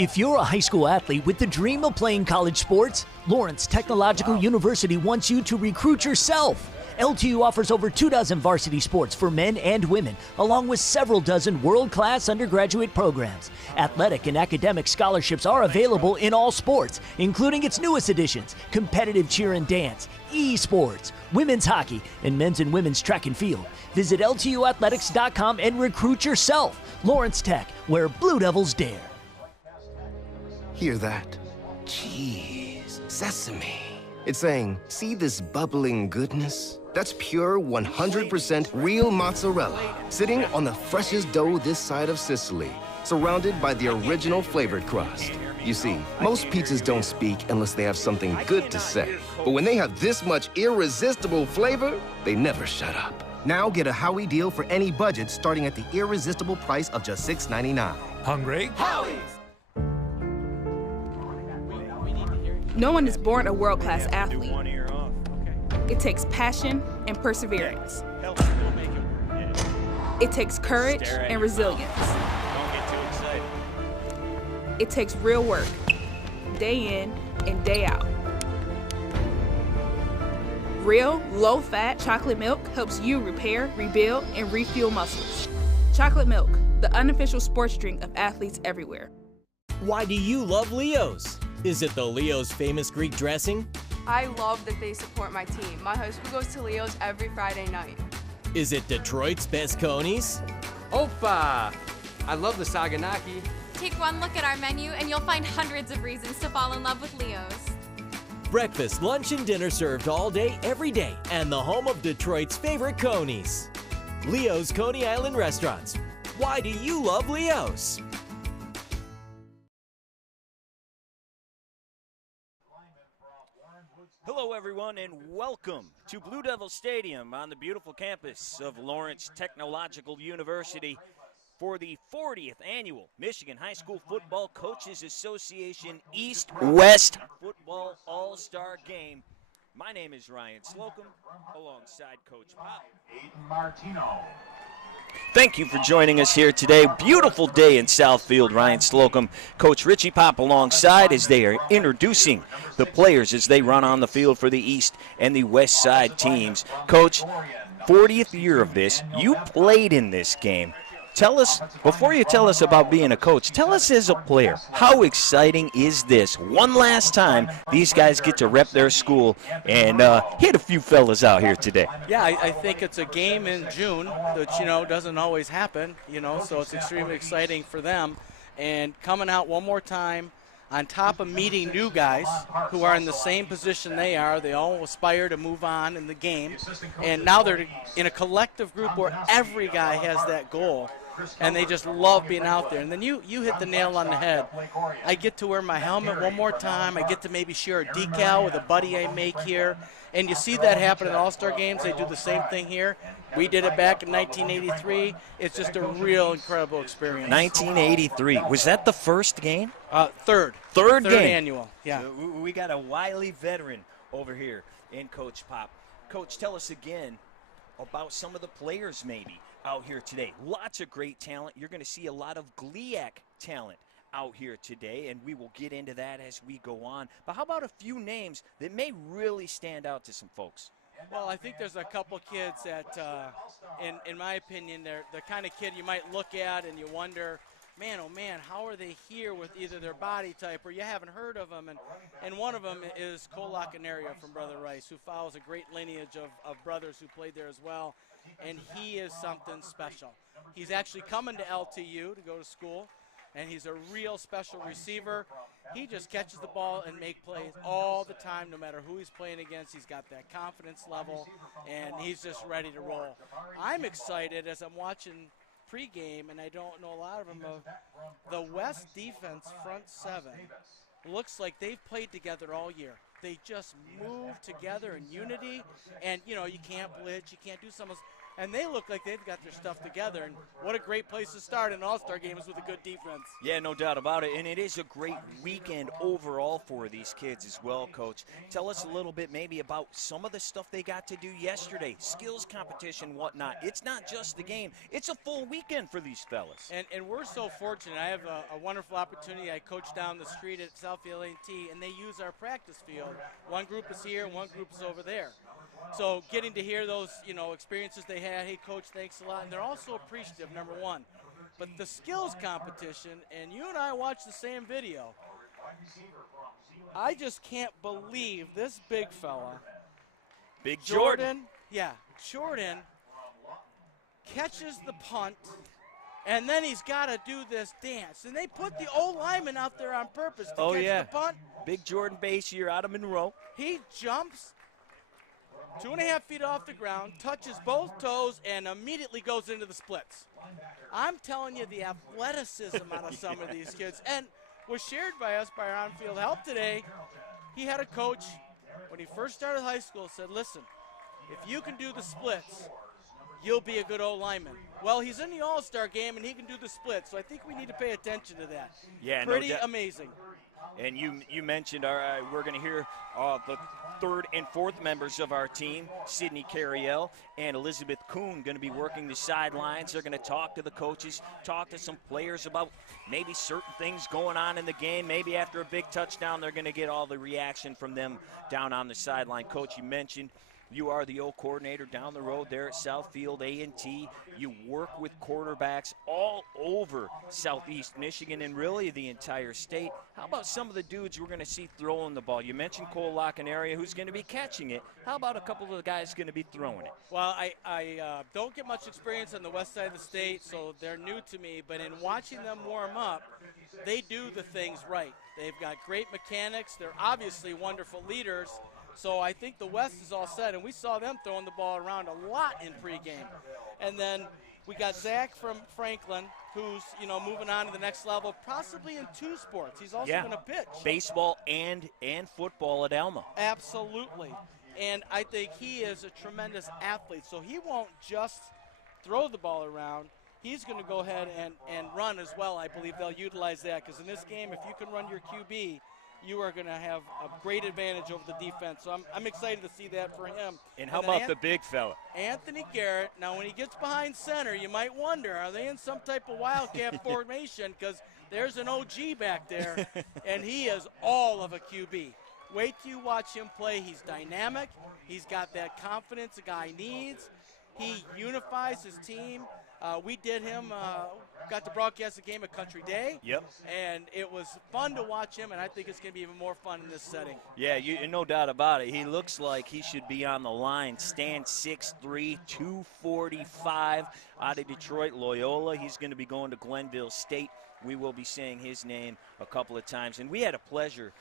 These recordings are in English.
If you're a high school athlete with the dream of playing college sports, Lawrence Technological University wants you to recruit yourself. LTU offers over 24 varsity sports for men and women, along with several dozen world-class undergraduate programs. Athletic and academic scholarships are available in all sports, including its newest additions, competitive cheer and dance, esports, women's hockey, and men's and women's track and field. Visit LTUathletics.com and recruit yourself. Lawrence Tech, where Blue Devils dare. Hear that? Cheese, sesame. It's saying, see this bubbling goodness? That's pure 100% real mozzarella, sitting on the freshest dough this side of Sicily, surrounded by the original flavored crust. You see, most pizzas don't speak unless they have something good to say. But when they have this much irresistible flavor, they never shut up. Now get a Howie deal for any budget starting at the irresistible price of just $6.99. Hungry? Howie! No one is born a world-class athlete. It takes passion and perseverance. It takes courage and resilience. It takes real work, day in and day out. Real, low-fat chocolate milk helps you repair, rebuild, and refuel muscles. Chocolate milk, the unofficial sports drink of athletes everywhere. Why do you love Leo's? Is it the Leo's famous Greek dressing? I love that they support my team. My high school goes to Leo's every Friday night. Is it Detroit's best Coneys? Opa! I love the Saganaki. Take one look at our menu and you'll find hundreds of reasons to fall in love with Leo's. Breakfast, lunch, and dinner served all day, every day, and the home of Detroit's favorite Coneys. Leo's Coney Island Restaurants. Why do you love Leo's? Hello everyone and welcome to Blue Devil Stadium on the beautiful campus of Lawrence Technological University for the 40th annual Michigan High School Football Coaches Association East-West Football All-Star Game. My name is Ryan Slocum alongside Coach Popp. Thank you for joining us here today. Beautiful day in Southfield. Ryan Slocum, Coach Richie Popp alongside as they are introducing the players as they run on the field for the East and the West Side teams. Coach, 40th year of this. You played in this game. Tell us, before you tell us about being a coach, tell us as a player, how exciting is this? One last time, these guys get to rep their school and hit a few fellas out here today. Yeah, I think it's a game in June, which, doesn't always happen, so it's extremely exciting for them. And coming out one more time, on top of meeting new guys who are in the same position they are, they all aspire to move on in the game. And now they're in a collective group where every guy has that goal. And they just love being out there. And then you hit the nail on the head. I get to wear my helmet one more time. I get to maybe share a decal with a buddy I make here. And you see that happen in All-Star games. They do the same thing here. We did it back in 1983. It's just a real incredible experience. 1983. Was that the first game? Third game. Annual, yeah. So we got a wily veteran over here in Coach Popp. Coach, tell us again about some of the players maybe out here today. Lots of great talent. You're going to see a lot of GLIAC talent out here today, and we will get into that as we go on. But how about a few names that may really stand out to some folks? Well, I think there's a couple kids that, in my opinion, they're the kind of kid you might look at and you wonder, man, oh man, how are they here with either their body type or you haven't heard of them? And one of them is Kolak Anaria from Brother Rice, who follows a great lineage of brothers who played there as well. And he is something special. He's actually coming to LTU to go to school, and he's a real special receiver. He just catches the ball and makes plays all the time, no matter who he's playing against. He's got that confidence level, and he's just ready to roll. I'm excited as I'm watching pregame, and I don't know a lot of them, of the West defense front seven. Looks like they've played together all year. They just move together in unity, and you can't blitz, you can't do some of those. and they look like they've got their stuff together. And what a great place to start an all-star game is with a good defense. Yeah, no doubt about it. And it is a great weekend overall for these kids as well, Coach. Tell us a little bit maybe about some of the stuff they got to do yesterday, skills competition, whatnot. It's not just the game. It's a full weekend for these fellas. And we're so fortunate. I have a wonderful opportunity. I coach down the street at Southfield A&T, and they use our practice field. One group is here, one group is over there. So getting to hear those, experiences they had, hey, Coach, thanks a lot. And they're also appreciative, number one. But the skills competition, and you and I watched the same video, I just can't believe this big fella. Big Jordan. Yeah, Jordan catches the punt, and then he's got to do this dance. And they put the old lineman out there on purpose to catch the punt. Big Jordan base here out of Monroe. He jumps 2.5 feet off the ground, touches both toes, and immediately goes into the splits. I'm telling you, the athleticism out of some of these kids, and was shared by us by our on-field help today. He had a coach, when he first started high school, said, listen, if you can do the splits, you'll be a good old lineman. Well, he's in the all-star game, and he can do the splits, so I think we need to pay attention to that. Yeah, pretty amazing. And you mentioned we're going to hear the third and fourth members of our team, Sydney Cariel and Elizabeth Coon, going to be working the sidelines. They're going to talk to the coaches, talk to some players about maybe certain things going on in the game. Maybe after a big touchdown, they're going to get all the reaction from them down on the sideline. Coach, you mentioned you are the O coordinator down the road there at Southfield A&T. You work with quarterbacks all over Southeast Michigan and really the entire state. How about some of the dudes we're going to see throwing the ball? You mentioned Cole Lockenarea, who's going to be catching it. How about a couple of the guys going to be throwing it? Well, I don't get much experience on the west side of the state, so they're new to me. But in watching them warm up, they do the things right. They've got great mechanics. They're obviously wonderful leaders. So I think the West is all set, and we saw them throwing the ball around a lot in pregame. And then we got Zach from Franklin, who's, moving on to the next level, possibly in two sports. He's also going to pitch. Baseball and football at Alma. Absolutely. And I think he is a tremendous athlete. So he won't just throw the ball around. He's going to go ahead and run as well. I believe they'll utilize that because in this game, if you can run your QB, you are going to have a great advantage over the defense. So I'm excited to see that for him. And how about the big fella? Anthony Garrett. Now, when he gets behind center, you might wonder, are they in some type of wildcat formation? Because there's an OG back there, and he is all of a QB. Wait till you watch him play. He's dynamic. He's got that confidence a guy needs. He unifies his team. We did him, got to broadcast the game at Country Day. Yep. And it was fun to watch him, and I think it's going to be even more fun in this setting. Yeah, no doubt about it. He looks like he should be on the line. Stand 6'3", 245 out of Detroit Loyola. He's going to be going to Glenville State. We will be saying his name a couple of times. And we had a pleasure,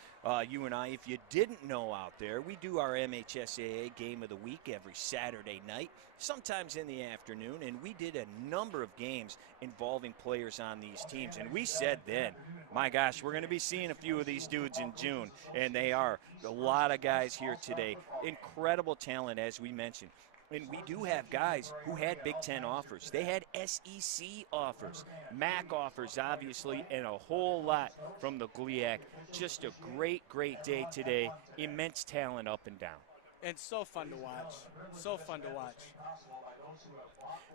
you and I, if you didn't know out there, we do our MHSAA Game of the Week every Saturday night, sometimes in the afternoon, and we did a number of games involving players on these teams. And we said then, my gosh, we're going to be seeing a few of these dudes in June, and they are. A lot of guys here today. Incredible talent, as we mentioned. And we do have guys who had Big Ten offers. They had SEC offers, MAC offers, obviously, and a whole lot from the GLIAC. Just a great, great day today. Immense talent up and down. And so fun to watch. So fun to watch.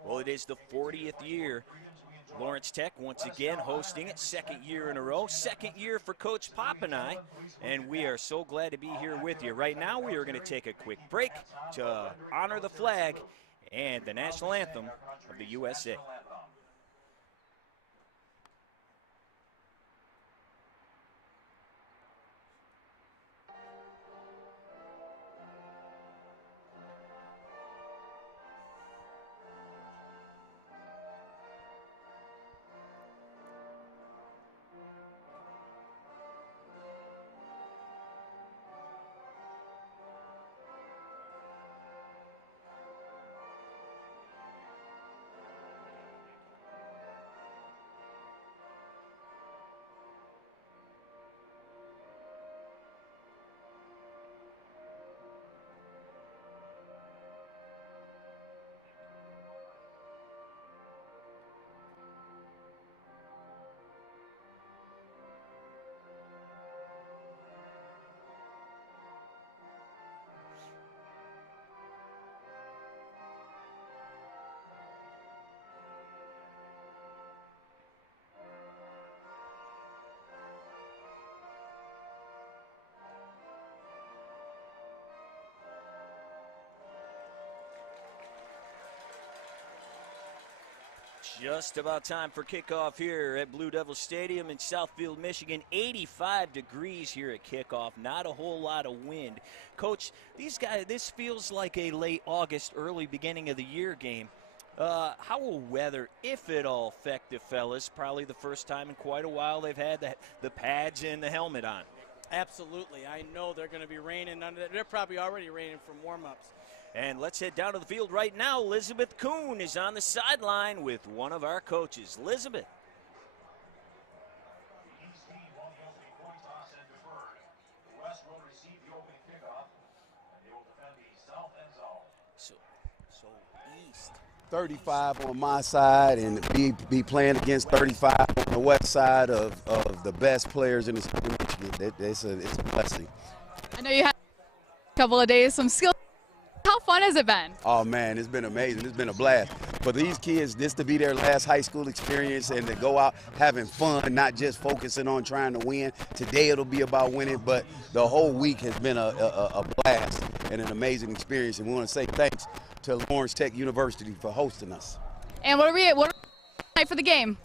Well, it is the 40th year. Lawrence Tech once again hosting it, second year in a row, second year for Coach Popp and I, and we are so glad to be here with you. Right now we are going to take a quick break to honor the flag and the national anthem of the USA. Just about time for kickoff here at Blue Devil Stadium in Southfield, Michigan. 85 degrees here at kickoff. Not a whole lot of wind. Coach, these guys, this feels like a late August, early beginning of the year game. How will weather, if at all, affect the fellas? Probably the first time in quite a while they've had the pads and the helmet on. Absolutely. I know they're going to be raining under that. They're probably already raining from warm-ups. And let's head down to the field right now. Elizabeth Coon is on the sideline with one of our coaches. Elizabeth. So East. 35 on my side and be playing against 35 on the west side of the best players in the state of Michigan. It's a blessing. I know you had a couple of days, some skill. How fun has it been? Oh, man, it's been amazing. It's been a blast. For these kids, this to be their last high school experience and to go out having fun, not just focusing on trying to win. Today it'll be about winning, but the whole week has been a blast and an amazing experience. And we want to say thanks to Lawrence Tech University for hosting us. And what are we for the game?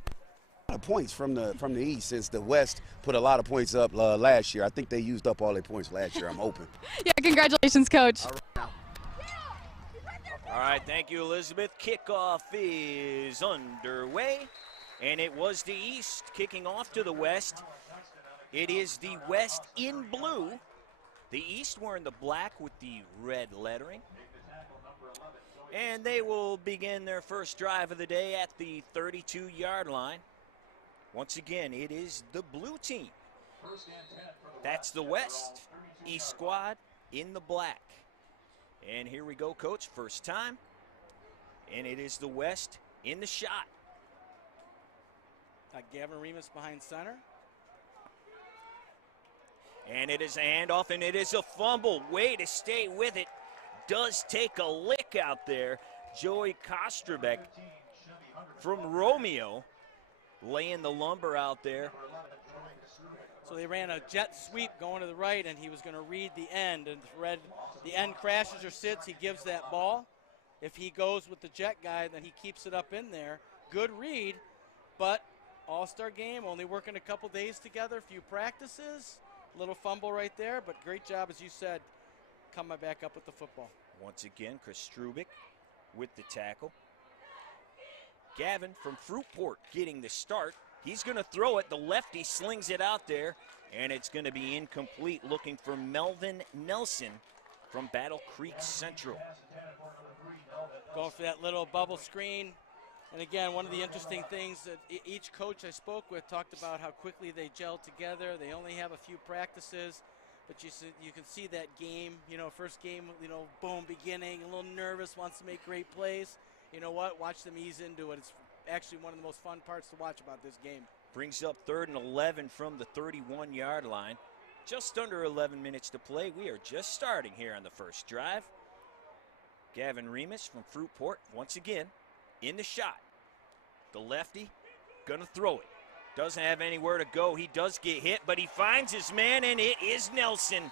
A lot of points from the East, since the West put a lot of points up last year. I think they used up all their points last year. I'm hoping. Yeah, congratulations, Coach. All right, thank you, Elizabeth. Kickoff is underway, and it was the East kicking off to the West. It is the West in blue. The East wearing the black with the red lettering. And they will begin their first drive of the day at the 32-yard line. Once again, it is the blue team. That's the West. East squad in the black. And here we go, Coach, first time. And it is the West in the shot. Gavin Remus behind center. And it is a handoff, and it is a fumble. Way to stay with it. Does take a lick out there. Joey Kostrubek from Romeo laying the lumber out there. So they ran a jet sweep going to the right, and he was going to read the end. And the end crashes or sits, he gives that ball. If he goes with the jet guy, then he keeps it up in there. Good read, but all-star game, only working a couple days together, a few practices. Little fumble right there, but great job, as you said, coming back up with the football. Once again, Chris Strubik with the tackle. Gavin from Fruitport getting the start. He's going to throw it. The lefty slings it out there, and it's going to be incomplete. Looking for Melvin Nelson from Battle Creek Central. Going for that little bubble screen. And again, one of the interesting things that each coach I spoke with talked about how quickly they gel together. They only have a few practices, but you can see that game, first game, boom, beginning, a little nervous, wants to make great plays. You know what? Watch them ease into it. It's actually one of the most fun parts to watch about this game. Brings up 3rd and 11 from the 31-yard line. Just under 11 minutes to play. We are just starting here on the first drive. Gavin Remus from Fruitport, once again, in the shot. The lefty, gonna throw it. Doesn't have anywhere to go. He does get hit, but he finds his man, and it is Nelson.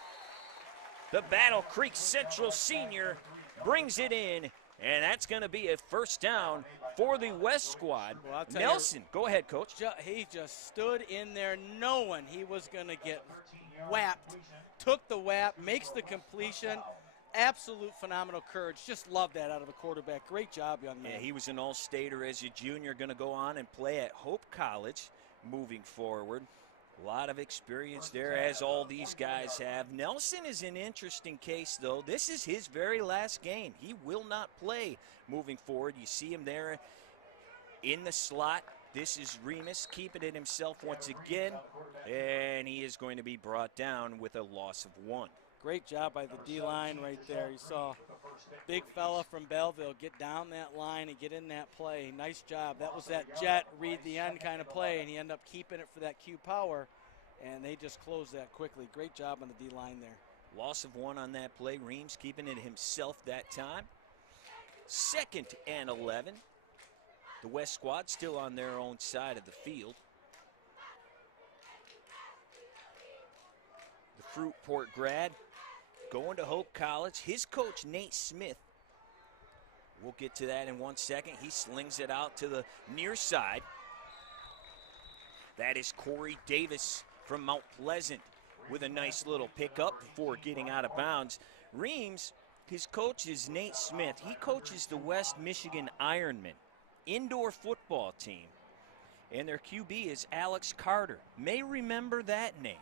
The Battle Creek Central senior brings it in, and that's going to be a first down for the West squad. Well, Nelson, go ahead, Coach. He just stood in there knowing he was going to get whapped. Took the whap, makes the completion. Absolute phenomenal courage. Just love that out of a quarterback. Great job, young man. Yeah, he was an all-stater as a junior, going to go on and play at Hope College moving forward. A lot of experience there, as all these guys have. Nelson is an interesting case, though. This is his very last game. He will not play moving forward. You see him there in the slot. This is Remus keeping it himself once again, and he is going to be brought down with a loss of 1. Great job by the D-line right there. You saw big fella from Belleville get down that line and get in that play. Nice job. That was that jet, read the end kind of play, and he ended up keeping it for that Q power, and they just closed that quickly. Great job on the D-line there. Loss of 1 on that play. Reams keeping it himself that time. 2nd and 11. The West squad still on their own side of the field. The Fruitport grad going to Hope College. His coach, Nate Smith, We'll get to that in 1 second. He slings it out to the near side. That is Corey Davis from Mount Pleasant with a nice little pickup before getting out of bounds. Reams, his coach is Nate Smith. He coaches the West Michigan Ironmen indoor football team. And their QB is Alex Carter. May remember that name.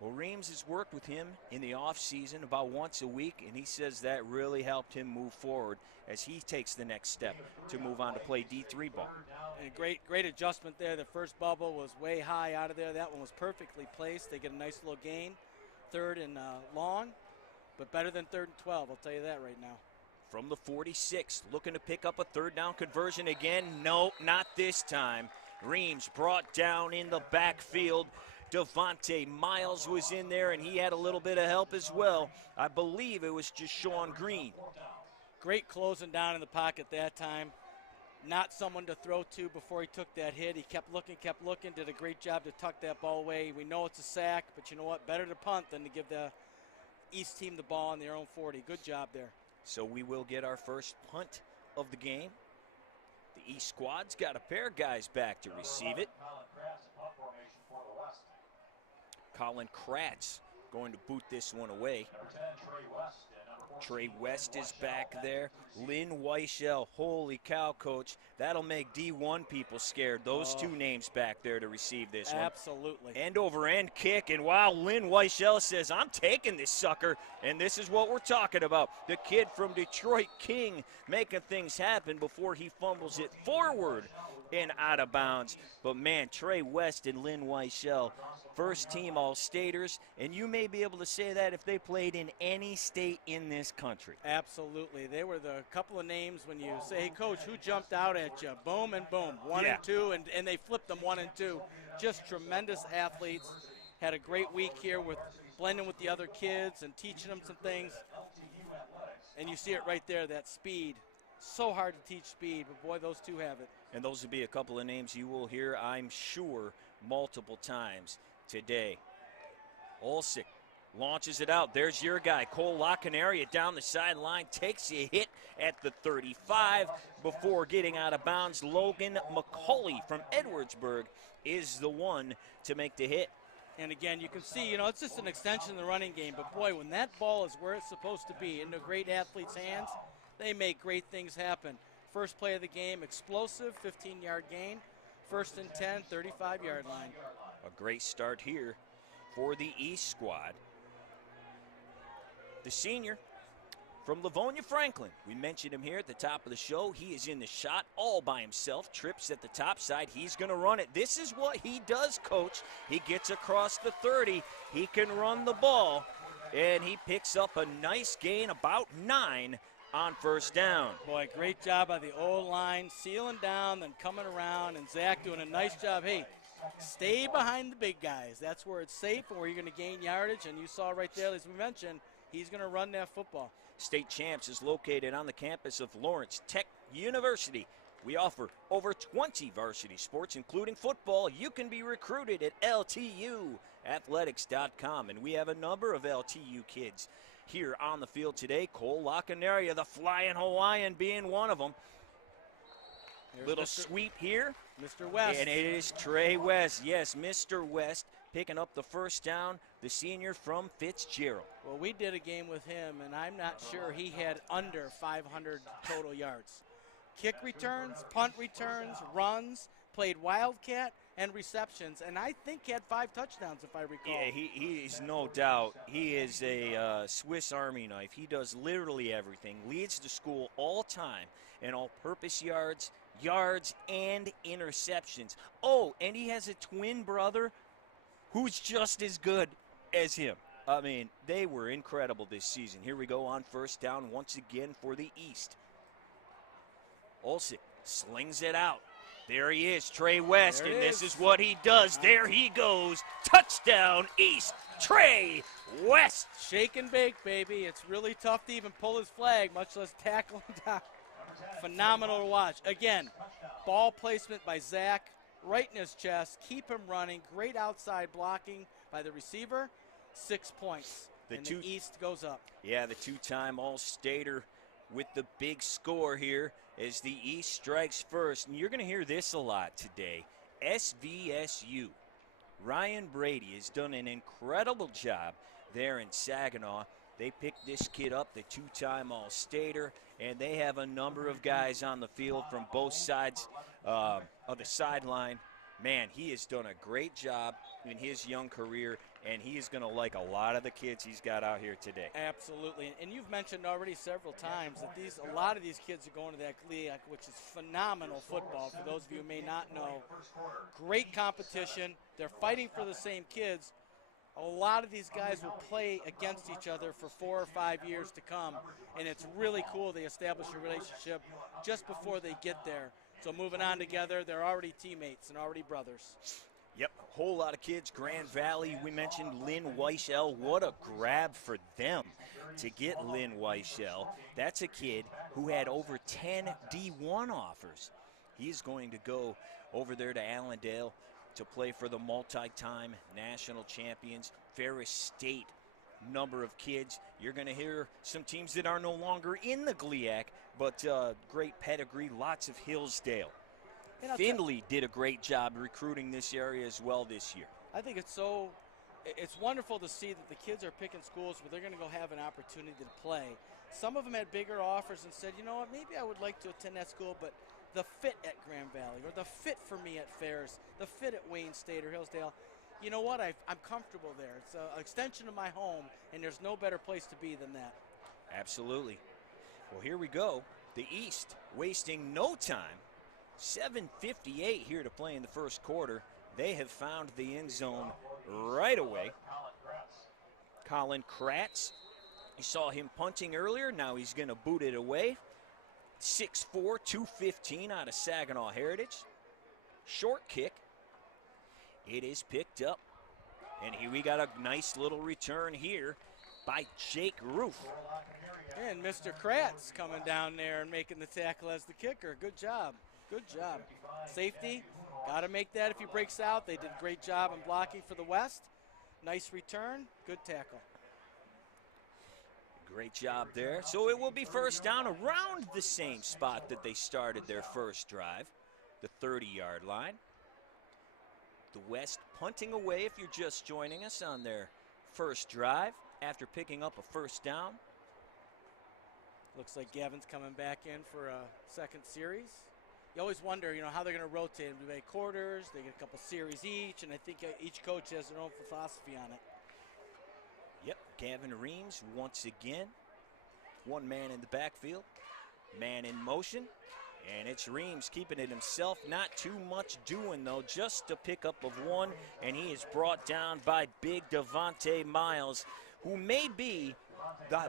Well, Reams has worked with him in the offseason about once a week, and he says that really helped him move forward as he takes the next step to move on to play D3 ball. And great adjustment there. The first bubble was way high out of there. That one was perfectly placed. They get a nice little gain, 3rd and long, but better than 3rd and 12, I'll tell you that right now. From the 46, looking to pick up a 3rd down conversion again. No, not this time. Reams brought down in the backfield. Devontae Miles was in there, and he had a little bit of help as well. I believe it was just Sean Green. Great closing down in the pocket that time. Not someone to throw to before he took that hit. He kept looking, did a great job to tuck that ball away. We know it's a sack, but you know what? Better to punt than to give the East team the ball on their own 40. Good job there. So we will get our first punt of the game. The East squad's got a pair of guys back to receive it. Colin Cartz going to boot this one away. Trey West is back there. Lynn Weichel, holy cow, Coach. That'll make D1 people scared. Those two names back there to receive this one. Absolutely. End over end kick, and wow, Lynn Weichel says, I'm taking this sucker, and this is what we're talking about. The kid from Detroit King making things happen before he fumbles it forward and out of bounds. But man, Trey West and Lynn Weichel, first team All-Staters, and you may be able to say that if they played in any state in this country. Absolutely. They were the couple of names when you say, hey, Coach, who jumped out at you? Boom and boom. 1 and 2, and they flipped them 1 and 2. Just tremendous athletes. Had a great week here with blending with the other kids and teaching them some things. And you see it right there, that speed. So hard to teach speed, but boy, those two have it. And those will be a couple of names you will hear, I'm sure, multiple times today. Olsick launches it out. There's your guy, Cole Lockenaria, down the sideline, takes a hit at the 35 before getting out of bounds. Logan McCauley from Edwardsburg is the one to make the hit. And again, you can see, it's just an extension of the running game. But boy, when that ball is where it's supposed to be, in the great athlete's hands, they make great things happen. First play of the game, explosive, 15-yard gain. 1st and 10, 35-yard line. A great start here for the East squad. The senior from Livonia Franklin. We mentioned him here at the top of the show. He is in the shot all by himself. Trips at the top side. He's going to run it. This is what he does, Coach. He gets across the 30. He can run the ball. And he picks up a nice gain, about 9 on 1st down. Boy, great job by the O-line, sealing down, then coming around, and Zach doing a nice job. Hey, stay behind the big guys. That's where it's safe and where you're going to gain yardage. And you saw right there, as we mentioned, he's going to run that football. State Champs is located on the campus of Lawrence Tech University. We offer over 20 varsity sports, including football. You can be recruited at LTUathletics.com, and we have a number of LTU kids here on the field today. Cole Lockenaria, the Flying Hawaiian, being one of them. Little sweep here. Mr. West. And it is Trey West. Yes, Mr. West picking up the 1st down, the senior from Fitzgerald. Well, we did a game with him, and I'm not sure he had under 500 total yards. Kick returns, punt returns, runs, played wildcat, and receptions, and I think he had 5 touchdowns, if I recall. Yeah, he is no doubt. He is a Swiss Army knife. He does literally everything, leads the school all time in all-purpose yards, and interceptions. Oh, and he has a twin brother who's just as good as him. I mean, they were incredible this season. Here we go on 1st down once again for the East. Olsick slings it out. There he is, Trey West, and this is what he does. There he goes. Touchdown, East, Trey West. Shake and bake, baby. It's really tough to even pull his flag, much less tackle him down. Phenomenal to watch. Again, ball placement by Zach, right in his chest. Keep him running. Great outside blocking by the receiver. 6 points. The East goes up. Yeah, the 2-time All-Stater with the big score here as the East strikes first. And you're going to hear this a lot today. SVSU. Ryan Brady has done an incredible job there in Saginaw. They picked this kid up, the two-time All-Stater, and they have a number of guys on the field from both sides of the sideline. Man, he has done a great job in his young career, and he is going to like a lot of the kids he's got out here today. Absolutely, and you've mentioned already several times that a lot of these kids are going to that GLIAC, which is phenomenal football. For those of you who may not know, great competition. They're fighting for the same kids. A lot of these guys will play against each other for 4 or 5 years to come, and it's really cool they establish a relationship just before they get there. So moving on together, they're already teammates and already brothers. Yep, a whole lot of kids. Grand Valley, we mentioned Lynn Weichel. What a grab for them to get Lynn Weichel. That's a kid who had over 10 D1 offers. He's going to go over there to Allendale to play for the multi-time national champions, Ferris State. Number of kids. You're going to hear some teams that are no longer in the GLIAC, but great pedigree, lots of Hillsdale. Findlay did a great job recruiting this area as well this year. I think it's wonderful to see that the kids are picking schools where they're going to go have an opportunity to play. Some of them had bigger offers and said, you know what, maybe I would like to attend that school, but the fit at Grand Valley or the fit for me at Ferris, the fit at Wayne State or Hillsdale, you know what, I'm comfortable there. It's an extension of my home, and there's no better place to be than that. Absolutely. Well, here we go. The East wasting no time. 7:58 here to play in the first quarter. They have found the end zone right away. Colin Cartz, you saw him punting earlier. Now he's going to boot it away. 6'4", 215 out of Saginaw Heritage. Short kick. It is picked up. And here we got a nice little return here by Jake Roof. And Mr. Kratz coming down there and making the tackle as the kicker. Good job. Good job. Safety, got to make that if he breaks out. They did a great job in blocking for the West. Nice return. Good tackle. Great job there. So it will be first down around the same spot that they started their first drive, the 30-yard line. The West punting away if you're just joining us on their first drive after picking up a first down. Looks like Gavin's coming back in for a second series. You always wonder, you know, how they're going to rotate them. Do they quarters? They get a couple series each, and I think each coach has their own philosophy on it. Yep, Gavin Reams once again. One man in the backfield, man in motion. And it's Reams keeping it himself. Not too much doing, though. Just a pickup of one. And he is brought down by big Devontae Miles, who may be the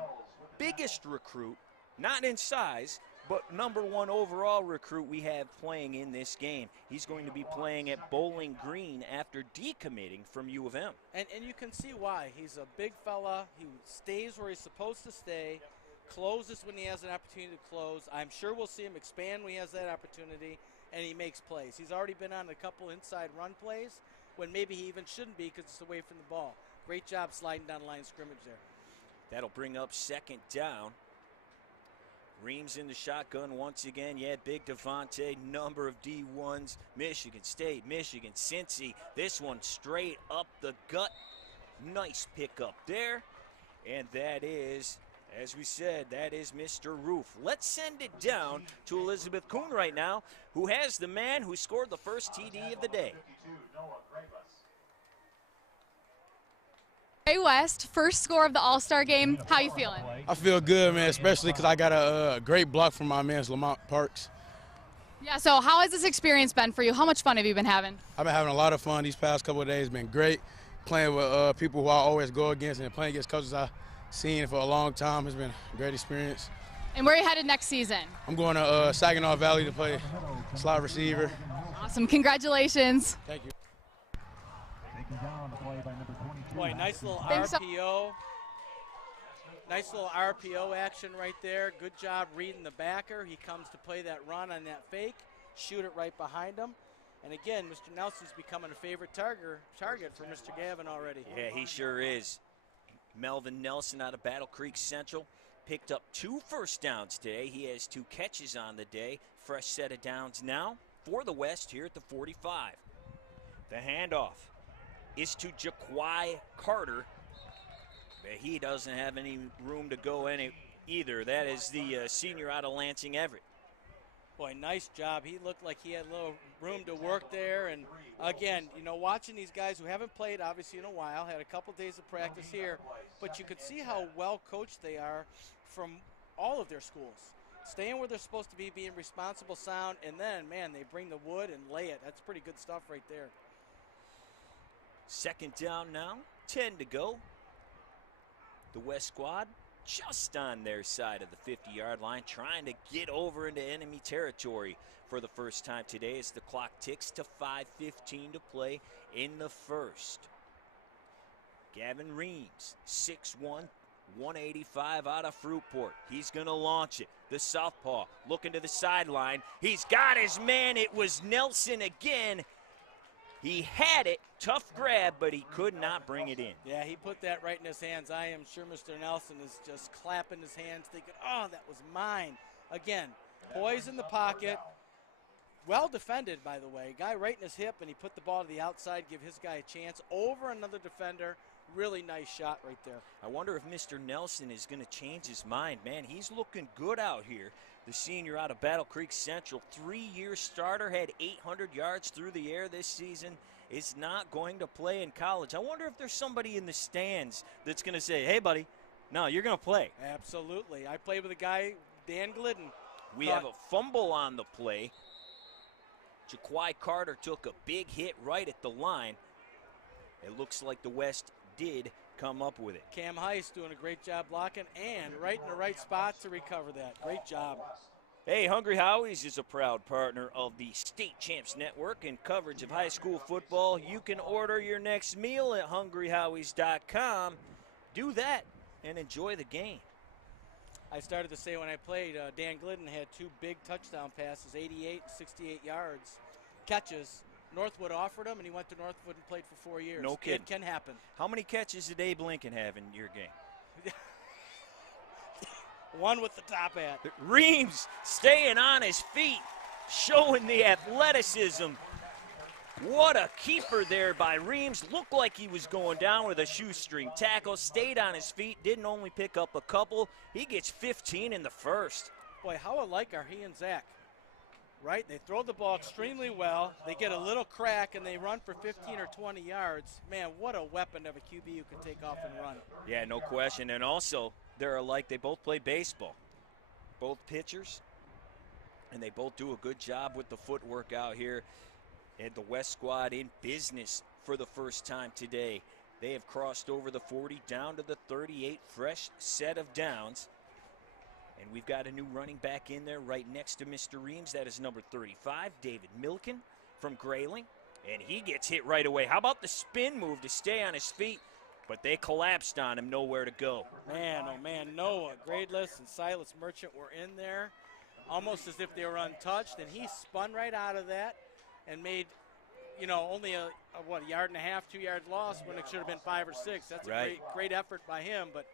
biggest recruit, not in size, but #1 overall recruit we have playing in this game. He's going to be playing at Bowling Green after decommitting from U of M. And you can see why. He's a big fella. He stays where he's supposed to stay. Closes when he has an opportunity to close. I'm sure we'll see him expand when he has that opportunity, and he makes plays. He's already been on a couple inside run plays when maybe he even shouldn't be because it's away from the ball. Great job sliding down the line of scrimmage there. That'll bring up second down. Reams in the shotgun once again. Yeah, big Devontae, number of D1s. Michigan State, Michigan, Cincy. This one straight up the gut. Nice pickup there. And that is, as we said, that is Mr. Roof. Let's send it down to Elizabeth Coon right now, who has the man who scored the first TD of the day. Hey West, first score of the All-Star game. How you feeling? I feel good, man, especially because I got a great block from my man, Lamont Parks. Yeah, so how has this experience been for you? How much fun have you been having? I've been having a lot of fun these past couple of days. It's been great playing with people who I always go against and playing against coaches I've seen for a long time. It's been a great experience. And where are you headed next season? I'm going to Saginaw Valley to play slot receiver. Awesome. Congratulations. Thank you. Boy, nice little RPO. Nice little RPO action right there. Good job reading the backer. He comes to play that run on that fake, shoot it right behind him. And again, Mr. Nelson's becoming a favorite target for Mr. Gavin already. Yeah, he sure is. Melvin Nelson out of Battle Creek Central picked up 2 first downs today. He has 2 catches on the day. Fresh set of downs now for the West here at the 45. The handoff is to Jaquai Carter, but he doesn't have any room to go any either. That is the senior out of Lansing Everett. Boy, nice job. He looked like he had a little room to work there. And, again, you know, watching these guys who haven't played, obviously, in a while, had a couple days of practice here, but you could see how well coached they are from all of their schools. Staying where they're supposed to be, being responsible, sound, and then, man, they bring the wood and lay it. That's pretty good stuff right there. Second down now, 10 to go. The West squad just on their side of the 50-yard line, trying to get over into enemy territory for the first time today as the clock ticks to 5:15 to play in the first. Gavin Reams, 6'1", 185 out of Fruitport. He's going to launch it. The southpaw looking to the sideline. He's got his man. It was Nelson again. He had it, tough grab, but he could not bring it in. Yeah, he put that right in his hands. I am sure Mr. Nelson is just clapping his hands, thinking, oh, that was mine. Again, poise in the pocket. Well defended, by the way. Guy right in his hip, and he put the ball to the outside, give his guy a chance over another defender. Really nice shot right there. I wonder if Mr. Nelson is going to change his mind. Man, he's looking good out here. The senior out of Battle Creek Central, 3-year starter, had 800 yards through the air this season, is not going to play in college. I wonder if there's somebody in the stands that's going to say, hey, buddy, no, you're going to play. Absolutely. I played with a guy, Dan Glidden. We have a fumble on the play. Jaquai Carter took a big hit right at the line. It looks like the West did come up with it. Cam Heist doing a great job blocking and right in the right spot to recover that. Great job. Hey, Hungry Howie's is a proud partner of the State Champs Network and coverage of high school football. You can order your next meal at hungryhowies.com. Do that and enjoy the game. I started to say when I played, Dan Glidden had 2 big touchdown passes, 88 and 68 yards, catches. Northwood offered him, and he went to Northwood and played for 4 years. No kidding. It can happen. How many catches did Abe Lincoln have in your game? One with the top hat. Reams staying on his feet, showing the athleticism. What a keeper there by Reams. Looked like he was going down with a shoestring tackle. Stayed on his feet, didn't only pick up a couple. He gets 15 in the first. Boy, how alike are he and Zach? Right? They throw the ball extremely well. They get a little crack, and they run for 15 or 20 yards. Man, what a weapon of a QB who can take off and run. Yeah, no question. And also, they're alike. They both play baseball. Both pitchers, and they both do a good job with the footwork out here. And the West squad in business for the first time today. They have crossed over the 40 down to the 38, fresh set of downs. And we've got a new running back in there right next to Mr. Reams. That is number 35, David Milken from Grayling. And he gets hit right away. How about the spin move to stay on his feet? But they collapsed on him, nowhere to go. Man, oh man, Noah Gradeless and Silas Merchant were in there almost as if they were untouched. And he spun right out of that and made, you know, only a yard and a half, 2 yards loss when it should have been 5 or 6. That's a great effort by him. But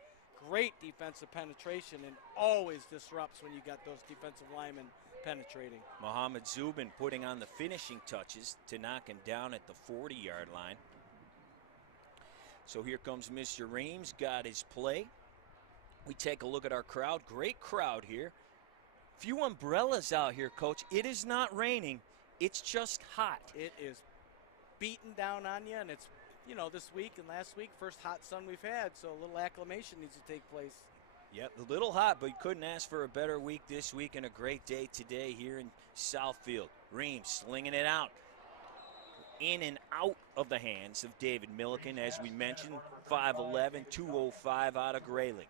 great defensive penetration, and always disrupts when you got those defensive linemen penetrating. Muhammad Zubin putting on the finishing touches to knock him down at the 40-yard line. So here comes Mr. Reams, got his play. We take a look at our crowd. Great crowd here. Few umbrellas out here, Coach. It is not raining. It's just hot. It is beating down on you, and it's, you know, this week and last week, first hot sun we've had, so a little acclimation needs to take place. Yep, a little hot, but you couldn't ask for a better week this week and a great day today here in Southfield. Reams slinging it out. In and out of the hands of David Milliken, as we mentioned, 5'11", 205 out of Grayling.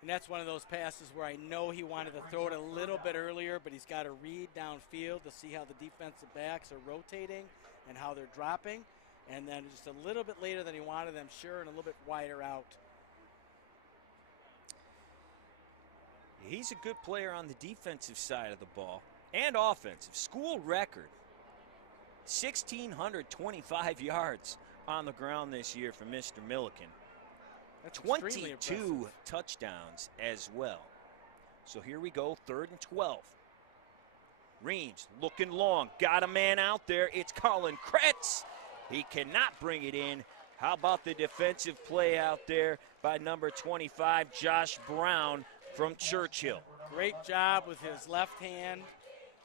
And that's one of those passes where I know he wanted to throw it a little bit earlier, but he's got to read downfield to see how the defensive backs are rotating and how they're dropping. And then just a little bit later than he wanted them, sure, and a little bit wider out. He's a good player on the defensive side of the ball and offensive. School record, 1,625 yards on the ground this year for Mr. Milliken. That's 22 touchdowns as well. So here we go, 3rd and 12. Reams looking long, got a man out there. It's Colin Kretz. He cannot bring it in. How about the defensive play out there by number 25, Josh Brown from Churchill. Great job with his left hand,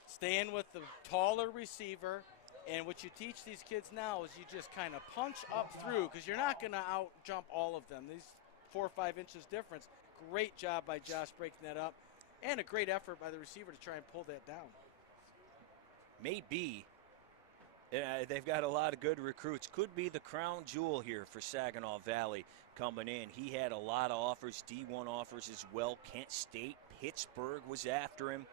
staying with the taller receiver. And what you teach these kids now is you just kind of punch up through, because you're not going to out-jump all of them. These 4 or 5 inches difference. Great job by Josh breaking that up, and a great effort by the receiver to try and pull that down. Maybe they've got a lot of good recruits. Could be the crown jewel here for Saginaw Valley coming in. He had a lot of offers, D1 offers as well. Kent State, Pittsburgh was after him.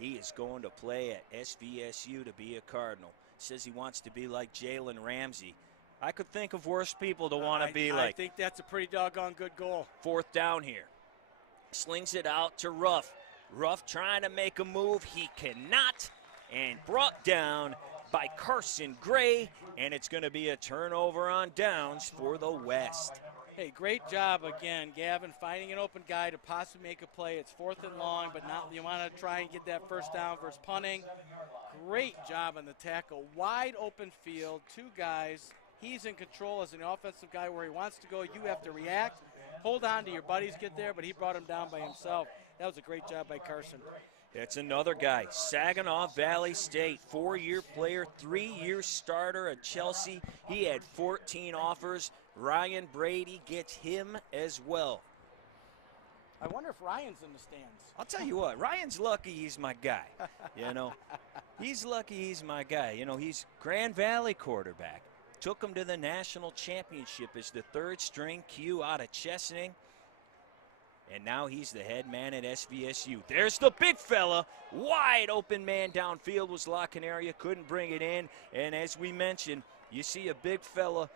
He is going to play at SVSU to be a Cardinal. Says he wants to be like Jalen Ramsey. I could think of worse people to want to be like. I think that's a pretty doggone good goal. 4th down here. Slings it out to Ruff. Ruff trying to make a move. He cannot. And brought down by Carson Gray. And it's going to be a turnover on downs for the West. Hey, great job again, Gavin, finding an open guy to possibly make a play. It's 4th and long, but not you want to try and get that first down versus punting. Great job on the tackle. Wide open field, 2 guys. He's in control as an offensive guy where he wants to go. You have to react. Hold on to your buddies, get there, but he brought him down by himself. That was a great job by Carson. It's another guy, Saginaw Valley State, 4-year player, 3-year starter at Chelsea. He had 14 offers. Ryan Brady gets him as well. I wonder if Ryan's in the stands. I'll tell you what, Ryan's lucky he's my guy. You know, he's lucky he's my guy. You know, he's Grand Valley quarterback. Took him to the national championship as the 3rd-string Q out of Chesaning. And now he's the head man at SVSU. There's the big fella. Wide open man downfield was locking area. Couldn't bring it in. And as we mentioned, you see a big fella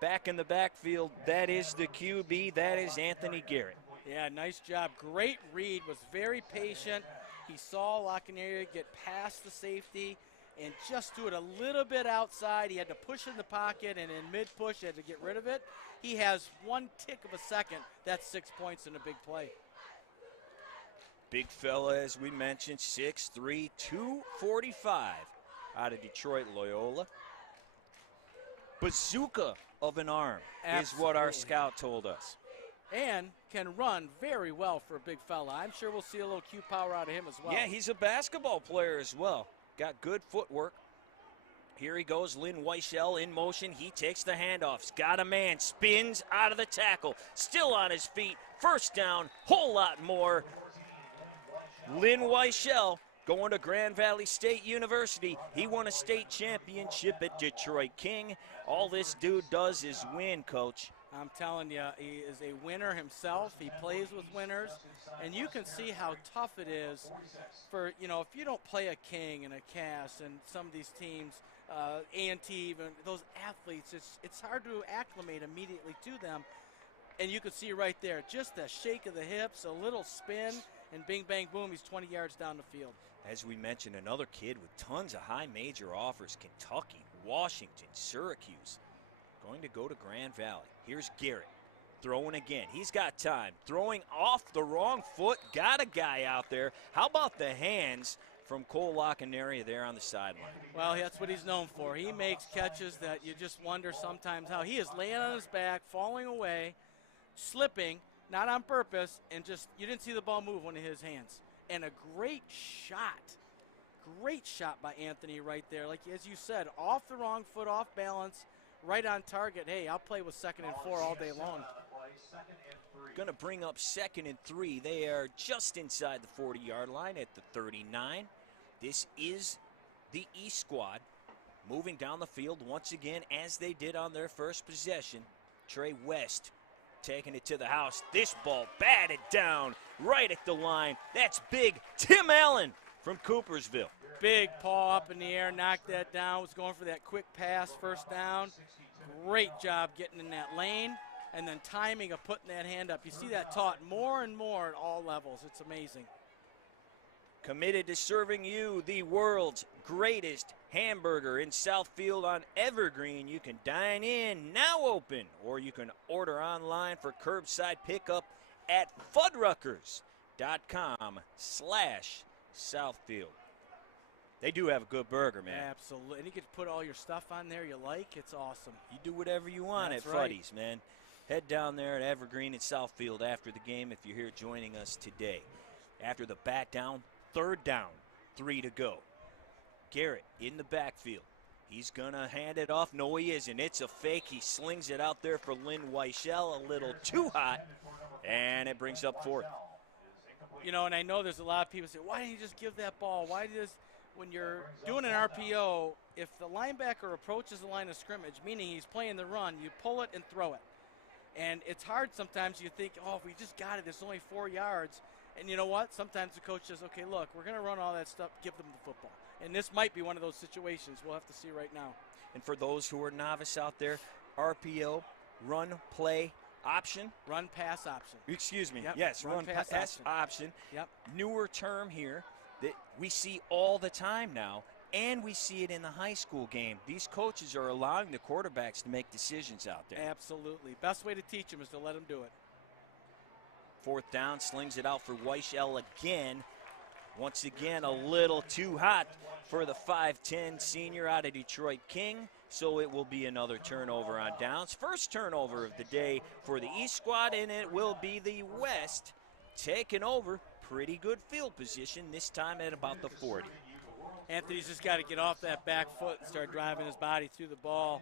back in the backfield. That is the QB. That is Anthony Garrett. Yeah, nice job. Great read. Was very patient. He saw locking area get past the safety and just do it a little bit outside. He had to push in the pocket, and in mid-push, he had to get rid of it. He has 1 tick of a second. That's 6 points in a big play. Big fella, as we mentioned, 6'3", 245 out of Detroit Loyola. Bazooka of an arm is what our scout told us. And can run very well for a big fella. I'm sure we'll see a little Q power out of him as well. Yeah, he's a basketball player as well. Got good footwork. Here he goes, Lynn Weichel in motion. He takes the handoffs. Got a man, spins out of the tackle. Still on his feet. First down, whole lot more. Lynn Weichel going to Grand Valley State University. He won a state championship at Detroit King. All this dude does is win, Coach. I'm telling you, he is a winner himself. He plays with winners. And you can see how tough it is for, you know, if you don't play a King and a Cass and some of these teams, A&T, even those athletes, it's hard to acclimate immediately to them. And you can see right there, just a shake of the hips, a little spin, and bing, bang, boom, he's 20 yards down the field. As we mentioned, another kid with tons of high major offers, Kentucky, Washington, Syracuse. Going to go to Grand Valley. Here's Garrett throwing again. He's got time. Throwing off the wrong foot. Got a guy out there. How about the hands from Cole Lockenaria there on the sideline? Well, that's what he's known for. He makes catches that you just wonder sometimes how he is laying on his back, falling away, slipping, not on purpose, and just you didn't see the ball move one of his hands. And a great shot. Great shot by Anthony right there. Like, as you said, off the wrong foot, off balance, right on target. Hey, I'll play with 2nd and 4 all day long. Going to bring up 2nd and 3. They are just inside the 40-yard line at the 39. This is the East squad moving down the field once again as they did on their first possession. Trey West taking it to the house. This ball batted down right at the line. That's big Tim Allen from Coopersville. Big paw up in the air, knocked that down, was going for that quick pass, first down. Great job getting in that lane and then timing of putting that hand up. You see that taught more and more at all levels. It's amazing. committed to serving you the world's greatest hamburger in Southfield on Evergreen. You can dine in, now open, or you can order online for curbside pickup at fuddruckers.com/Southfield. They do have a good burger, man. Absolutely. And you can put all your stuff on there you like. It's awesome. You do whatever you want That's at right. Fuddy's, man. Head down there at Evergreen in Southfield after the game if you're here joining us today. After the bat down, 3rd down, 3 to go. Garrett in the backfield. He's going to hand it off. No, he isn't. It's a fake. He slings it out there for Lynn Weichel, a little too hot, and it brings up 4th. You know, and I know there's a lot of people say, why didn't you just give that ball? Why does, when you're doing an RPO, if the linebacker approaches the line of scrimmage, meaning he's playing the run, you pull it and throw it. And it's hard sometimes. You think, oh, if we just got it, it's only 4 yards. And you know what? Sometimes the coach says, okay, look, we're going to run all that stuff, give them the football. And this might be one of those situations. We'll have to see right now. And for those who are novice out there, RPO, run, play, option. Run, pass, option. Excuse me. Yep. Yes, run, pass, option. Yep. Newer term here that we see all the time now, and we see it in the high school game. These coaches are allowing the quarterbacks to make decisions out there. Absolutely. Best way to teach them is to let them do it. 4th down, slings it out for Weichel again. Once again, a little too hot for the 5'10 senior out of Detroit King, so it will be another turnover on downs. First turnover of the day for the East squad, and it will be the West taking over. Pretty good field position, this time at about the 40. Anthony's just got to get off that back foot and start driving his body through the ball.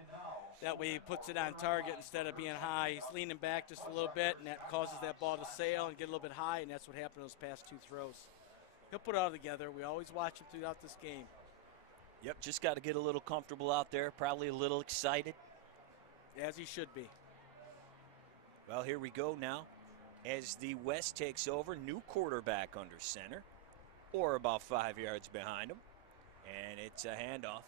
That way he puts it on target instead of being high. He's leaning back just a little bit, and that causes that ball to sail and get a little bit high, and that's what happened in those past 2 throws. He'll put it all together. We always watch him throughout this game. Yep, just got to get a little comfortable out there, probably a little excited. As he should be. Well, here we go now. As the West takes over, new quarterback under center, or about 5 yards behind him. And it's a handoff.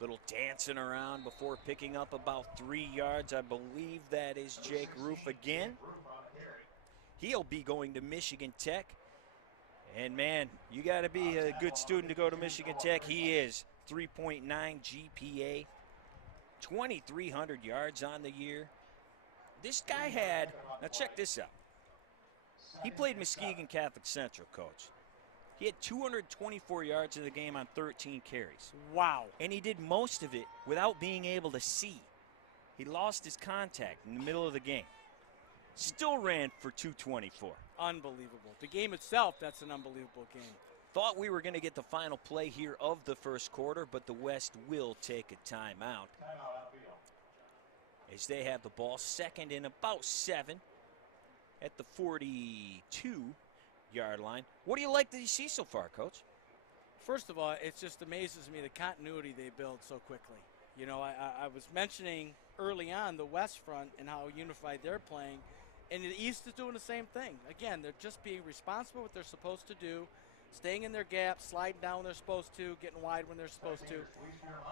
Little dancing around before picking up about 3 yards. I believe that is Jake Roof again. He'll be going to Michigan Tech. And, man, you got to be a good student to go to Michigan Tech. He is. 3.9 GPA, 2,300 yards on the year. This guy had, now check this out. He played Muskegon Catholic Central, Coach. He had 224 yards in the game on 13 carries. Wow. And he did most of it without being able to see. He lost his contact in the middle of the game. Still ran for 224. Unbelievable. The game itself, that's an unbelievable game. Thought we were going to get the final play here of the first quarter, but the West will take a timeout. As they have the ball, 2nd and about 7 at the 42-yard line. What do you like that you see so far, Coach? First of all, it just amazes me the continuity they build so quickly. You know, I was mentioning early on the West front and how unified they're playing, and the East is doing the same thing. Again, they're just being responsible what they're supposed to do, staying in their gaps, sliding down when they're supposed to, getting wide when they're supposed to.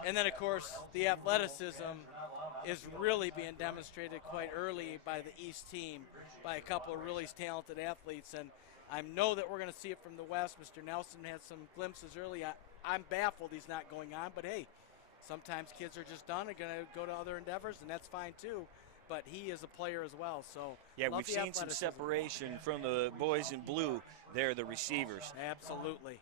And then, of course, the athleticism is really being demonstrated quite early by the East team, by a couple of really talented athletes. And I know that we're going to see it from the West. Mr. Nelson had some glimpses early. I'm baffled he's not going on, but hey, sometimes kids are just done and going to go to other endeavors, and that's fine too. But he is a player as well. So yeah, we've seen some separation from the boys in blue. They're the receivers. Absolutely.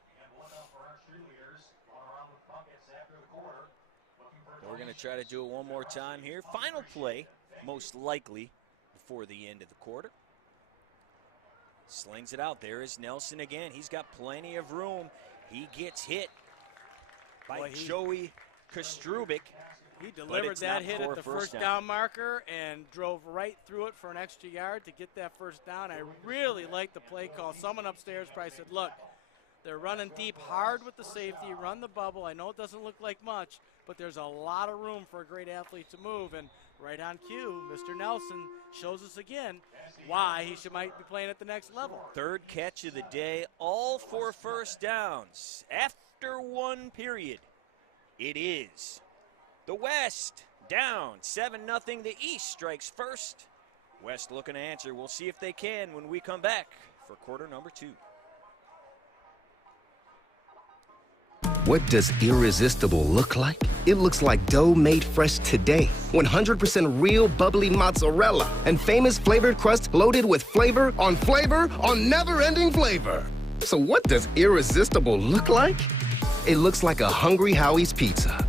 We're going to try to do it one more time here. Final play, most likely before the end of the quarter. Slings it out. There is Nelson again. He's got plenty of room. He gets hit by Joey Kostrubik. He delivered that hit at the first down marker and drove right through it for an extra yard to get that first down. I really like the play call. Someone upstairs probably said, look, they're running deep hard with the safety, run the bubble. I know it doesn't look like much, but there's a lot of room for a great athlete to move. And right on cue, Mr. Nelson shows us again why he might be playing at the next level. 3rd catch of the day, all 4 first downs. After 1 period, it is the West down 7-0. The East strikes first. West looking to answer. We'll see if they can when we come back for quarter number 2. What does irresistible look like? It looks like dough made fresh today. 100% real bubbly mozzarella and famous flavored crust loaded with flavor on never-ending flavor. So what does irresistible look like? It looks like a hungry Howie's pizza.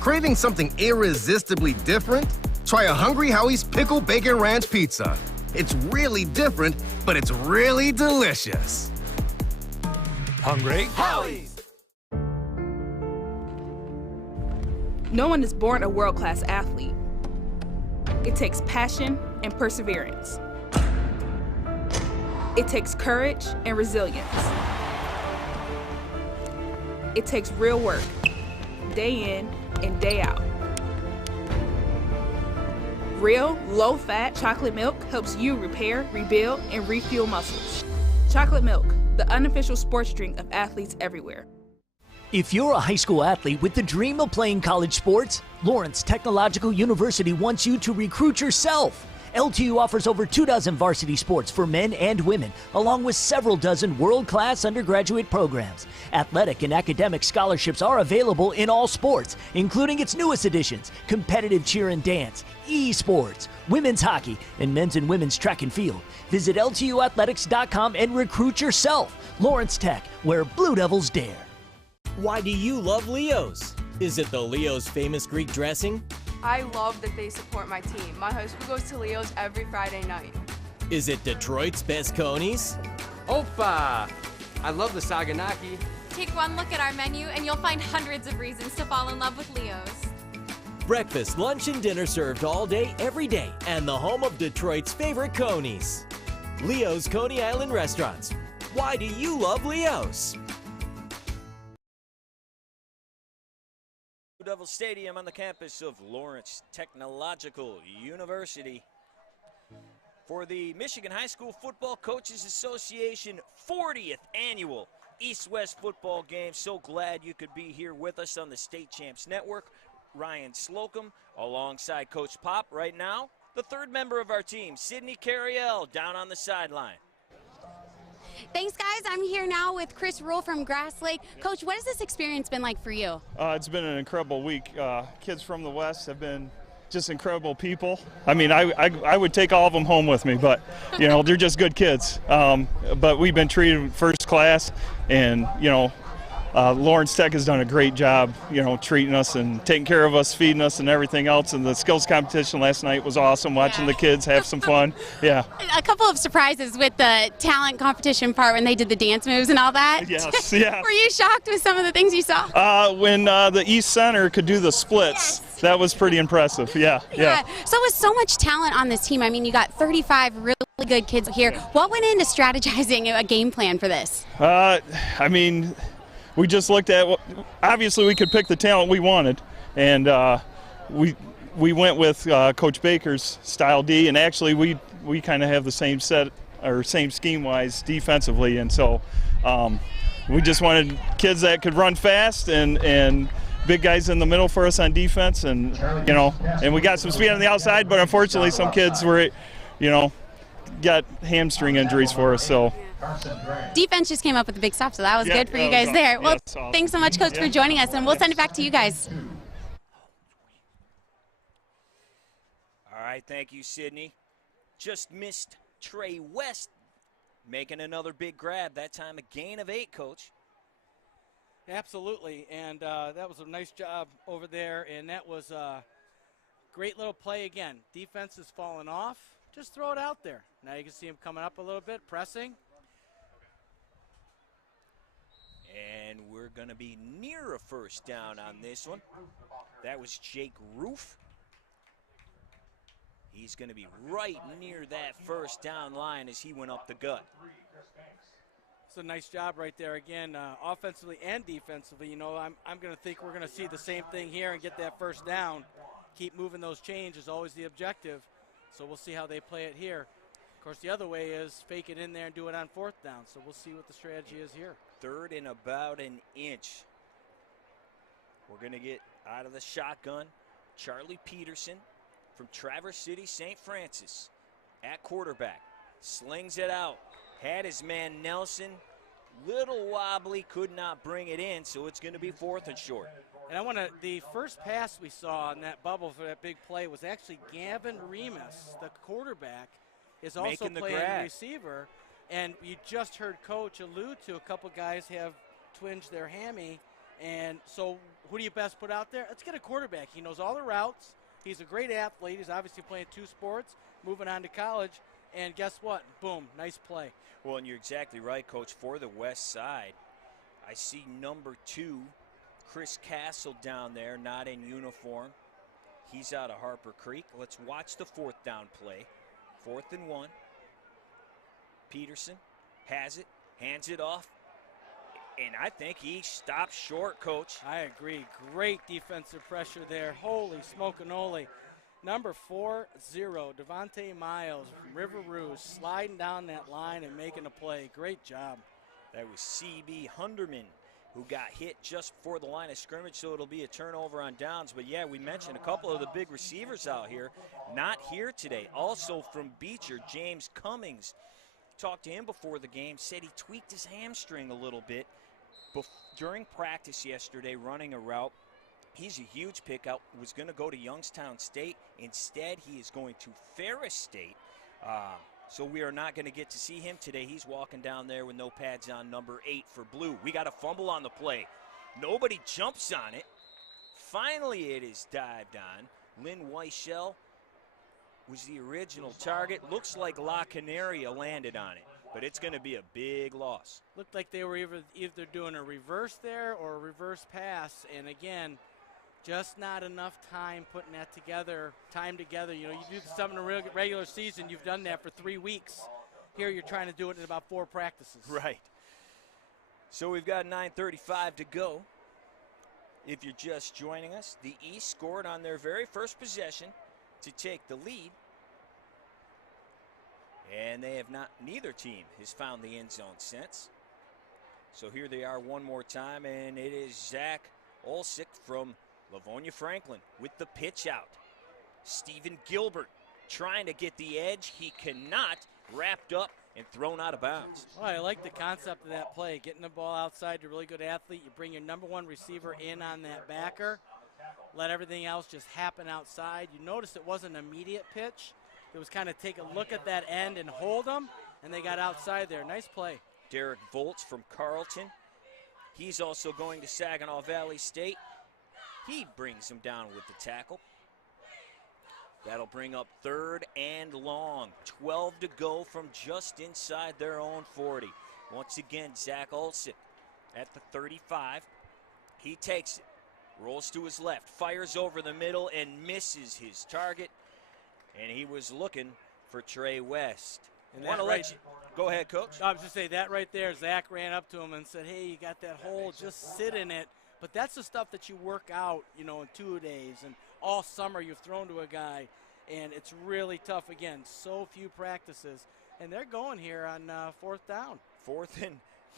Craving something irresistibly different? Try a Hungry Howie's Pickle Bacon Ranch Pizza. It's really different, but it's really delicious. Hungry Howie's! No one is born a world-class athlete. It takes passion and perseverance. It takes courage and resilience. It takes real work, day in and day out. Real, low-fat chocolate milk helps you repair, rebuild, and refuel muscles. Chocolate milk, the unofficial sports drink of athletes everywhere. If you're a high school athlete with the dream of playing college sports, Lawrence Technological University wants you to recruit yourself. LTU offers over 24 varsity sports for men and women, along with several dozen world-class undergraduate programs. Athletic and academic scholarships are available in all sports, including its newest additions, competitive cheer and dance, esports, women's hockey, and men's and women's track and field. Visit LTUathletics.com and recruit yourself. Lawrence Tech, where Blue Devils dare. Why do you love Leo's? Is it the Leo's famous Greek dressing? I love that they support my team. My high school goes to Leo's every Friday night. Is it Detroit's best Coneys? Oppa! I love the Saganaki. Take one look at our menu and you'll find hundreds of reasons to fall in love with Leo's. Breakfast, lunch, and dinner served all day, every day, and the home of Detroit's favorite Coneys. Leo's Coney Island Restaurants. Why do you love Leo's? Blue Devil Stadium on the campus of Lawrence Technological University for the Michigan High School Football Coaches Association 40th annual East-West football game. So glad you could be here with us on the State Champs Network. Ryan Slocum alongside Coach Popp right now. The third member of our team, Sydney Cariel, down on the sideline. Thanks, guys. I'm here now with Chris Rule from Grass Lake. Coach, what has this experience been like for you? It's been an incredible week. Kids from the West have been just incredible people. I mean, I would take all of them home with me, but, you know, they're just good kids. But we've been treated first class, and, you know, Lawrence Tech has done a great job, you know, treating us and taking care of us, feeding us and everything else. And the skills competition last night was awesome, watching the kids have some fun. Yeah. A couple of surprises with the talent competition part when they did the dance moves and all that. Yes, yeah. Were you shocked with some of the things you saw? When the East Center could do the splits, that was pretty impressive. Yeah. So with so much talent on this team, I mean, you got 35 really good kids here. What went into strategizing a game plan for this? I mean, we just looked at, obviously we could pick the talent we wanted, and we went with Coach Baker's style D, and actually we kind of have the same set, or same scheme-wise defensively, and so we just wanted kids that could run fast and big guys in the middle for us on defense, and, you know, and we got some speed on the outside, but unfortunately some kids were, you know, got hamstring injuries for us, so. Defense just came up with a big stop, so that was good for you guys there. Well, thanks so much, Coach, for joining us, and we'll send it back to you guys. All right, thank you, Sydney. Just missed Trey West making another big grab, that time a gain of 8, Coach. Absolutely, and that was a nice job over there, and that was a great little play again. Defense is falling off. Just throw it out there. Now you can see him coming up a little bit, pressing. And we're going to be near a first down on this one. That was Jake Roof. He's going to be right near that first down line as he went up the gut. It's a nice job right there again, offensively and defensively. You know, I'm going to think we're going to see the same thing here and get that first down. Keep moving those chains is always the objective. So we'll see how they play it here. Of course, the other way is fake it in there and do it on 4th down. So we'll see what the strategy is here. 3rd and about an inch. We're going to get out of the shotgun. Charlie Peterson from Traverse City, St. Francis at quarterback. Slings it out. Had his man Nelson Little wobbly, could not bring it in, so it's going to be 4th and short. And the first pass we saw in that bubble for that big play was actually Gavin Remus, the quarterback, is also playing receiver. And you just heard Coach allude to a couple guys have twinged their hammy. And so who do you best put out there? Let's get a quarterback. He knows all the routes. He's a great athlete. He's obviously playing 2 sports, moving on to college. And guess what? Boom, nice play. Well, and you're exactly right, Coach. For the West Side, I see number 2, Chris Castle down there, not in uniform. He's out of Harper Creek. Let's watch the 4th down play. 4th and 1. Peterson has it, hands it off, and I think he stopped short, Coach. I agree. Great defensive pressure there. Holy smoke-a-noli. Number 40, Devontae Miles from River Rouge, sliding down that line and making a play. Great job. That was C.B. Hunderman, who got hit just before the line of scrimmage, so it'll be a turnover on downs. But, yeah, we mentioned a couple of the big receivers out here, not here today. Also from Beecher, James Cummings. Talked to him before the game, said he tweaked his hamstring a little bit during practice yesterday running a route. He's a huge pickup, was going to go to Youngstown State. Instead, he is going to Ferris State. So we are not going to get to see him today. He's walking down there with no pads on, number 8 for Blue. We got a fumble on the play. Nobody jumps on it. Finally, it is dived on. Lynn Weichel was the original target. Looks like La Canaria landed on it, but it's going to be a big loss. Looked like they were either doing a reverse there or a reverse pass, and again, just not enough time putting that together. You know, you do something in a regular season, you've done that for 3 weeks. Here you're trying to do it in about 4 practices. Right. So we've got 9:35 to go. If you're just joining us, the East scored on their very first possession to take the lead, and neither team has found the end zone since. So here they are one more time, and it is Zach Olsick from Livonia Franklin with the pitch out. Stephen Gilbert trying to get the edge. He cannot. Wrapped up and thrown out of bounds. Well, I like the concept of that play, getting the ball outside to a really good athlete. You bring your number 1 receiver in on that backer. Let everything else just happen outside. You notice it wasn't an immediate pitch. It was kind of take a look at that end and hold them, and they got outside there. Nice play. Derek Volts from Carleton. He's also going to Saginaw Valley State. He brings him down with the tackle. That'll bring up 3rd and long. 12 to go from just inside their own 40. Once again, Zach Olsick at the 35. He takes it. Rolls to his left, fires over the middle, and misses his target. And he was looking for Trey West. And Go ahead, Coach. I was just saying that right there, Zach ran up to him and said, hey, you got that hole, just sit in it. But that's the stuff that you work out, you know, in 2 days. And all summer you've thrown to a guy, and it's really tough. Again, so few practices. And they're going here on 4th down. 4th and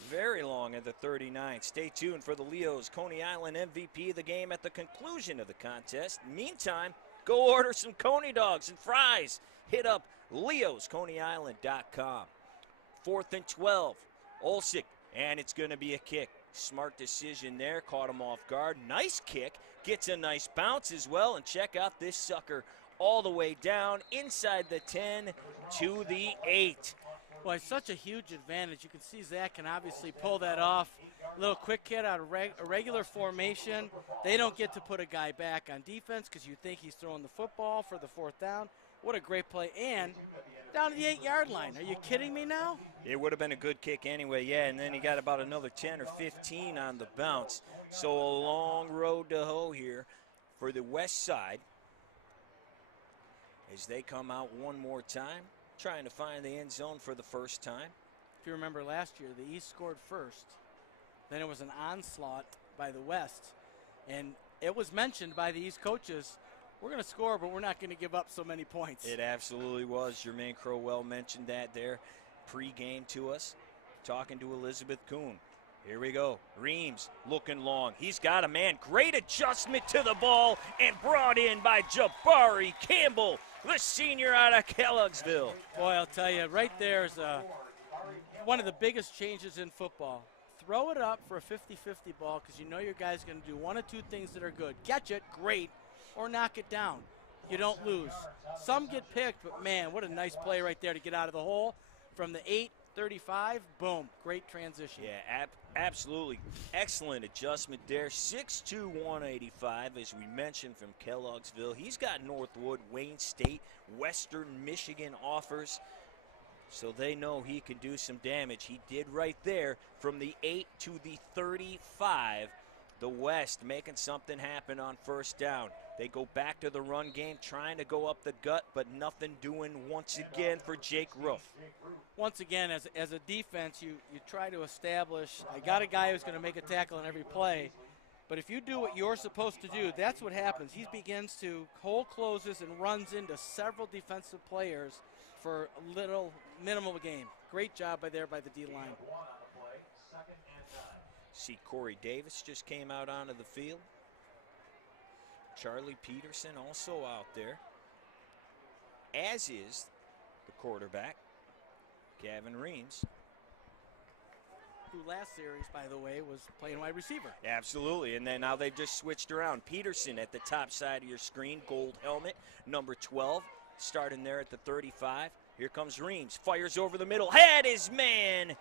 very long at the 39. Stay tuned for the Leo's Coney Island MVP of the game at the conclusion of the contest. Meantime, go order some Coney dogs and fries. Hit up leosconeyisland.com. 4th and 12. Olsick, and it's going to be a kick. Smart decision there, caught him off guard. Nice kick, gets a nice bounce as well, and check out this sucker all the way down inside the 10 to the 8. Well, it's such a huge advantage. You can see Zach can obviously pull that off. A little quick hit out of a regular formation. They don't get to put a guy back on defense because you think he's throwing the football for the 4th down. What a great play. And down to the 8-yard line. Are you kidding me now? It would have been a good kick anyway, yeah, and then he got about another 10 or 15 on the bounce. So a long road to hoe here for the West Side as they come out one more time, trying to find the end zone for the first time. If you remember last year, the East scored first. Then it was an onslaught by the West. And it was mentioned by the East coaches, we're going to score, but we're not going to give up so many points. It absolutely was. Jermaine Crowell mentioned that there pre-game to us, talking to Elizabeth Coon. Here we go. Reams looking long. He's got a man. Great adjustment to the ball and brought in by Jabari Campbell, the senior out of Kellogg'sville. Boy, I'll tell you, right there is a one of the biggest changes in football. Throw it up for a 50-50 ball because you know your guy's going to do one of two things that are good. Catch it, great, or knock it down. You don't lose. Some get picked, but, man, what a nice play right there to get out of the hole. From the 8-35, boom, great transition. Yeah, absolutely. Excellent adjustment there. 6'2", 185, as we mentioned, from Kelloggsville. He's got Northwood, Wayne State, Western Michigan offers, so they know he can do some damage. He did right there from the 8 to the 35. The West making something happen on first down. They go back to the run game, trying to go up the gut, but nothing doing once again for Jake Roof. Once again, as a defense, you try to establish, I got a guy who's going to make a tackle on every play, but if you do what you're supposed to do, that's what happens. He begins to hole closes and runs into several defensive players for a little minimal game. Great job by the D-line. See, Corey Davis just came out onto the field. Charlie Peterson also out there, as is the quarterback, Gavin Reams. Who last series, by the way, was playing wide receiver. Absolutely, and then now they've just switched around. Peterson at the top side of your screen, gold helmet, number 12, starting there at the 35. Here comes Reams, fires over the middle, had his man,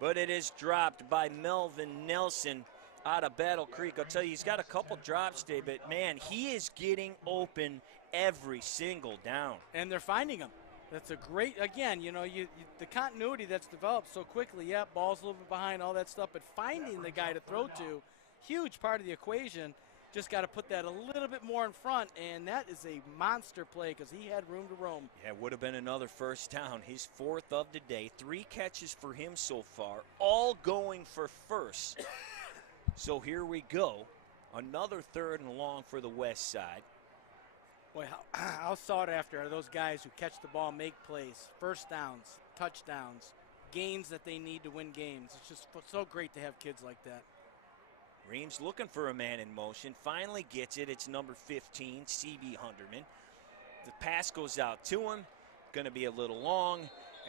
but it is dropped by Melvin Nelson out of Battle Creek. I'll tell you, he's got a couple drops today, but, man, he is getting open every single down. And they're finding him. That's a great, again, you know, the continuity that's developed so quickly. Yeah, ball's a little bit behind, all that stuff, but finding the guy to throw to, huge part of the equation. Just got to put that a little bit more in front, and that is a monster play because he had room to roam. Yeah, it would have been another first down. His fourth of the day. 3 catches for him so far, all going for first. So here we go. Another 3rd and long for the West side. Boy, how sought after are those guys who catch the ball, make plays, first downs, touchdowns, gains that they need to win games. It's just so great to have kids like that. Reams looking for a man in motion, finally gets it. It's number 15, C.B. Hunterman. The pass goes out to him, going to be a little long,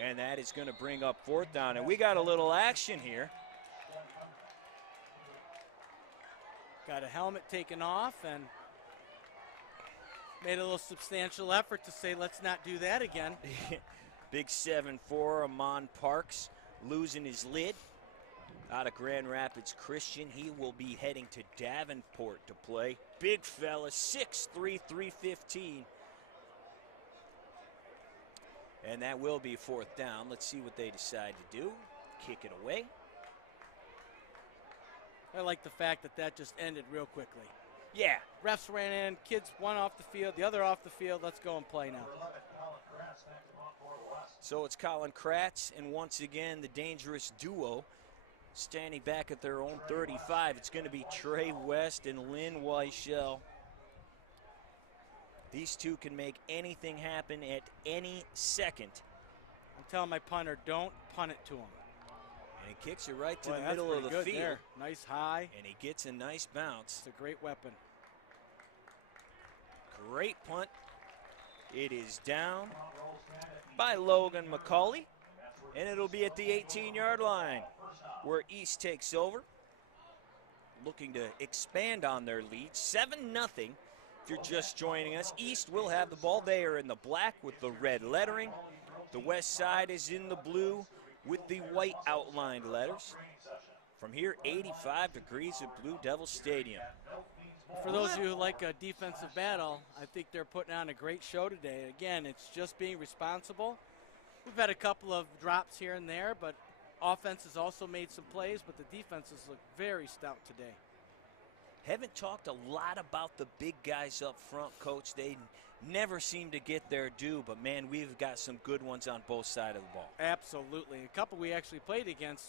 and that is going to bring up 4th down. And we got a little action here. Got a helmet taken off and made a little substantial effort to say, let's not do that again. Big 7'4", Amon Parks losing his lid. Out of Grand Rapids Christian, he will be heading to Davenport to play. Big fella, 6'3", 315. And that will be 4th down. Let's see what they decide to do. Kick it away. I like the fact that just ended real quickly. Yeah. Refs ran in, kids one off the field, the other off the field. Let's go and play now. So it's Colin Kratz and once again the dangerous duo standing back at their own 35. It's going to be Trey West and Lynn Weichel. These two can make anything happen at any second. I'm telling my punter, don't punt it to him. And he kicks it right to the middle of the field. There. Nice high. And he gets a nice bounce. It's a great weapon. Great punt. It is down by Logan McCauley. And it'll be at the 18-yard line where East takes over. Looking to expand on their lead. 7-0. If you're just joining us, East will have the ball. They are in the black with the red lettering. The West side is in the blue with the white outlined letters. From here, 85 degrees at Blue Devil Stadium. For those of you who like a defensive battle, I think they're putting on a great show today. Again, it's just being responsible. We've had a couple of drops here and there, but offense has also made some plays, but the defenses look very stout today. Haven't talked a lot about the big guys up front, Coach. They never seem to get their due, but, man, we've got some good ones on both sides of the ball. Absolutely. A couple we actually played against,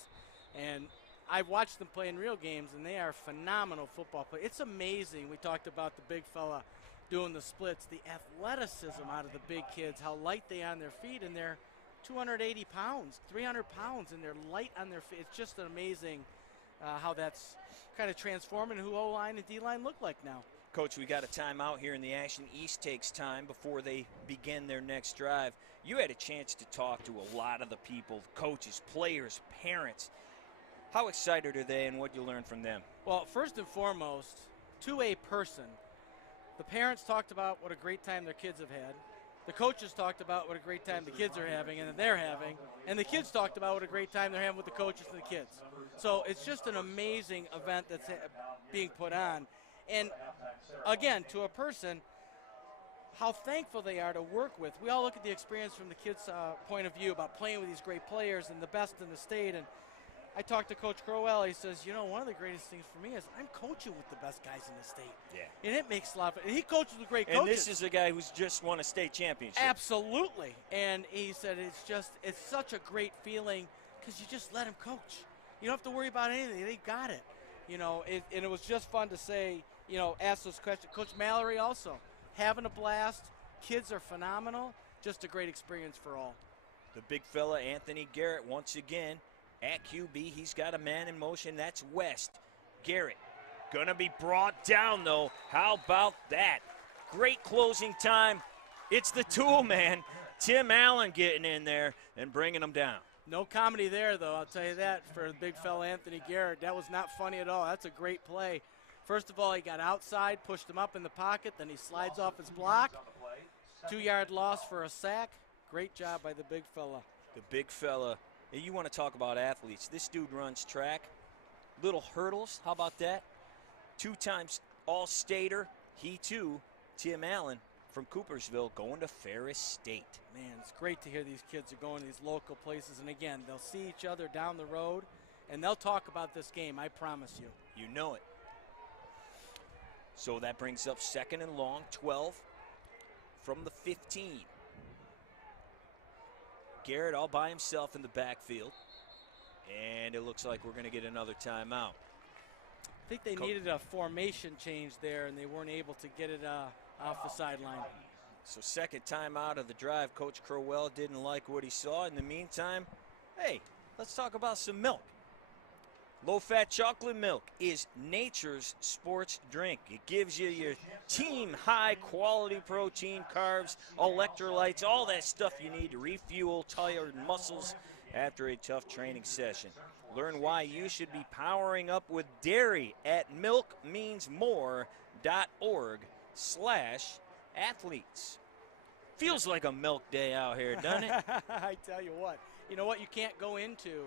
and I've watched them play in real games, and they are phenomenal football players. It's amazing. We talked about the big fella doing the splits, the athleticism out of the big kids, how light they are on their feet, and they're 280 pounds, 300 pounds, and they're light on their feet. It's just an amazing how that's kind of transforming who O-line and D-line look like now. Coach, we got a timeout here in the action. East takes time before they begin their next drive. You had a chance to talk to a lot of the people, coaches, players, parents. How excited are they and what you learned from them? Well, first and foremost, to a person, the parents talked about what a great time their kids have had. The coaches talked about what a great time the kids are having and that they're having. And the kids talked about what a great time they're having with the coaches and the kids. So it's just an amazing event that's being put on. And, again, to a person, how thankful they are to work with. We all look at the experience from the kids' point of view about playing with these great players and the best in the state. And I talked to Coach Cariel. He says, one of the greatest things for me is I'm coaching with the best guys in the state. Yeah. And it makes a lot of fun. And he coaches with great coaches. And this is a guy who's just won a state championship. Absolutely. And he said it's such a great feeling because you just let him coach. You don't have to worry about anything. They got it. And it was just fun to say, ask those questions. Coach Mallory also having a blast. Kids are phenomenal. Just a great experience for all. The big fella, Anthony Garrett, once again. At QB, he's got a man in motion. That's West. Garrett going to be brought down, though. How about that? Great closing time. It's the tool man, Tim Allen, getting in there and bringing him down. No comedy there, though, I'll tell you that, for the big fella Anthony Garrett. That was not funny at all. That's a great play. First of all, he got outside, pushed him up in the pocket, then he slides off his block. 2-yard loss for a sack. Great job by the big fella. The big fella. You want to talk about athletes. This dude runs track. Little hurdles, how about that? 2 times All-Stater. He, too, Tim Allen from Coopersville, going to Ferris State. Man, it's great to hear these kids are going to these local places. And, again, they'll see each other down the road, and they'll talk about this game, I promise you. You know it. So that brings up 2nd and long, 12 from the 15. Garrett all by himself in the backfield. And it looks like we're going to get another timeout. I think they needed a formation change there, and they weren't able to get it off the sideline. So second timeout of the drive. Coach Crowell didn't like what he saw. In the meantime, hey, let's talk about some milk. Low-fat chocolate milk is nature's sports drink. It gives you your team high-quality protein, carbs, electrolytes, all that stuff you need to refuel tired muscles after a tough training session. Learn why you should be powering up with dairy at milkmeansmore.org/athletes. Feels like a milk day out here, doesn't it? I tell you what. You know what? You can't go into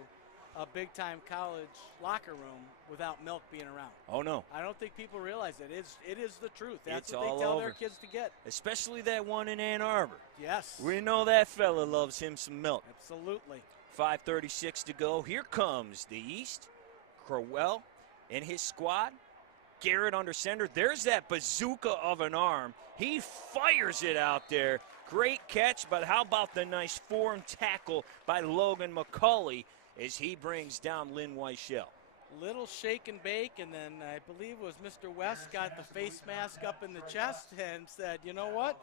a big-time college locker room without milk being around. Oh, no. I don't think people realize it. It is the truth. That's it's what they all tell over. Their kids to get. Especially that one in Ann Arbor. Yes. We know that fella loves him some milk. Absolutely. 5:36 to go. Here comes the East. Crowell and his squad. Garrett under center. There's that bazooka of an arm. He fires it out there. Great catch, but how about the nice form tackle by Logan McCauley as he brings down Lynn Weichel. Little shake and bake, and then I believe it was Mr. West got the face mask up in the chest and said, you know what?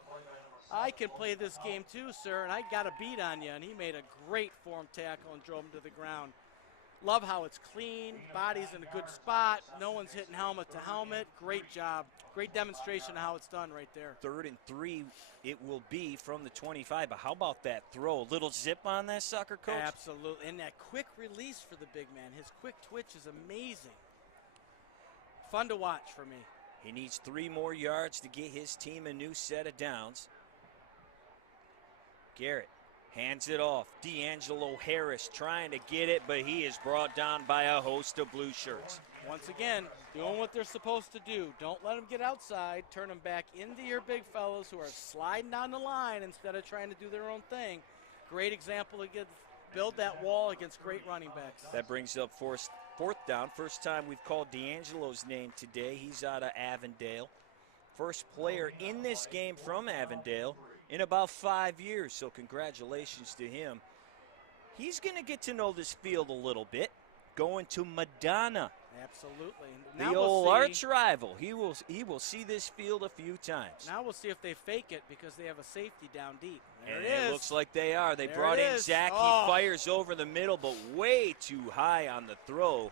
I can play this game too, sir, and I got a beat on you. And he made a great form tackle and drove him to the ground. Love how it's clean, body's in a good spot, no one's hitting helmet to helmet. Great job. Great demonstration of how it's done right there. 3rd and 3 it will be from the 25, but how about that throw? A little zip on that sucker, Coach? Absolutely, and that quick release for the big man. His quick twitch is amazing. Fun to watch for me. He needs 3 more yards to get his team a new set of downs. Garrett hands it off. D'Angelo Harris trying to get it, but he is brought down by a host of blue shirts. Once again, doing what they're supposed to do. Don't let them get outside. Turn them back into your big fellas who are sliding down the line instead of trying to do their own thing. Great example to build that wall against great running backs. That brings up 4th down. First time we've called D'Angelo's name today. He's out of Avondale. First player in this game from Avondale in about 5 years, so congratulations to him. He's going to get to know this field a little bit, going to Madonna. Absolutely. The old arch rival. He will see this field a few times. Now we'll see if they fake it because they have a safety down deep. There and it is. It looks like they are. They there brought in Zach. Oh. He fires over the middle, but way too high on the throw.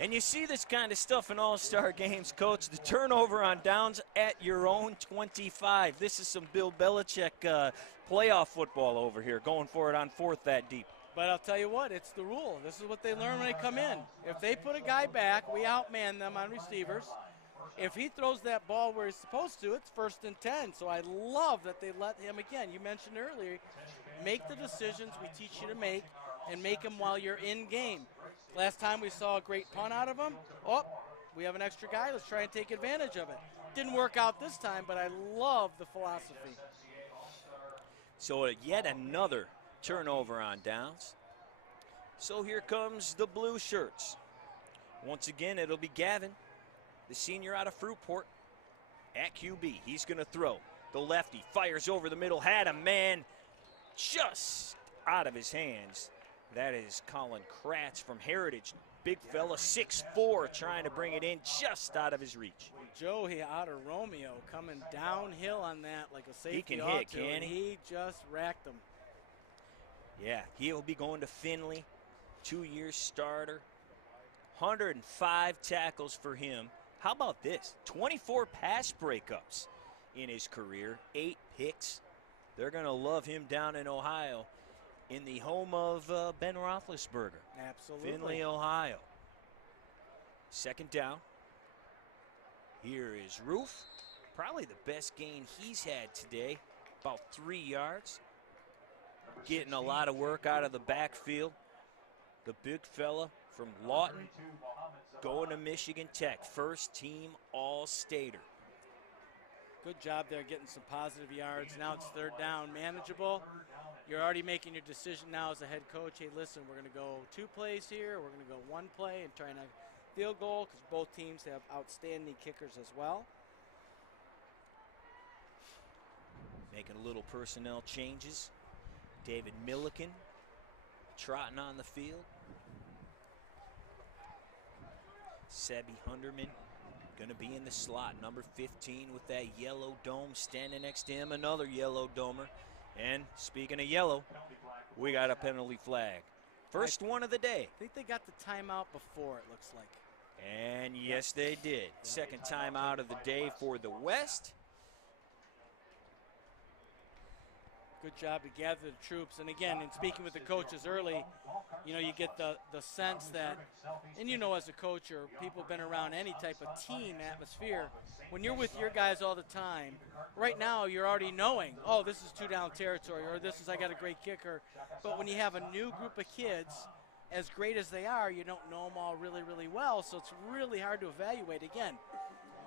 And you see this kind of stuff in all-star games, Coach. The turnover on downs at your own 25. This is some Bill Belichick playoff football over here, going for it on fourth that deep. But I'll tell you what, it's the rule. This is what they learn when they come in. If they put a guy back, we outman them on receivers. If he throws that ball where he's supposed to, it's 1st and 10. So I love that they let him, again, you mentioned earlier, make the decisions we teach you to make and make them while you're in game. Last time we saw a great punt out of him. Oh, we have an extra guy. Let's try and take advantage of it. Didn't work out this time, but I love the philosophy. So yet another turnover on downs. So here comes the blue shirts. Once again, it'll be Gavin, the senior out of Fruitport, at QB. He's going to throw. The lefty fires over the middle, had a man just out of his hands. That is Colin Cartz from Heritage. Big fella, 6'4", trying to bring it in just out of his reach. Joey out of Romeo coming downhill on that like a safety. He can hit, can he? He just racked him. Yeah, he'll be going to Finley, 2-year starter. 105 tackles for him. How about this? 24 pass breakups in his career, 8 picks. They're going to love him down in Ohio, in the home of Ben Roethlisberger. Absolutely. Finley, Ohio. Second down. Here is Roof. Probably the best gain he's had today, about 3 yards. Getting a lot of work out of the backfield. The big fella from Lawton going to Michigan Tech. First team All-Stater. Good job there getting some positive yards. Now it's 3rd down, manageable. You're already making your decision now as a head coach. Hey, listen, we're going to go 2 plays here. We're going to go 1 play and try and have a field goal because both teams have outstanding kickers as well. Making a little personnel changes. David Milliken trotting on the field. Sebi Hunderman going to be in the slot, number 15 with that yellow dome standing next to him, another yellow domer. And speaking of yellow, we got a penalty flag. First one of the day. I think they got the timeout before, it looks like. And yes, they did. Second timeout of the day for the West. Good job to gather the troops. And again, in speaking with the coaches early, you know, you get the sense that, and you know as a coach or people have been around any type of team atmosphere, when you're with your guys all the time, right now you're already knowing, oh, this is 2-down territory, or this is I got a great kicker. But when you have a new group of kids, as great as they are, you don't know them all really, really well, so it's really hard to evaluate. Again,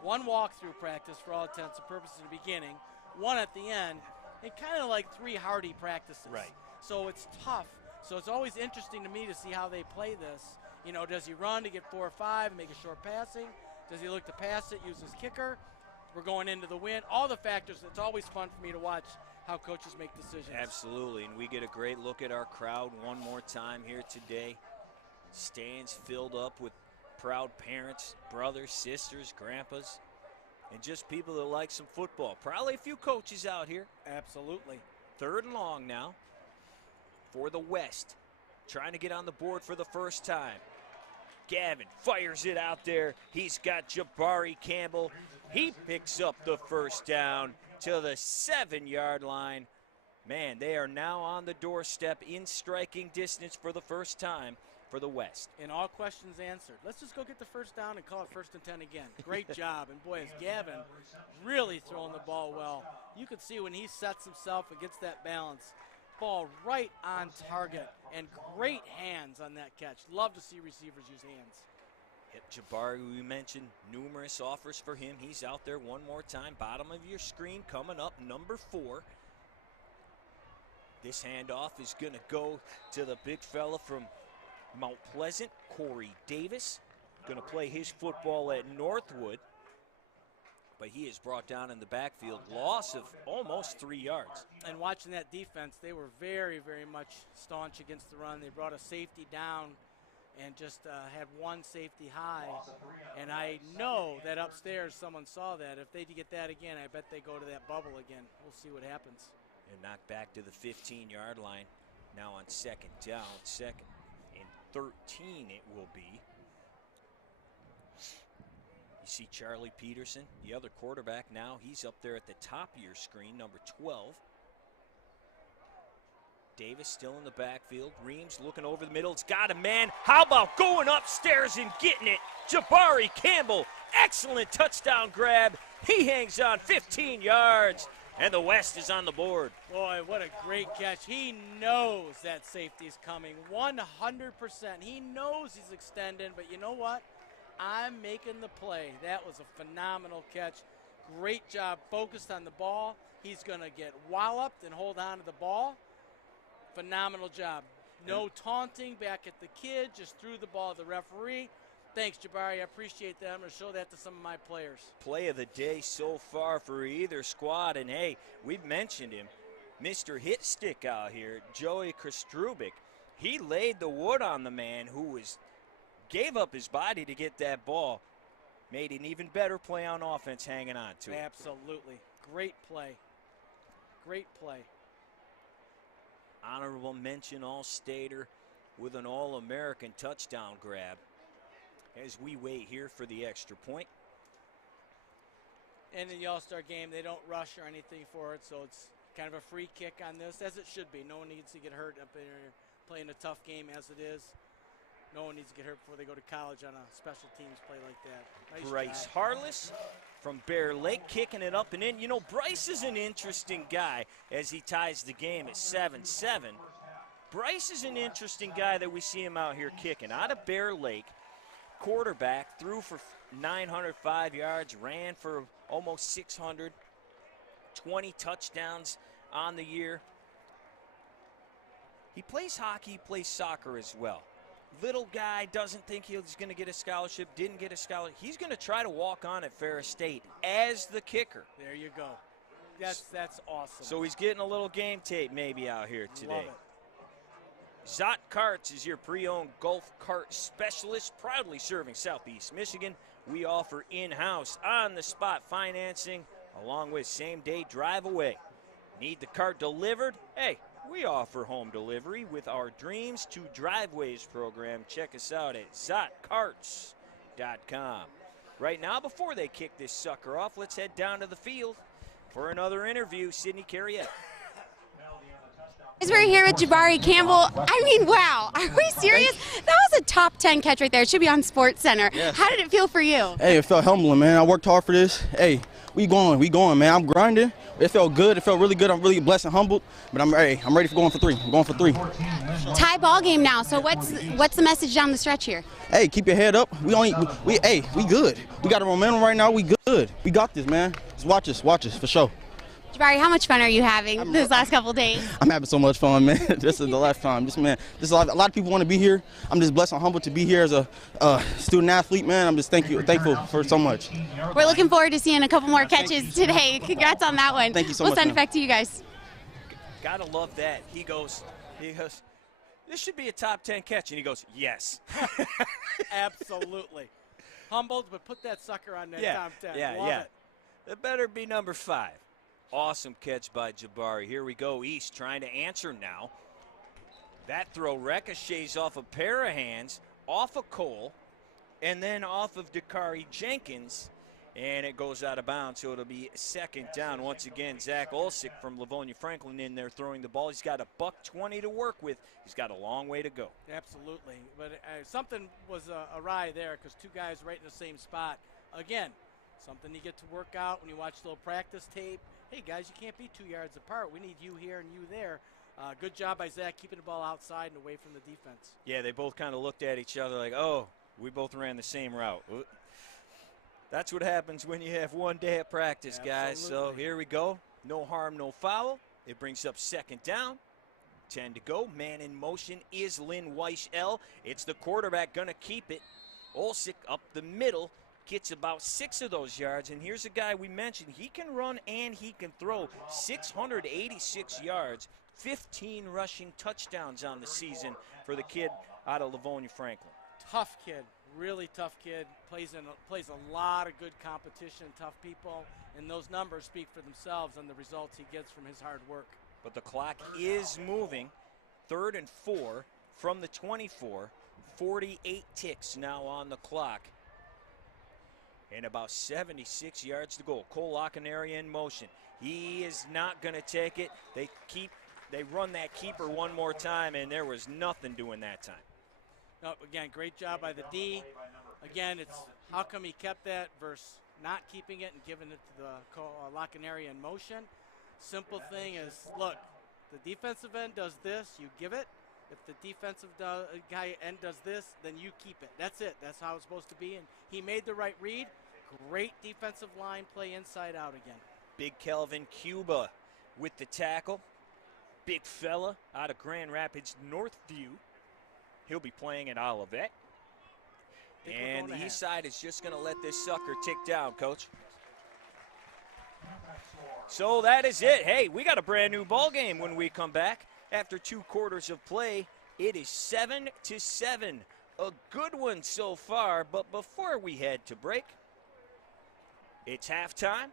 1 walkthrough practice for all intents and purposes in the beginning, 1 at the end, and kind of like 3 hardy practices. Right. So it's tough. So it's always interesting to me to see how they play this. You know, does he run to get 4 or 5 and make a short passing? Does he look to pass it, use his kicker? We're going into the wind. All the factors. It's always fun for me to watch how coaches make decisions. Absolutely, and we get a great look at our crowd one more time here today. Stands filled up with proud parents, brothers, sisters, grandpas, and just people that like some football. Probably a few coaches out here. Absolutely. 3rd and long now for the West. Trying to get on the board for the first time. Gavin fires it out there. He's got Jabari Campbell. He picks up the first down to the 7-yard line. Man, they are now on the doorstep in striking distance for the first time for the West. And all questions answered. Let's just go get the first down and call it 1st and 10 again. Great job. And boy, is Gavin really throwing the ball well. You can see when he sets himself and gets that balance, ball right on target, and great hands on that catch. Love to see receivers use hands. Yep, Jabari, we mentioned numerous offers for him. He's out there one more time. Bottom of your screen coming up, number 4. This handoff is going to go to the big fella from Mount Pleasant, Corey Davis. Going to play his football at Northwood. But he is brought down in the backfield. Loss of almost 3 yards. And watching that defense, they were very, very much staunch against the run. They brought a safety down and just had 1 safety high. And I know that upstairs someone saw that. If they get that again, I bet they go to that bubble again. We'll see what happens. And knocked back to the 15-yard line. Now on 2nd down, 2nd and 13 it will be. see Charlie Peterson, the other quarterback now. He's up there at the top of your screen, number 12. Davis still in the backfield. Reams looking over the middle. It's got a man. How about going upstairs and getting it? Jabari Campbell, excellent touchdown grab. He hangs on 15 yards, and the West is on the board. Boy, what a great catch. He knows that safety's coming 100%. He knows he's extending, but you know what? I'm making the play. That was a phenomenal catch. Great job, focused on the ball. He's going to get walloped and hold on to the ball. Phenomenal job. No taunting back at the kid, just threw the ball to the referee. Thanks, Jabari. I appreciate that. I'm going to show that to some of my players. Play of the day so far for either squad. And, hey, we've mentioned him. Mr. Hit Stick out here, Joey Kostrubik. He laid the wood on the man who gave up his body to get that ball. Made an even better play on offense hanging on to it. Absolutely. Great play. Great play. Honorable mention All-Stater with an All-American touchdown grab as we wait here for the extra point. And in the All-Star game, they don't rush or anything for it, so it's kind of a free kick on this, as it should be. No one needs to get hurt up there playing a tough game as it is. No one needs to get hurt before they go to college on a special teams play like that. Nice Bryce job. Harless from Bear Lake kicking it up and in. You know, Bryce is an interesting guy as he ties the game at 7-7. Bryce is an interesting guy that we see him out here kicking. Out of Bear Lake, quarterback, threw for 905 yards, ran for almost 600, 20 touchdowns on the year. He plays hockey, he plays soccer as well. Little guy, doesn't think he's going to get a scholarship, didn't get a scholarship. He's going to try to walk on at Ferris State as the kicker. There you go. That's awesome. So he's getting a little game tape maybe out here today. Love it. Szott Cartz is your pre-owned golf cart specialist, proudly serving Southeast Michigan. We offer in-house, on-the-spot financing, along with same-day drive away. Need the cart delivered? Hey, we offer home delivery with our Dreams to Driveways program. Check us out at ZottCarts.com. Right now, before they kick this sucker off, let's head down to the field for another interview. Sydney Cariel. We're here with Jabari Campbell. I mean, wow. Are we serious? That was a top 10 catch right there. It should be on Sports Center. Yes. How did it feel for you? Hey, it felt humbling, man. I worked hard for this. Hey, we going, man. I'm grinding. It felt good. It felt really good. I'm really blessed and humbled. But I'm ready for going for three. I'm going for three. Tie ball game now. So what's the message down the stretch here? Hey, keep your head up. We good. We got a momentum right now. We good. We got this, man. Just watch us for sure. Jabari, how much fun are you having this last couple of days? I'm having so much fun, man. This is the last time. A lot of people want to be here. I'm just blessed and humbled to be here as a student athlete, man. I'm just thankful for so much. We're looking forward to seeing a couple more catches today. Congrats on that one. Thank you so much. much. We'll send it back to you guys. Gotta love that. He goes, this should be a top 10 catch. And he goes, yes. Absolutely. Humbled, but put that sucker on that top 10. Love it. It better be number 5. Awesome catch by Jabari. Here we go, East trying to answer now. That throw ricochets off a pair of hands, off of Cole, and then off of Dakari Jenkins, and it goes out of bounds, so it'll be second down. Once again, Zach Olsick from Livonia Franklin in there throwing the ball. He's got $120 to work with. He's got a long way to go. Absolutely, but something was awry there because two guys right in the same spot. Again, something you get to work out when you watch a little practice tape. Hey, guys, you can't be 2 yards apart. We need you here and you there. Good job by Zach keeping the ball outside and away from the defense. Yeah, they both kind of looked at each other like, oh, we both ran the same route. That's what happens when you have one day at practice, guys. So here we go. No harm, no foul. It brings up second down. 10 to go. Man in motion is Lynn Weichel. It's the quarterback going to keep it. Olsick up the middle. Gets about 6 of those yards, and here's a guy we mentioned. He can run and he can throw. 686 yards, 15 rushing touchdowns on the season for the kid out of Livonia Franklin. Tough kid, really tough kid. Plays a lot of good competition, tough people, and those numbers speak for themselves on the results he gets from his hard work. But the clock is moving. 3rd and 4 from the 24. 48 ticks now on the clock. And about 76 yards to go. Cole Lockenaria in motion. He is not going to take it. They run that keeper one more time, and there was nothing doing that time. No, again, great job by the D. Again, it's how come he kept that versus not keeping it and giving it to the Lockenaria in motion. Simple thing is, look, the defensive end does this, you give it. If the defensive guy end does this, then you keep it. That's it. That's how it's supposed to be. And he made the right read. Great defensive line play inside out again. Big Kelvin Cuba with the tackle. Big fella out of Grand Rapids Northview. He'll be playing at Olivet. And the east side is just going to let this sucker tick down, Coach. So that is it. Hey, we got a brand new ball game when we come back. After 2 quarters of play, it is 7-7. A good one so far, but before we head to break, it's halftime,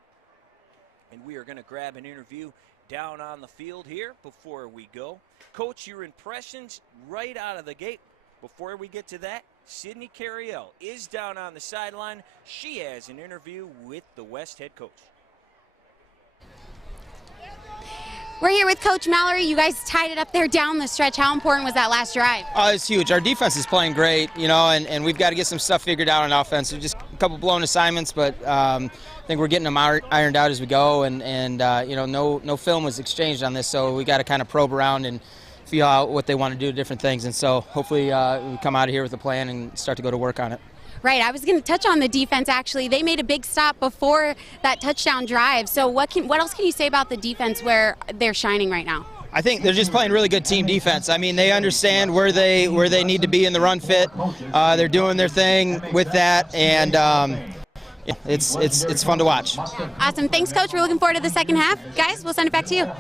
and we are going to grab an interview down on the field here before we go. Coach, your impressions right out of the gate. Before we get to that, Sydney Cariel is down on the sideline. She has an interview with the West head coach. We're here with Coach Mallory. You guys tied it up there down the stretch. How important was that last drive? It's huge. Our defense is playing great, and we've got to get some stuff figured out on offense. Just a couple blown assignments, but I think we're getting them ironed out as we go, and no film was exchanged on this, so we got to kind of probe around and feel out what they want to do, different things, and so hopefully we come out of here with a plan and start to go to work on it. Right, I was going to touch on the defense, actually. They made a big stop before that touchdown drive. So what else can you say about the defense where they're shining right now? I think they're just playing really good team defense. I mean, they understand where they need to be in the run fit. They're doing their thing with that, and it's fun to watch. Awesome. Thanks, Coach. We're looking forward to the second half. Guys, we'll send it back to you.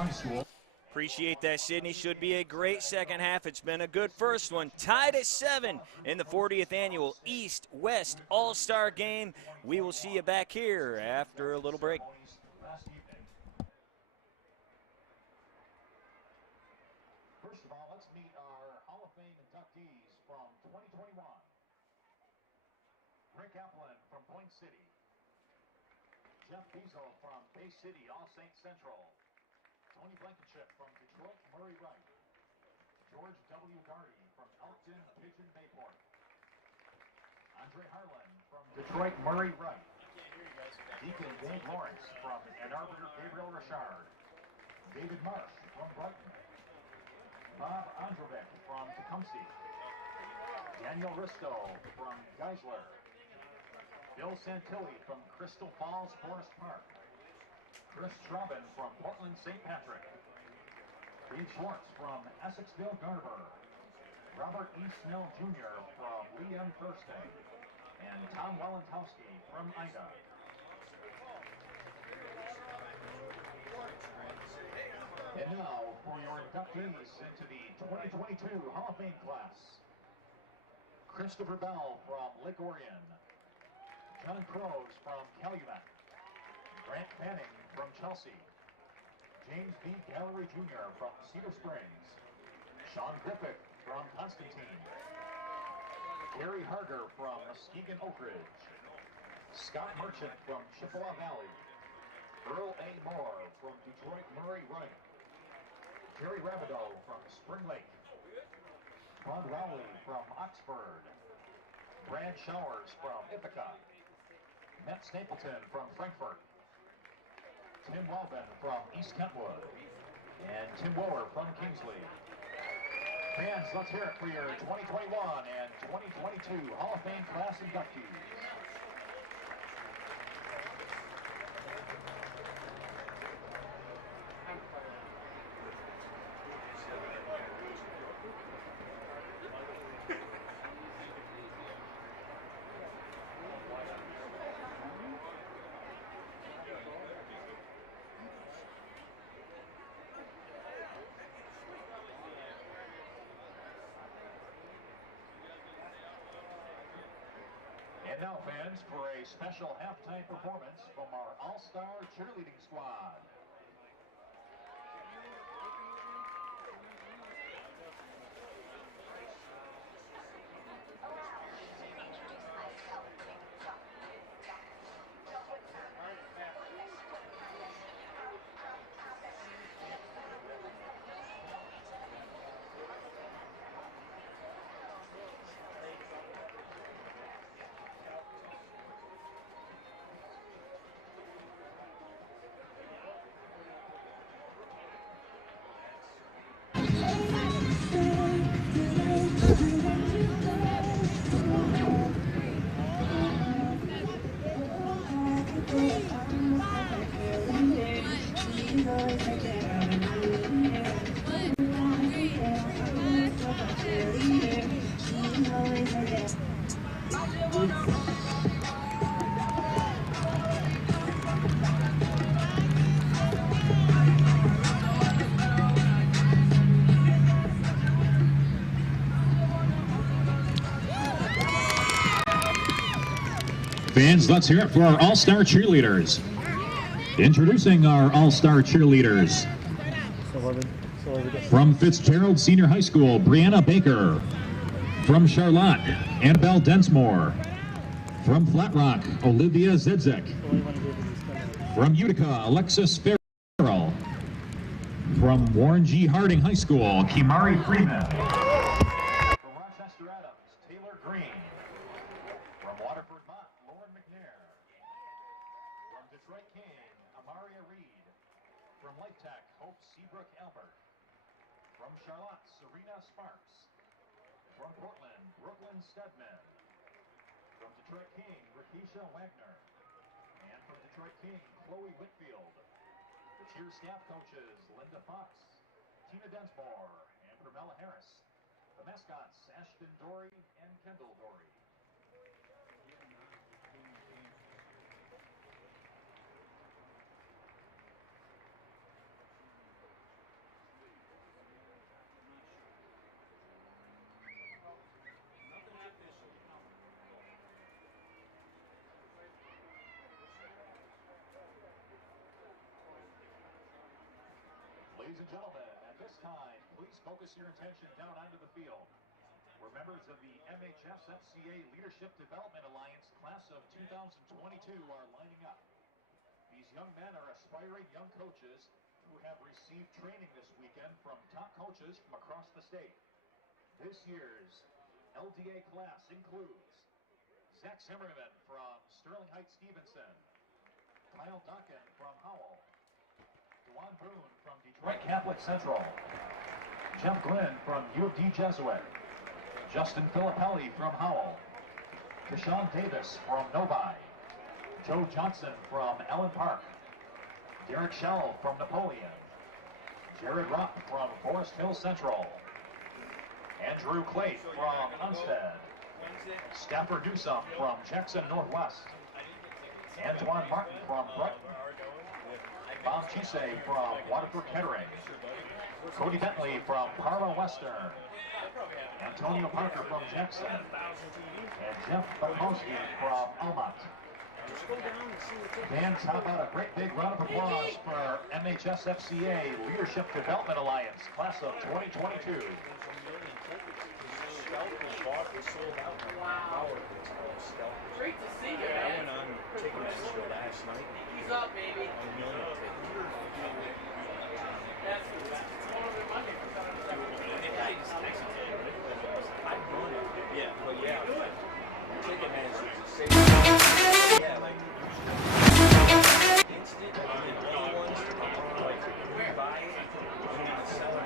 Appreciate that, Sydney. Should be a great second half. It's been a good first one. Tied at 7 in the 40th annual East-West All-Star Game. We will see you back here after a little break. First of all, let's meet our Hall of Fame inductees from 2021. Rick Applin from Point City. Jeff Beazle from Bay City, All Saints Central. Tony Blankenship from Detroit, Murray Wright. George W. Gardy from Elkton, Pigeon Bayport. Andre Harlan from Detroit, Murray Wright. Deacon Dave Lawrence from Ann Arbor, Gabriel Richard. David Marsh from Brighton. Bob Androvic from Tecumseh. Daniel Risto from Geisler. Bill Santilli from Crystal Falls, Forest Park. Chris Straubin from Portland, St. Patrick. Dave Schwartz from Essexville, Garber. Robert E. Snell Jr. from Lee M. Thursday. And Tom Walentowski from Ida. And now for your inductees into the 2022 Hall of Fame class. Christopher Bell from Lake Orion. John Crows from Calumet. Grant Fanning from Chelsea. James B. Gallery Jr. from Cedar Springs. Sean Griffith from Constantine. Gary Harger from Muskegon Oak Ridge. Scott Merchant from Chippewa Valley. Earl A. Moore from Detroit Murray Wright. Jerry Rabideau from Spring Lake. Bud Rowley from Oxford. Brad Showers from Ithaca. Matt Stapleton from Frankfurt. Tim Welben from East Kentwood. And Tim Wower from Kingsley. Fans, let's hear it for your 2021 and 2022 Hall of Fame class inductees. And now, fans, for a special halftime performance from our All-Star Cheerleading Squad. Fans, let's hear it for our all-star cheerleaders. Introducing our all-star cheerleaders. From Fitzgerald Senior High School, Brianna Baker. From Charlotte, Annabelle Densmore. From Flat Rock, Olivia Zedzek. From Utica, Alexis Farrell. From Warren G. Harding High School, Kimari Freeman. From Rochester Adams, Taylor Green. From Waterford Mott, Lauren McNair. From Detroit King, Amaria Reed. From Life Tech, Hope Seabrook Albert. From Charlotte, Serena Sparks. From Portland, Brooklyn Stedman. From Detroit King, Rakesha Wagner. And from Detroit King, Chloe Whitfield. The cheer staff coaches, Linda Fox, Tina Densmore, and Pramela Harris. The mascots, Ashton Dory and Kendall Dory. Ladies and gentlemen, at this time, please focus your attention down onto the field, where members of the MHSFCA Leadership Development Alliance Class of 2022 are lining up. These young men are aspiring young coaches who have received training this weekend from top coaches from across the state. This year's LDA class includes Zach Zimmerman from Sterling Heights Stevenson, Kyle Duncan from Howell, Juan Boone from Detroit Catholic Central, Jeff Glynn from U of D Jesuit, Justin Filippelli from Howell, Deshaun Davis from Novi, Joe Johnson from Ellen Park, Derek Schell from Napoleon, Jared Rupp from Forest Hill Central, Andrew Clate from Hunstead, Stafford Newsome from Jackson Northwest, Antoine Martin from Brighton, Bob Chise from Waterford Kettering, Cody Bentley from Parma Western, Antonio Parker from Jackson, and Jeff Bukowski from Almont. Fans, how about a great big round of applause for MHSFCA Leadership Development Alliance, Class of 2022. Wow. Great to see you, man. I went on Ticketmaster last night. He's up, baby. That's the best. It's one of the Monday for I'm doing it. Yeah, well, yeah. Ticketmaster is the same. Yeah, like instant, and then other ones, like, we buy it, and then sell it.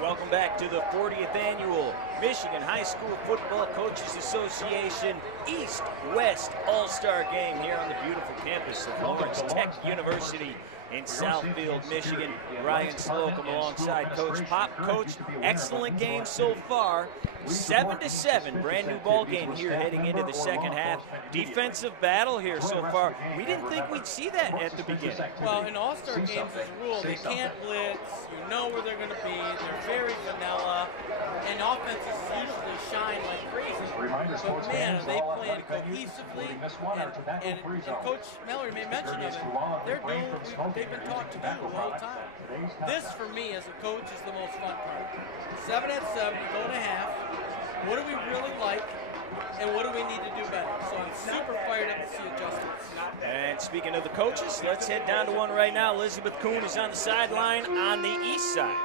Welcome back to the 40th annual Michigan High School Football Coaches Association East-West All-Star Game here on the beautiful campus of Lawrence Tech University in Southfield, Michigan. Ryan Slocum alongside Coach Popp. Coach, excellent game so far. 7-7, brand new ball game here heading into the second half. Defensive battle here so far. We didn't think we'd see that at the beginning. Well, in All-Star games, as a rule, they can't blitz. You know where they're going to be. They're very vanilla, and offenses usually shine like crazy. But man, are they playing cohesively? And Coach Mallory made mention of it. They're doing what they've been taught to do the whole time. This, for me, as a coach, is the most fun part. 7-7, you go to half. What do we really like, and what do we need to do better? So I'm super fired up to see adjustments. And speaking of the coaches, let's head down to one right now. Elizabeth Coon is on the sideline on the east side.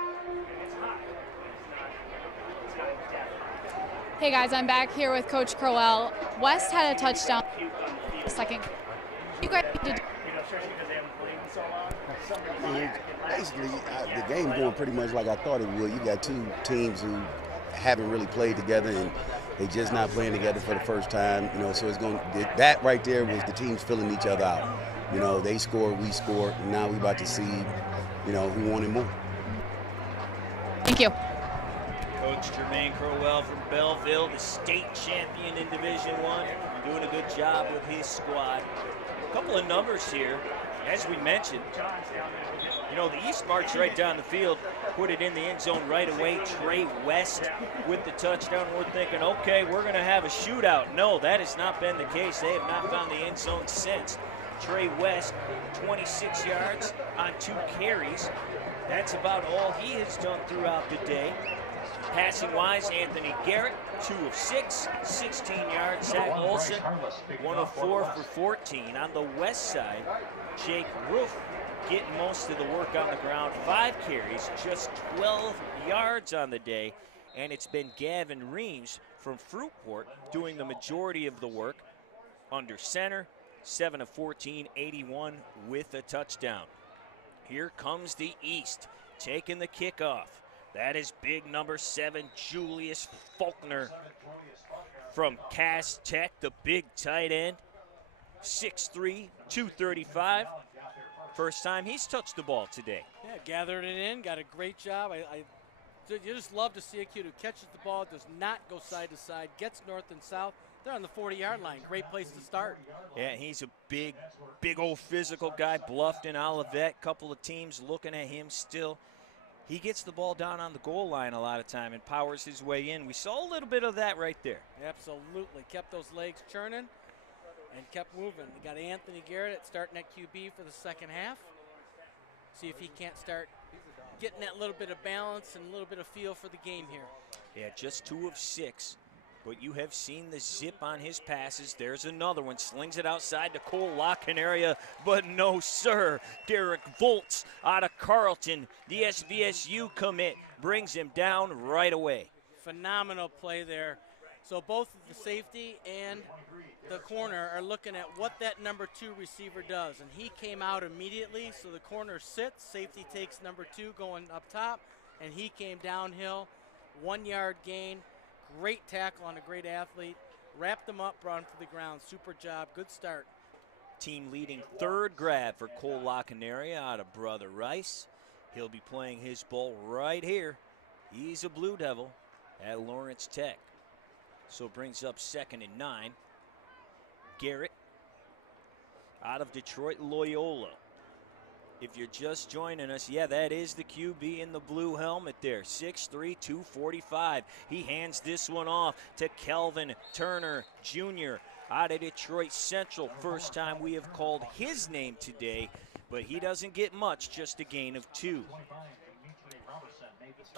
Hey guys, I'm back here with Coach Cariel. West had a touchdown. Second. You guys did. Basically, the game going pretty much like I thought it would. You got two teams who haven't really played together, and they just not playing together for the first time. You know, so it's going. That right there was the teams filling each other out. You know, they scored, we scored, and now we about to see, you know, who wanted more. Thank you. Coach Jermaine Crowell from Belleville, the state champion in Division I, doing a good job with his squad. A couple of numbers here. As we mentioned, you know, the East marched right down the field, put it in the end zone right away. Trey West with the touchdown. We're thinking, okay, we're going to have a shootout. No, that has not been the case. They have not found the end zone since. Trey West, 26 yards on 2 carries. That's about all he has done throughout the day. Passing-wise, Anthony Garrett, 2 of 6, 16 yards. Zach Olson, 1 of 4 for 14. On the west side, Jake Roof getting most of the work on the ground. 5 carries, just 12 yards on the day. And it's been Gavin Reams from Fruitport doing the majority of the work under center. 7 of 14, 81 with a touchdown. Here comes the East, taking the kickoff. That is big number 7, Julius Faulkner from Cass Tech, the big tight end. 6'3", 235. First time he's touched the ball today. Yeah, gathered it in, got a great job. You just love to see a kid who catches the ball, does not go side to side, gets north and south. They're on the 40-yard line. Great place to start. Yeah, he's a big old physical guy. Bluffton, Olivet, couple of teams looking at him still. He gets the ball down on the goal line a lot of time and powers his way in. We saw a little bit of that right there. Absolutely. Kept those legs churning and kept moving. We got Anthony Garrett starting at QB for the second half. See if he can't start getting that little bit of balance and a little bit of feel for the game here. Yeah, just 2 of 6. But you have seen the zip on his passes. There's another one. Slings it outside to Cole Lockanaria. But no, sir. Derek Volts out of Carlton. The SVSU commit brings him down right away. Phenomenal play there. So both the safety and the corner are looking at what that number 2 receiver does. And he came out immediately, so the corner sits. Safety takes number 2 going up top. And he came downhill. 1 yard gain. Great tackle on a great athlete. Wrapped him up, brought him to the ground. Super job. Good start. Team leading 3rd grab for Cole Lockanaria out of Brother Rice. He'll be playing his ball right here. He's a Blue Devil at Lawrence Tech. So it brings up 2nd and 9. Garrett out of Detroit Loyola. If you're just joining us, yeah, that is the QB in the blue helmet there, 6'3", 245. He hands this one off to Kelvin Turner Jr. out of Detroit Central. First time we have called his name today, but he doesn't get much, just a gain of 2.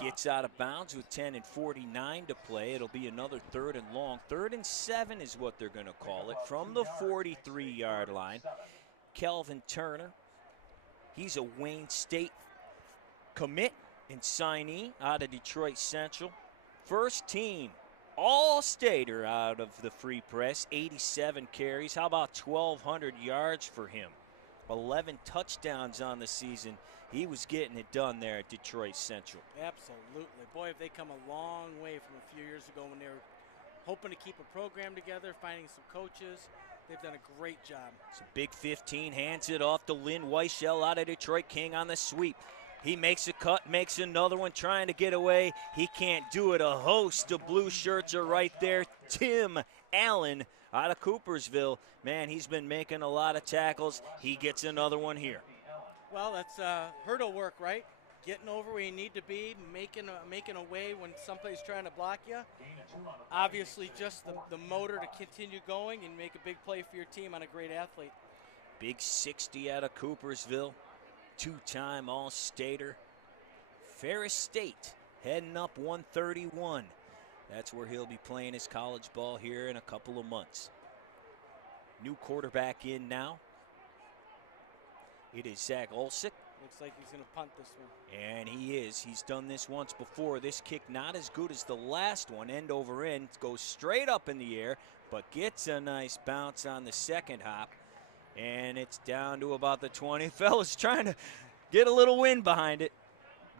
Gets out of bounds with 10 and 49 to play. It'll be another 3rd and long. 3rd and 7 is what they're going to call it from the 43-yard line. Kelvin Turner. He's a Wayne State commit and signee out of Detroit Central. First team All-Stater out of the Free Press, 87 carries. How about 1,200 yards for him? 11 touchdowns on the season. He was getting it done there at Detroit Central. Absolutely. Boy, have they come a long way from a few years ago when they were hoping to keep a program together, finding some coaches. They've done a great job. It's a big 15, hands it off to Lynn Weichel out of Detroit King on the sweep. He makes a cut, makes another one, trying to get away. He can't do it. A host of blue shirts are right there. Tim Allen out of Coopersville. Man, he's been making a lot of tackles. He gets another one here. Well, that's hurdle work, right? Getting over where you need to be, making a way when somebody's trying to block you. Obviously, just the motor to continue going and make a big play for your team on a great athlete. Big 60 out of Coopersville. Two-time All-Stater. Ferris State heading up 131. That's where he'll be playing his college ball here in a couple of months. New quarterback in now. It is Zach Olsick. Looks like he's going to punt this one. And he is. He's done this once before. This kick not as good as the last one. End over end. Goes straight up in the air, but gets a nice bounce on the second hop. And it's down to about the 20. Fellas trying to get a little wind behind it.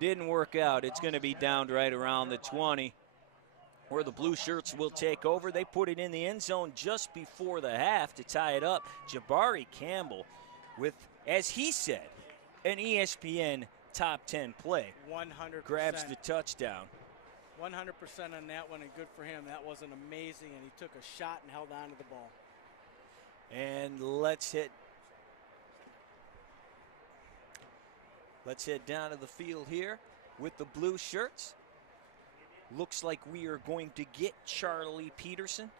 Didn't work out. It's going to be down right around the 20, where the blue shirts will take over. They put it in the end zone just before the half to tie it up. Jabari Campbell with, as he said, an ESPN top 10 play. 100%. Grabs the touchdown. 100% on that one, and good for him. That was an amazing, and he took a shot and held on to the ball. And let's head down to the field here with the blue shirts. Looks like we are going to get Charlie Peterson.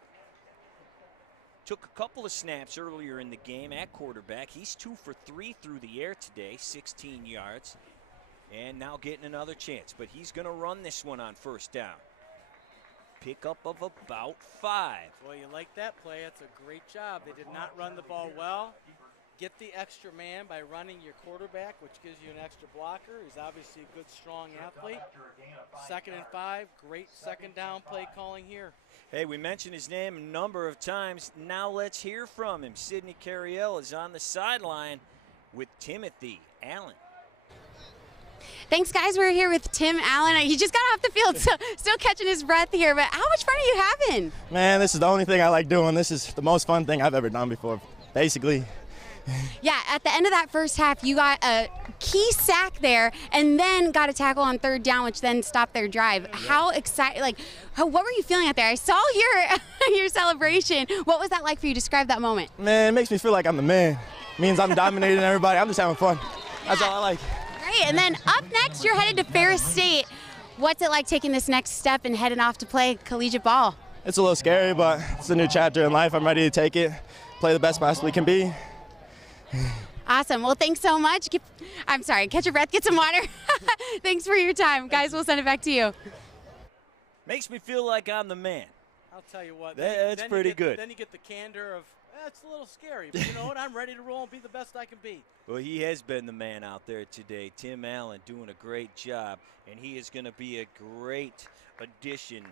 Took a couple of snaps earlier in the game at quarterback. He's 2 for 3 through the air today, 16 yards. And now getting another chance, but he's going to run this one on first down. Pickup of about 5. Well, you like that play. That's a great job. They did not run the ball well. Get the extra man by running your quarterback, which gives you an extra blocker. He's obviously a good, strong athlete. 2nd and 5, great second down play calling here. Hey, we mentioned his name a number of times. Now let's hear from him. Sidney Cariel is on the sideline with Timothy Allen. Thanks, guys. We're here with Tim Allen. He just got off the field, so still catching his breath here. But how much fun are you having? Man, this is the only thing I like doing. This is the most fun thing I've ever done before, basically. Yeah, at the end of that first half, you got a key sack there and then got a tackle on 3rd down, which then stopped their drive. How excited, what were you feeling out there? I saw your celebration. What was that like for you? Describe that moment. Man, it makes me feel like I'm the man. It means I'm dominating everybody. I'm just having fun. That's all I like. Great, and then up next, you're headed to Ferris State. What's it like taking this next step and heading off to play collegiate ball? It's a little scary, but it's a new chapter in life. I'm ready to take it, play the best possibly can be. Awesome. Well, thanks so much. I'm sorry, catch your breath, get some water. Thanks for your time. Guys, we'll send it back to you. Makes me feel like I'm the man. I'll tell you what. That's pretty good. Then you get the candor of, it's a little scary, but you know what? I'm ready to roll and be the best I can be. Well, he has been the man out there today. Tim Allen doing a great job, and he is going to be a great addition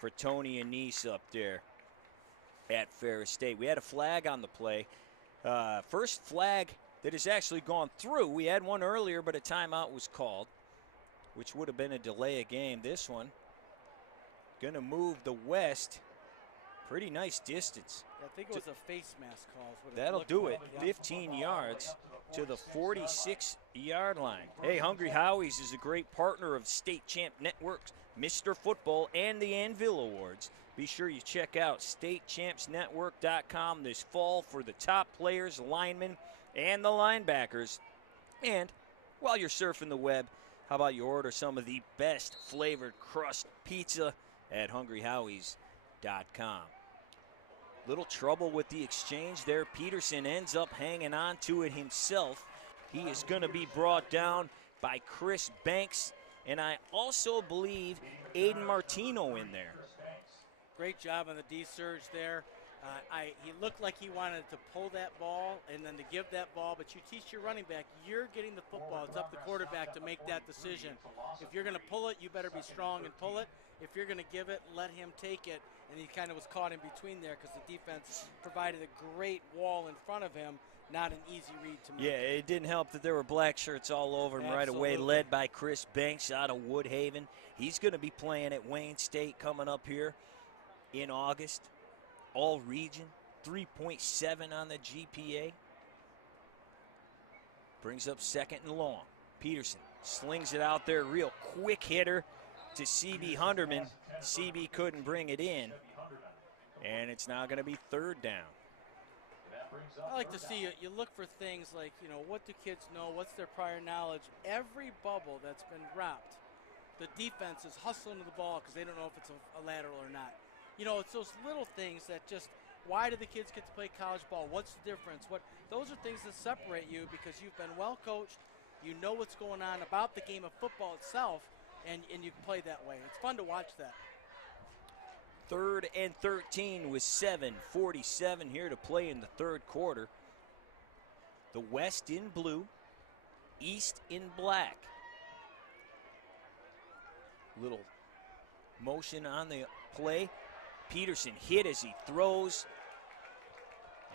for Tony Anise up there at Ferris State. We had a flag on the play. First flag that has actually gone through. We had one earlier, but a timeout was called, which would have been a delay of game. This one going to move the West pretty nice distance. I think it was a face mask call. That'll do it. 15 yards to the 46-yard line. Hey, Hungry Howie's is a great partner of State Champ Networks, Mr. Football, and the Anvil Awards. Be sure you check out statechampsnetwork.com this fall for the top players, linemen, and the linebackers. And while you're surfing the web, how about you order some of the best flavored crust pizza at hungryhowies.com. Little trouble with the exchange there. Peterson ends up hanging on to it himself. He is going to be brought down by Chris Banks, and I also believe Aiden Martino in there. Great job on the D-surge there. He looked like he wanted to pull that ball and then to give that ball, but you teach your running back, you're getting the football. It's up to the quarterback to make that decision. If you're going to pull it, you better be strong and pull it. If you're going to give it, let him take it. And he kind of was caught in between there because the defense provided a great wall in front of him. not an easy read to make. Yeah, it didn't help that there were black shirts all over him right away, led by Chris Banks out of Woodhaven. He's going to be playing at Wayne State coming up here in August. All region, 3.7 on the GPA. Brings up second and long. Peterson slings it out there, real quick hitter to CB Hunderman. CB couldn't bring it in, and it's now going to be third down. I like to see you look for things like, you know, what do kids know? What's their prior knowledge? Every bubble that's been dropped, the defense is hustling to the ball because they don't know if it's a lateral or not. You know, it's those little things that just, why do the kids get to play college ball? What's the difference? Those are things that separate you because you've been well coached. You know what's going on about the game of football itself, and you can play that way. It's fun to watch that. 3rd and 13 with 7:47 here to play in the third quarter. The West in blue, East in black. Little motion on the play. Peterson hit as he throws,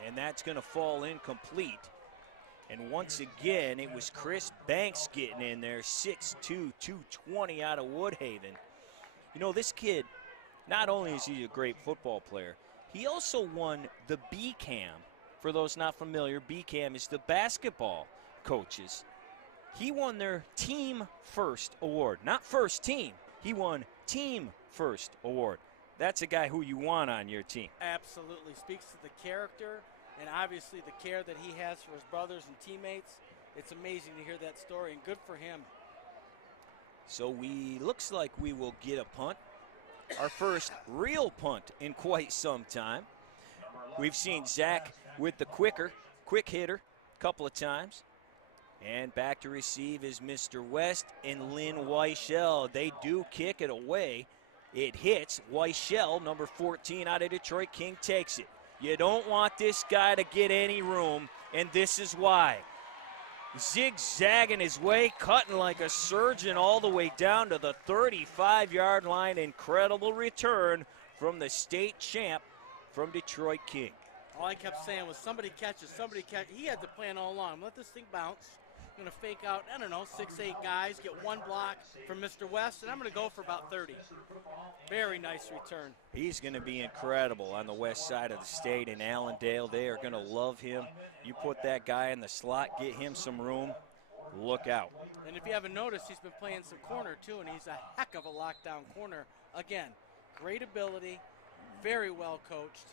and that's going to fall incomplete. And once again, it was Chris Banks getting in there, 6'2", 220 out of Woodhaven. You know, this kid, not only is he a great football player, he also won the BCAM. For those not familiar, BCAM is the basketball coaches. He won their team first award. Not first team, he won team first award. That's a guy who you want on your team. Absolutely. Speaks to the character and obviously the care that he has for his brothers and teammates. It's amazing to hear that story, and good for him. So looks like we will get a punt. Our first real punt in quite some time. We've seen Zach with the quick hitter a couple of times. And back to receive is Mr. West and Lynn Weichel. They do kick it away. It hits Weichel, number 14 out of Detroit. King takes it. You don't want this guy to get any room, and this is why. Zigzagging his way, cutting like a surgeon all the way down to the 35-yard line. Incredible return from the state champ from Detroit King. All I kept saying was somebody catches. He had the plan all along. Let this thing bounce. I'm going to fake out, 6-8 guys, get one block from Mr. West, and I'm going to go for about 30. Very nice return. He's going to be incredible on the west side of the state in Allendale. They are going to love him. You put that guy in the slot, get him some room, look out. And if you haven't noticed, he's been playing some corner too, and he's a heck of a lockdown corner. Again, great ability, very well coached,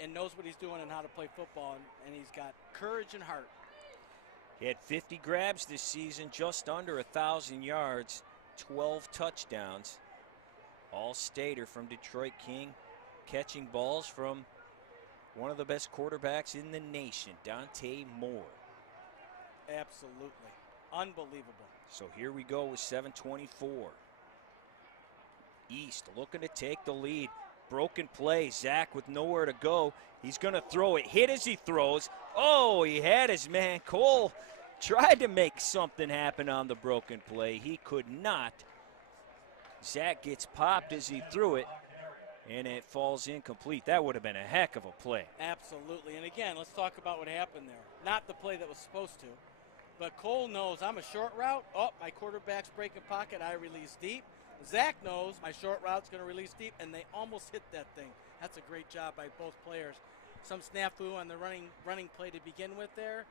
and knows what he's doing and how to play football, and he's got courage and heart. He had 50 grabs this season, just under 1,000 yards, 12 touchdowns. All-stater from Detroit King, catching balls from one of the best quarterbacks in the nation, Dante Moore. Absolutely. Unbelievable. So here we go with 7:24. East looking to take the lead. Broken play. Zach with nowhere to go. He's going to throw it. Hit as he throws. Oh, he had his man. Cole tried to make something happen on the broken play. He could not. Zach gets popped as he threw it, and it falls incomplete. That would have been a heck of a play. Absolutely. And again, let's talk about what happened there. Not the play that was supposed to, but Cole knows I'm a short route. Oh, my quarterback's breaking pocket. I release deep. Zach knows my short route's going to release deep, and they almost hit that thing. That's a great job by both players. Some snafu on the running play to begin with there.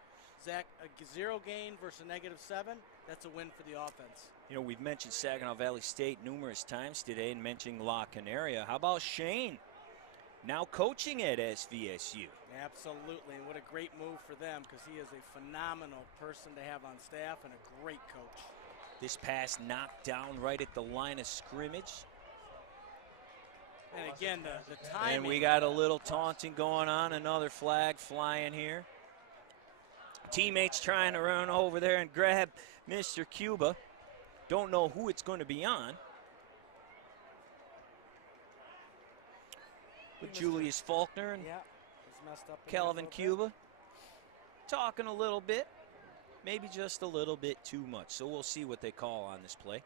Zach, a 0 gain versus a -7. That's a win for the offense. You know, we've mentioned Saginaw Valley State numerous times today and mentioning La Canaria. How about Shane now coaching at SVSU? Absolutely, and what a great move for them because he is a phenomenal person to have on staff and a great coach. This pass knocked down right at the line of scrimmage. And again, the timing. And we got a little taunting going on. Another flag flying here. Teammates trying to run over there and grab Mr. Cuba. Don't know who it's going to be on. But Julius Faulkner and Calvin Cuba talking a little bit. Maybe just a little bit too much. So we'll see what they call on this play.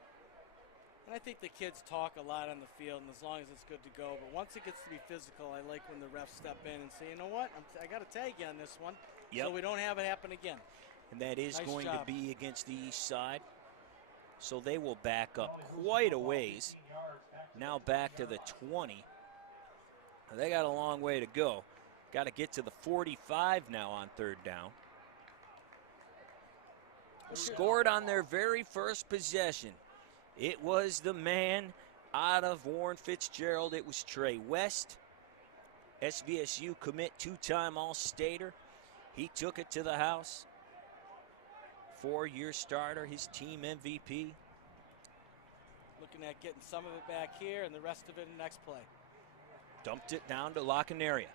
And I think the kids talk a lot on the field, and as long as it's good to go. But once it gets to be physical, I like when the refs step in and say, you know what, I got to tag you on this one. Yep. so we don't have it happen again. And that is Nice going job. to be against the east side. So they will back up quite a ways. Now back to the 20. They got a long way to go. Got to get to the 45 now on third down. Scored on their very first possession. It was the man out of Warren Fitzgerald. It was Trey West, SVSU commit, two-time All-Stater. He took it to the house. 4-year starter, his team MVP. Looking at getting some of it back here and the rest of it in the next play. Dumped it down to Locanaria.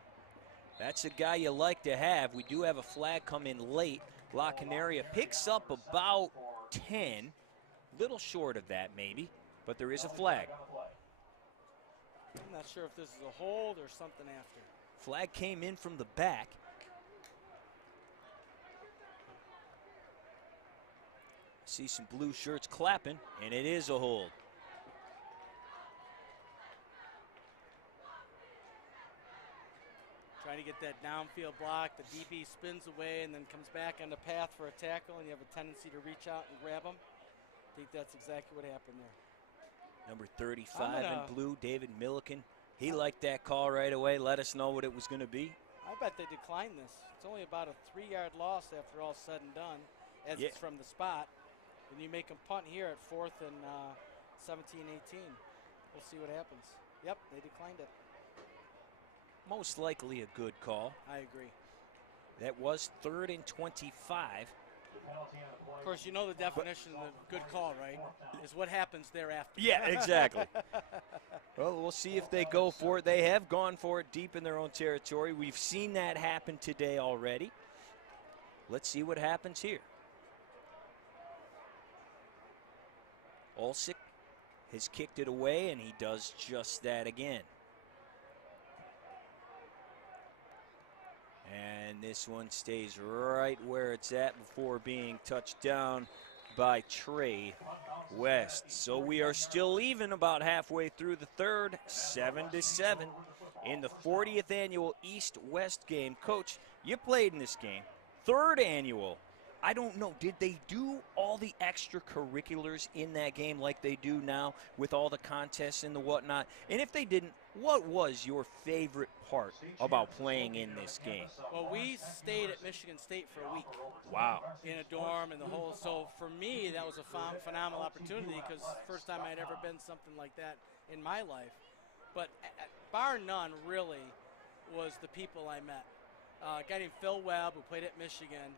That's a guy you like to have. We do have a flag come in late. Locanaria picks up about 10. Little short of that maybe, but there is a flag. I'm not sure if this is a hold or something after. Flag came in from the back. See some blue shirts clapping, and it is a hold. Trying to get that downfield block. The DB spins away and then comes back on the path for a tackle, and you have a tendency to reach out and grab him. I think that's exactly what happened there. Number 35 in blue, David Milliken. He liked that call right away. Let us know what it was going to be. I bet they declined this. It's only about a 3-yard loss after all said and done, as it's from the spot. And you make them punt here at 4th and 17, 18. We'll see what happens. Yep, they declined it. Most likely a good call. I agree. That was 3rd and 25. Of course, you know the definition of a good call, right? Is what happens thereafter. Yeah, exactly. Well, we'll see if they go for it. They have gone for it deep in their own territory. We've seen that happen today already. Let's see what happens here. Olsick has kicked it away, and he does just that again. And this one stays right where it's at before being touched down by Trey West. So we are still even about halfway through the third, 7-7 in the 40th annual East-West game. Coach, you played in this game, 3rd annual. I don't know, did they do all the extracurriculars in that game like they do now with all the contests and the whatnot? And if they didn't, what was your favorite part about playing in this game? Well, we stayed at Michigan State for a week. Wow. In a dorm and the whole. So for me, that was a phenomenal opportunity because first time I'd ever been something like that in my life. But bar none, really, was the people I met. A guy named Phil Webb who played at Michigan.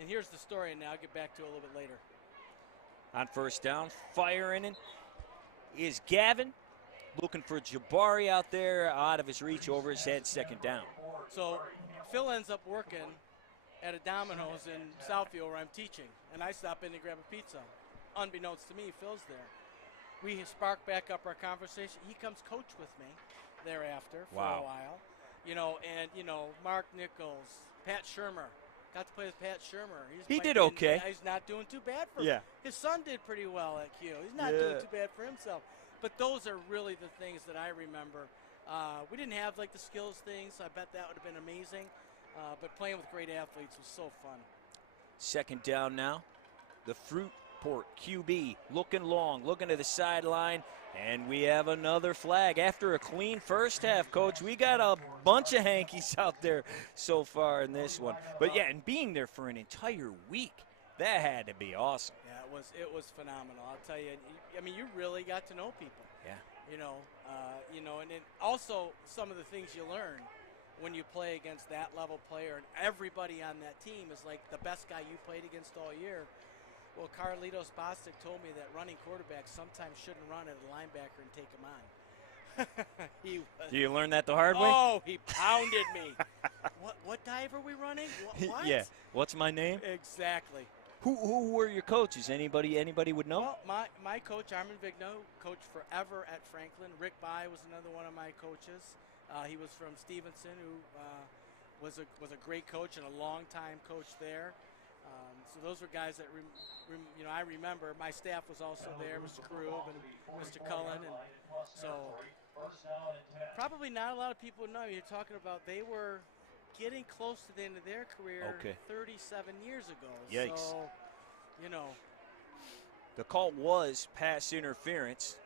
And here's the story, and I'll get back to it a little bit later. On first down, firing in is Gavin. Looking for Jabari out there, out of his reach, over his head, 2nd down. So Phil ends up working at a Domino's in Southfield where I'm teaching, and I stop in to grab a pizza. Unbeknownst to me, Phil's there. We spark back up our conversation. He comes coach with me thereafter for a while. Mark Nichols, Pat Shermer. Got to play with Pat Shermer. He did okay. He's not doing too bad for him. His son did pretty well at Q. He's not doing too bad for himself. But those are really the things that I remember. We didn't have like the skills things. So I bet that would have been amazing. But playing with great athletes was so fun. 2nd down now. The Fruitport QB looking long, looking to the sideline, and we have another flag. After a clean first half, Coach, we got a bunch of hankies out there so far in this one. But yeah, and being there for an entire week, that had to be awesome. Yeah, it was phenomenal. I'll tell you. I mean, you really got to know people. Yeah. And then also some of the things you learn when you play against that level player, and everybody on that team is like the best guy you played against all year. Well, Carlitos Bostic told me that running quarterbacks sometimes shouldn't run at a linebacker and take him on. Do you learn that the hard way? Oh, he pounded me. What dive are we running? What? Yeah. What's my name? Exactly. Who were your coaches? Anybody would know? Well, my coach, Armin Vigno, coached forever at Franklin. Rick Bai was another one of my coaches. He was from Stevenson, who was a great coach and a long-time coach there. So those were guys that I remember. My staff was also there, Mr. Krug and Mr. Cullen, and so probably not a lot of people know. You're talking about they were getting close to the end of their career 37 years ago. Yikes. So, you know. The call was pass interference.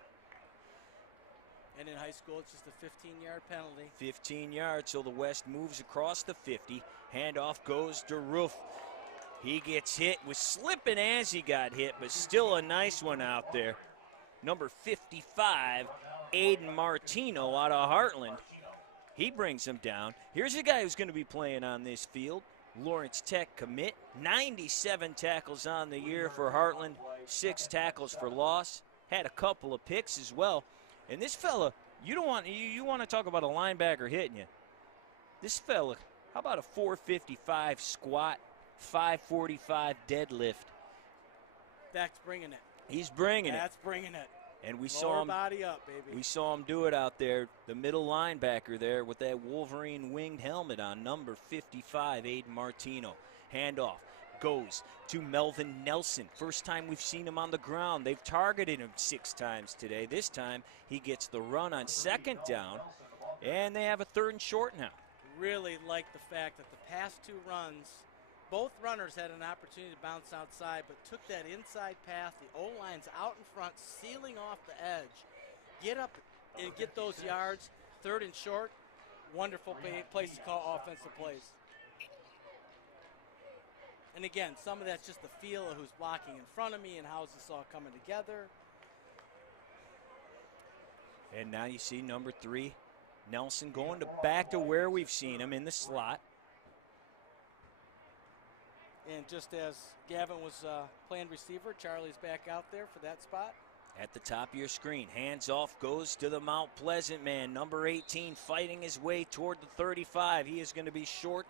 And in high school, it's just a 15-yard penalty. 15 yards, so the West moves across the 50. Handoff goes to Roof. He gets hit, was slipping as he got hit, but still a nice one out there. Number 55, Aiden Martino out of Heartland. He brings him down. Here's a guy who's going to be playing on this field. Lawrence Tech commit. 97 tackles on the year for Heartland. 6 tackles for loss. Had a couple of picks as well. And this fella, you want to talk about a linebacker hitting you. This fella, how about a 455 squat, 545 deadlift? That's bringing it. He's bringing it. That's bringing it. And we Lower saw him body up, baby. We saw him do it out there, the middle linebacker there with that Wolverine winged helmet on, number 55, Aiden Martino. Handoff goes to Melvin Nelson. First time we've seen him on the ground. They've targeted him 6 times today. This time he gets the run on second down, and they have a 3rd and short now. Really like the fact that the past 2 runs, both runners had an opportunity to bounce outside, but took that inside path. The O-line's out in front, sealing off the edge. Get up and get those yards. 3rd and short, wonderful place to call offensive plays. And again, some of that's just the feel of who's blocking in front of me and how's this all coming together. And now you see number 3, Nelson, going back to where we've seen him in the slot. And just as Gavin was playing receiver, Charlie's back out there for that spot. At the top of your screen, hands off goes to the Mount Pleasant man, number 18, fighting his way toward the 35. He is going to be short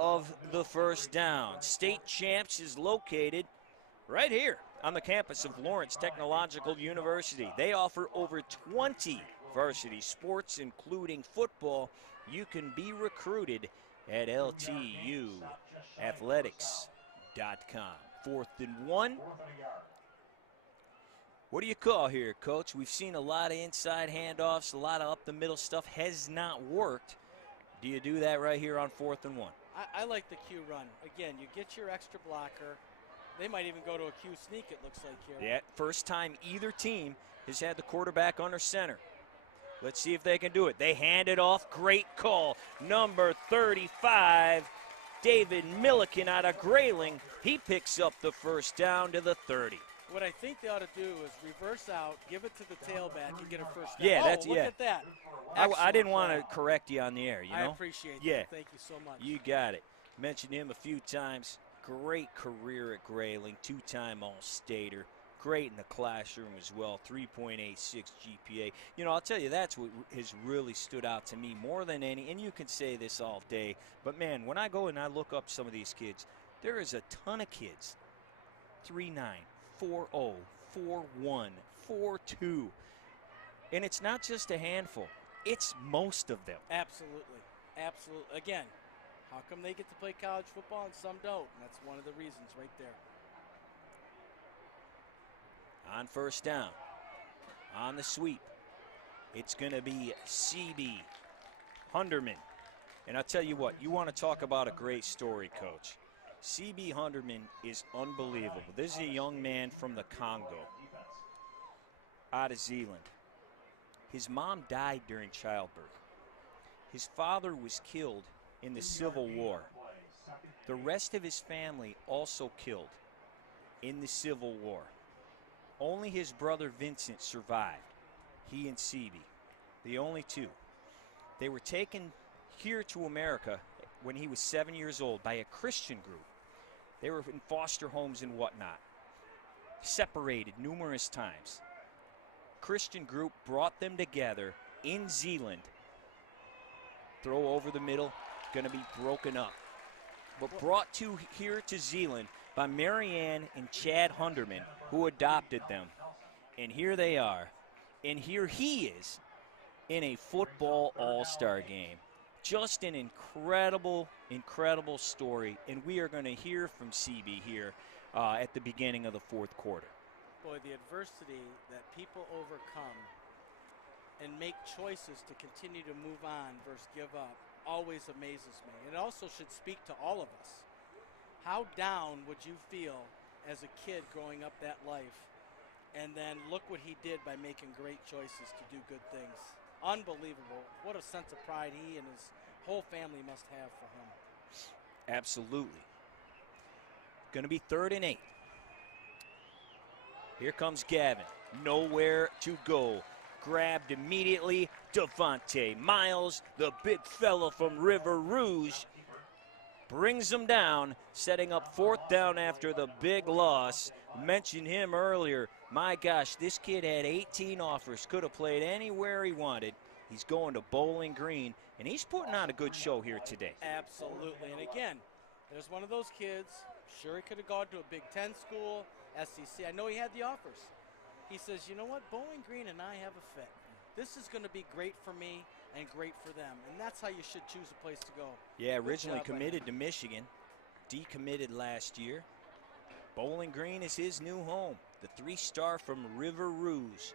of the first down. State Champs is located right here on the campus of Lawrence Technological University. They offer over 20 varsity sports, including football. You can be recruited at LTUathletics.com. 4th and 1. What do you call here, Coach? We've seen a lot of inside handoffs, a lot of up-the-middle stuff has not worked. Do you do that right here on 4th and 1? I like the Q run. Again, you get your extra blocker. They might even go to a Q sneak, it looks like here. Yeah, first time either team has had the quarterback under center. Let's see if they can do it. They hand it off. Great call. Number 35, David Milliken out of Grayling. He picks up the first down to the 30. What I think they ought to do is reverse out, give it to the tailback, and get a first down. Yeah, look at that. I didn't want to correct you on the air, you know? I appreciate that. Thank you so much. You got it. Mentioned him a few times. Great career at Grayling, 2-time All-Stater. Great in the classroom as well, 3.86 GPA. You know, I'll tell you, that's what has really stood out to me more than any, and you can say this all day, but man, when I go and I look up some of these kids, there is a ton of kids, 3.9, 4.0, 4.1, 4.2, and it's not just a handful, it's most of them. Absolutely, absolutely. Again, how come they get to play college football and some don't? And that's one of the reasons right there. On first down, on the sweep, it's going to be CB Hunderman. And I'll tell you what, you want to talk about a great story, Coach. CB Hunderman is unbelievable. This is a young man from the Congo, out of Zealand. His mom died during childbirth. His father was killed in the Civil War. The rest of his family also killed in the Civil War. Only his brother Vincent survived, he and CB, the only 2. They were taken here to America when he was 7 years old by a Christian group. They were in foster homes and whatnot, separated numerous times. Christian group brought them together in Zealand. Throw over the middle, going to be broken up. But brought here to Zealand by Marianne and Chad Hunderman, who adopted them. And here they are. And here he is in a football all-star game. Just an incredible, incredible story. And we are going to hear from CB here at the beginning of the 4th quarter. Boy, the adversity that people overcome and make choices to continue to move on versus give up always amazes me. It also should speak to all of us. How down would you feel as a kid growing up that life? And then look what he did by making great choices to do good things. Unbelievable. What a sense of pride he and his whole family must have for him. Absolutely. Going to be 3rd and 8. Here comes Gavin. Nowhere to go. Grabbed immediately. Devontae Miles, the big fella from River Rouge, brings him down, setting up 4th down after the big loss. Mentioned him earlier. My gosh, this kid had 18 offers. Could have played anywhere he wanted. He's going to Bowling Green, and he's putting on a good show here today. Absolutely. And again, there's one of those kids. Sure, he could have gone to a Big Ten school, SEC. I know he had the offers. He says, you know what, Bowling Green and I have a fit. This is going to be great for me and great for them. And that's how you should choose a place to go. Yeah, originally committed to Michigan, decommitted last year. Bowling Green is his new home. The 3-star from River Rouge.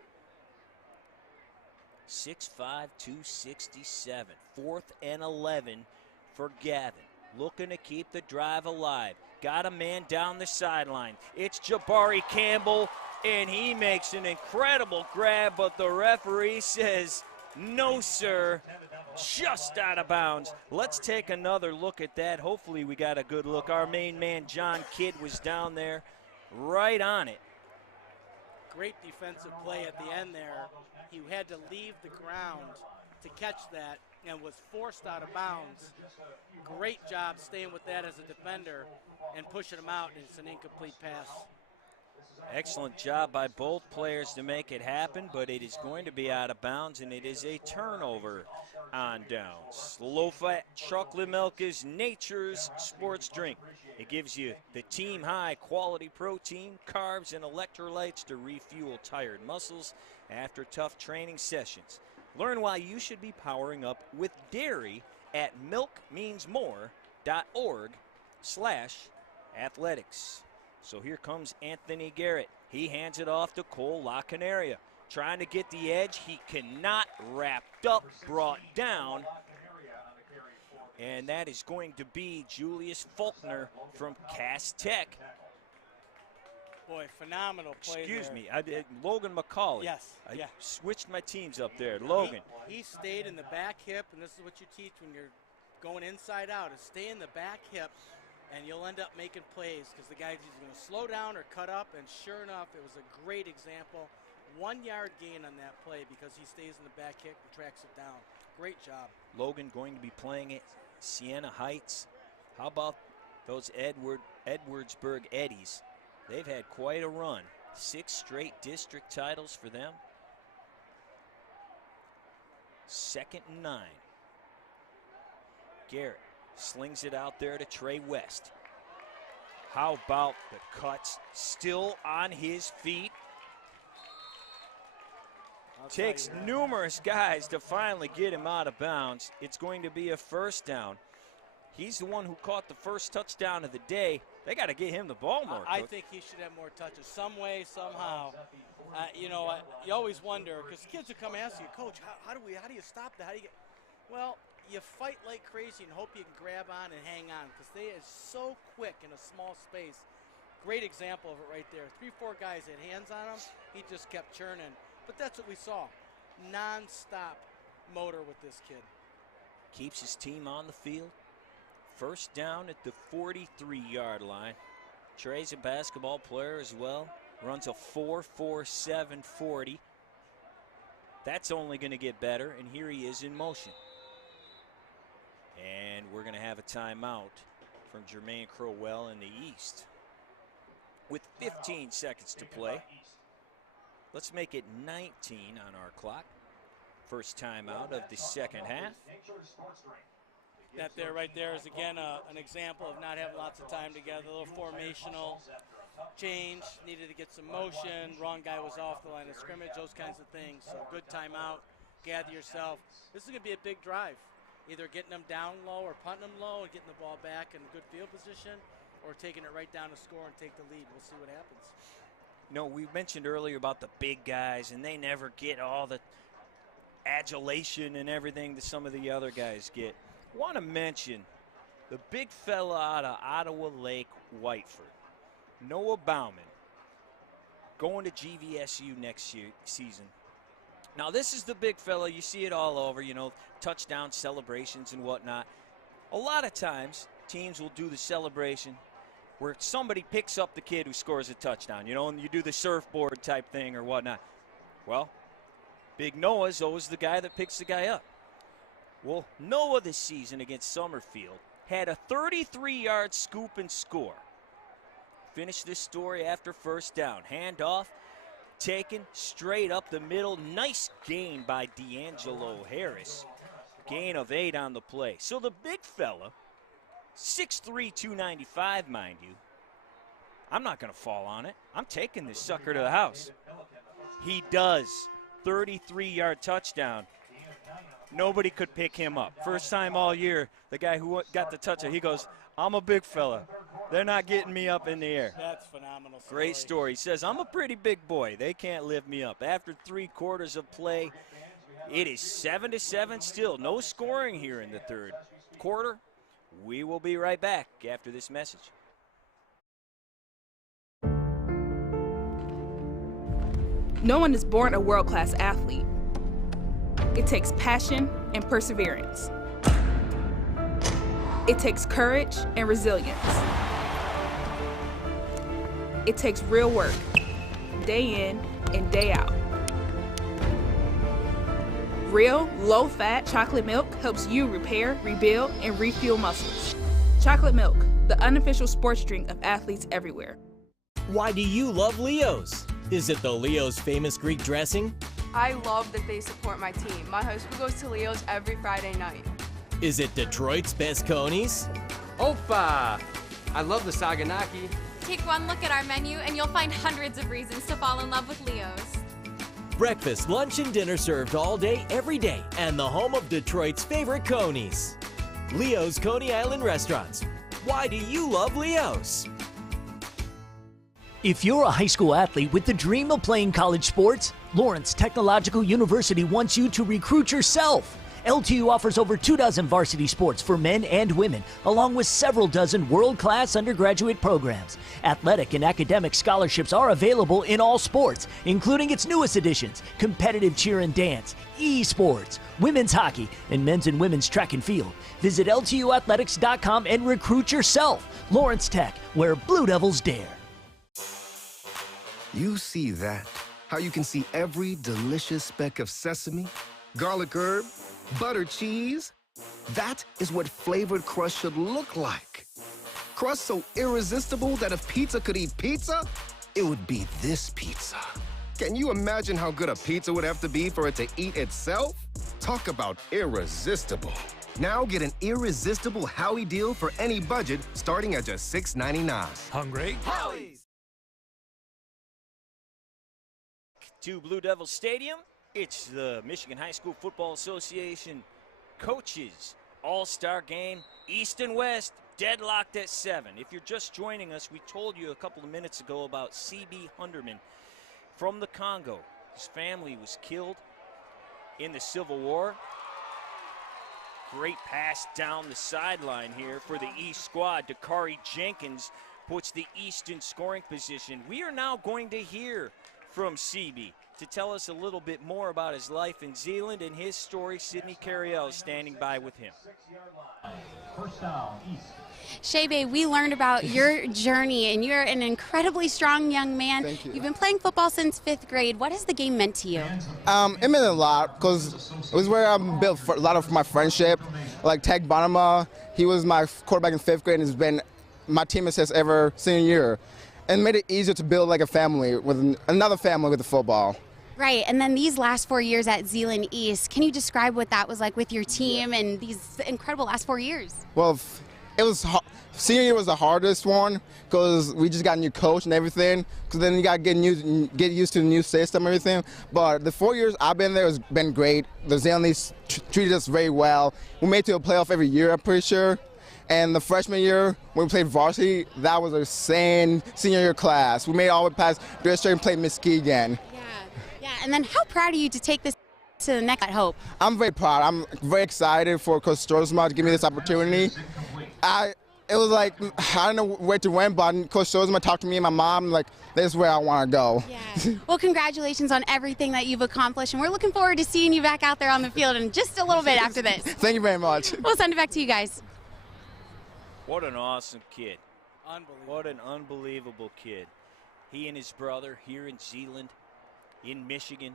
6'5", 267. 4th and 11 for Gavin. Looking to keep the drive alive. Got a man down the sideline. It's Jabari Campbell, and he makes an incredible grab, but the referee says, no, sir, just out of bounds. Let's take another look at that. Hopefully we got a good look. Our main man, John Kidd, was down there right on it. Great defensive play at the end there. He had to leave the ground to catch that and was forced out of bounds. Great job staying with that as a defender and pushing him out, and it's an incomplete pass. Excellent job by both players to make it happen, but it is going to be out of bounds, and it is a turnover on downs. Low-fat chocolate milk is nature's sports drink. It gives you the team high quality protein, carbs, and electrolytes to refuel tired muscles after tough training sessions. Learn why you should be powering up with dairy at milkmeansmore.org/athletics. So here comes Anthony Garrett. He hands it off to Cole LaCanaria. Trying to get the edge. He cannot. Wrapped up, brought down. And that is going to be Julius Faulkner from Cass Tech. Boy, phenomenal play. Excuse me, I did Logan McCauley. Yes, I switched my teams up there. Logan. He stayed in the back hip, and this is what you teach when you're going inside out, is stay in the back hip, and you'll end up making plays because the guy's either going to slow down or cut up, and sure enough, it was a great example. 1 yard gain on that play because he stays in the back hip and tracks it down. Great job. Logan going to be playing at Siena Heights. How about those Edwardsburg Eddies? They've had quite a run. 6 straight district titles for them. 2nd and 9. Garrett slings it out there to Trey West. How about the cuts? Still on his feet. Takes numerous guys to finally get him out of bounds. It's going to be a 1st down. He's the one who caught the first touchdown of the day. They got to get him the ball more. I think he should have more touches, some way, somehow. You always wonder because kids will come ask you, Coach, how do you stop that? How do you get? Well, you fight like crazy and hope you can grab on and hang on because they are so quick in a small space. Great example of it right there. 3-4 guys had hands on him. He just kept churning. But that's what we saw. Non-stop motor with this kid. Keeps his team on the field. 1st down at the 43-yard line. Trey's a basketball player as well. Runs a 4.47 40. That's only going to get better, and here he is in motion. And we're going to have a timeout from Jermaine Crowell in the East. With 15 seconds to play. Let's make it 19 on our clock. First timeout of the 2nd half. That there right there is, again, an example of not having lots of time together. A little formational change. Needed to get some motion. Wrong guy was off the line of scrimmage. Those kinds of things. So good timeout. Gather yourself. This is going to be a big drive. Either getting them down low or punting them low and getting the ball back in a good field position or taking it right down to score and take the lead. We'll see what happens. We mentioned earlier about the big guys, and they never get all the adulation and everything that some of the other guys get. Want to mention the big fella out of Ottawa Lake, Whiteford, Noah Bauman, going to GVSU next season. Now, this is the big fella. You see it all over, you know, touchdown celebrations and whatnot. A lot of times, teams will do the celebration where somebody picks up the kid who scores a touchdown, you know, and you do the surfboard type thing or whatnot. Well, Big Noah's always the guy that picks the guy up. Well, Noah this season against Summerfield had a 33-yard scoop and score. Finish this story after first down. Handoff, taken straight up the middle. Nice gain by D'Angelo Harris. Gain of 8 on the play. So the big fella, 6'3", 295, mind you. I'm not going to fall on it. I'm taking this sucker to the house. He does. 33-yard touchdown. Nobody could pick him up. First time all year, the guy who got the touchdown, he goes, I'm a big fella. They're not getting me up in the air. That's phenomenal. Great story. He says, I'm a pretty big boy. They can't lift me up. After 3 quarters of play, it is 7-7 still. No scoring here in the third quarter. We will be right back after this message. No one is born a world-class athlete. It takes passion and perseverance. It takes courage and resilience. It takes real work, day in and day out. Real, low-fat chocolate milk helps you repair, rebuild, and refuel muscles. Chocolate milk, the unofficial sports drink of athletes everywhere. Why do you love Leo's? Is it the Leo's famous Greek dressing? I love that they support my team. My high school goes to Leo's every Friday night. Is it Detroit's best Coneys? Oppa! I love the Saganaki. Take one look at our menu and you'll find hundreds of reasons to fall in love with Leo's. Breakfast, lunch, and dinner served all day, every day, and the home of Detroit's favorite Coneys. Leo's Coney Island Restaurants. Why do you love Leo's? If you're a high school athlete with the dream of playing college sports, Lawrence Technological University wants you to recruit yourself. LTU offers over 24 varsity sports for men and women, along with several dozen world-class undergraduate programs. Athletic and academic scholarships are available in all sports, including its newest additions, competitive cheer and dance, esports, women's hockey, and men's and women's track and field. Visit LTUathletics.com and recruit yourself. Lawrence Tech, where Blue Devils dare. You see that? How you can see every delicious speck of sesame, garlic herb, butter cheese? That is what flavored crust should look like. Crust so irresistible that if pizza could eat pizza, it would be this pizza. Can you imagine how good a pizza would have to be for it to eat itself? Talk about irresistible. Now get an irresistible Howie deal for any budget starting at just $6.99. Hungry? Howie's! To Blue Devil Stadium, it's the Michigan High School Football Association Coaches All-Star Game, East and West, deadlocked at 7. If you're just joining us, we told you a couple of minutes ago about C.B. Hunderman from the Congo. His family was killed in the Civil War. Great pass down the sideline here for the East squad. Dakari Jenkins puts the East in scoring position. We are now going to hear from CB to tell us a little bit more about his life in Zealand and his story. Sydney Cariel is standing by with him. First down, East. Shebe, we learned about your journey, and you're an incredibly strong young man. Thank you. You've been playing football since 5th grade. What has the game meant to you? It meant a lot because it was where I built a lot of my friendship. Like Tech Bonema, he was my quarterback in 5th grade and has been my teammate since ever senior year. And made it easier to build like a family with another family with the football. Right, and then these last 4 years at Zealand East, can you describe what that was like with your team and these incredible last 4 years? Well, it was senior year was the hardest one because we just got a new coach and everything. Because then you got to get used to the new system and everything. But the 4 years I've been there has been great. The Zealand East treated us very well. We made it to a playoff every year, I'm pretty sure. And the freshman year, when we played varsity, that was a sane senior year class. We made it all the way past district and played Muskegon. Yeah, and then how proud are you to take this to the next hope? I'm very proud. I'm very excited for Coach Strozeman to give me this opportunity. It was like, I don't know where to win, but Coach Strozeman talked to me and my mom, like, this is where I want to go. Yeah. Well, congratulations on everything that you've accomplished, and we're looking forward to seeing you back out there on the field in just a little bit after this. Thank you very much. We'll send it back to you guys. What an awesome kid. Unbelievable. What an unbelievable kid. He and his brother here in Zeeland, in Michigan,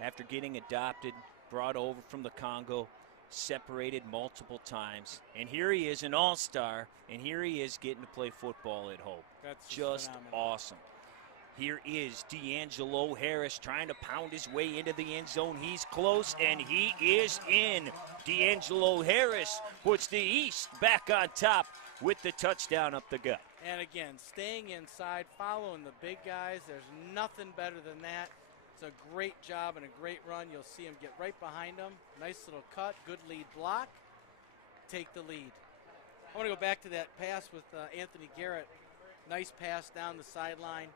after getting adopted, brought over from the Congo, separated multiple times, and here he is, an all-star, and here he is getting to play football at Hope. That's just awesome. Here is D'Angelo Harris trying to pound his way into the end zone. He's close, and he is in. D'Angelo Harris puts the East back on top with the touchdown up the gut. And again, staying inside, following the big guys, there's nothing better than that. It's a great job and a great run. You'll see him get right behind him. Nice little cut, good lead block. Take the lead. I want to go back to that pass with Anthony Garrett. Nice pass down the sideline.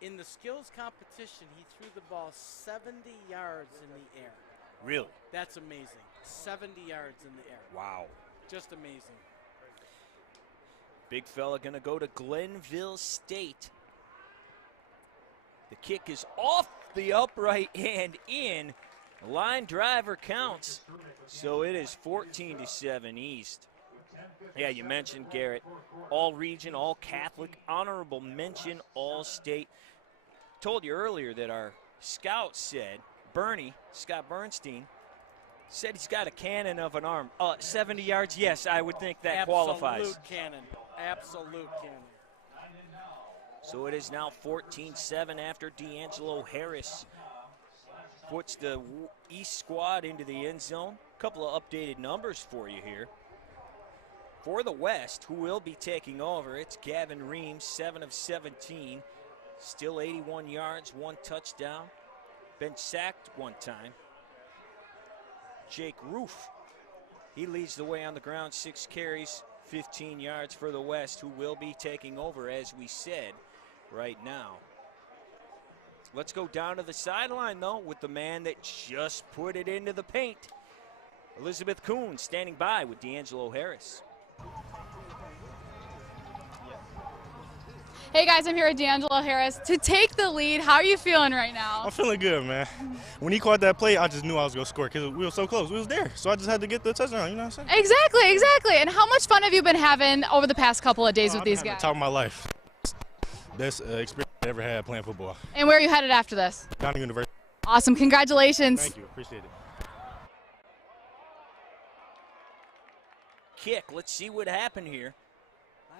In the skills competition, he threw the ball 70 yards in the air. Really? That's amazing. 70 yards in the air. Wow. Just amazing. Big fella going to go to Glenville State. The kick is off the upright and in. The line driver counts. So it is 14-7 East. Yeah, you mentioned Garrett. All region, all Catholic, honorable mention, all state. Told you earlier that our scout said, Scott Bernstein, said he's got a cannon of an arm. 70 yards, yes, I would think that qualifies. Absolute cannon. Absolute cannon. So it is now 14-7 after D'Angelo Harris puts the East squad into the end zone. A couple of updated numbers for you here. For the West, who will be taking over, it's Gavin Reams, 7 of 17. Still 81 yards, 1 touchdown. Been sacked 1 time. Jake Roof, he leads the way on the ground, 6 carries, 15 yards for the West, who will be taking over, as we said, right now. Let's go down to the sideline, though, with the man that just put it into the paint. Elizabeth Coon standing by with D'Angelo Harris. Hey guys, I'm here with D'Angelo Harris to take the lead. How are you feeling right now? I'm feeling good, man. When he caught that play, I just knew I was going to score because we were so close. We was there, so I just had to get the touchdown, you know what I'm saying? Exactly. And how much fun have you been having over the past couple of days with these guys? The time of my life. Best experience I ever had playing football. And where are you headed after this? Down to University. Awesome, congratulations. Thank you, appreciate it. Kick, let's see what happened here.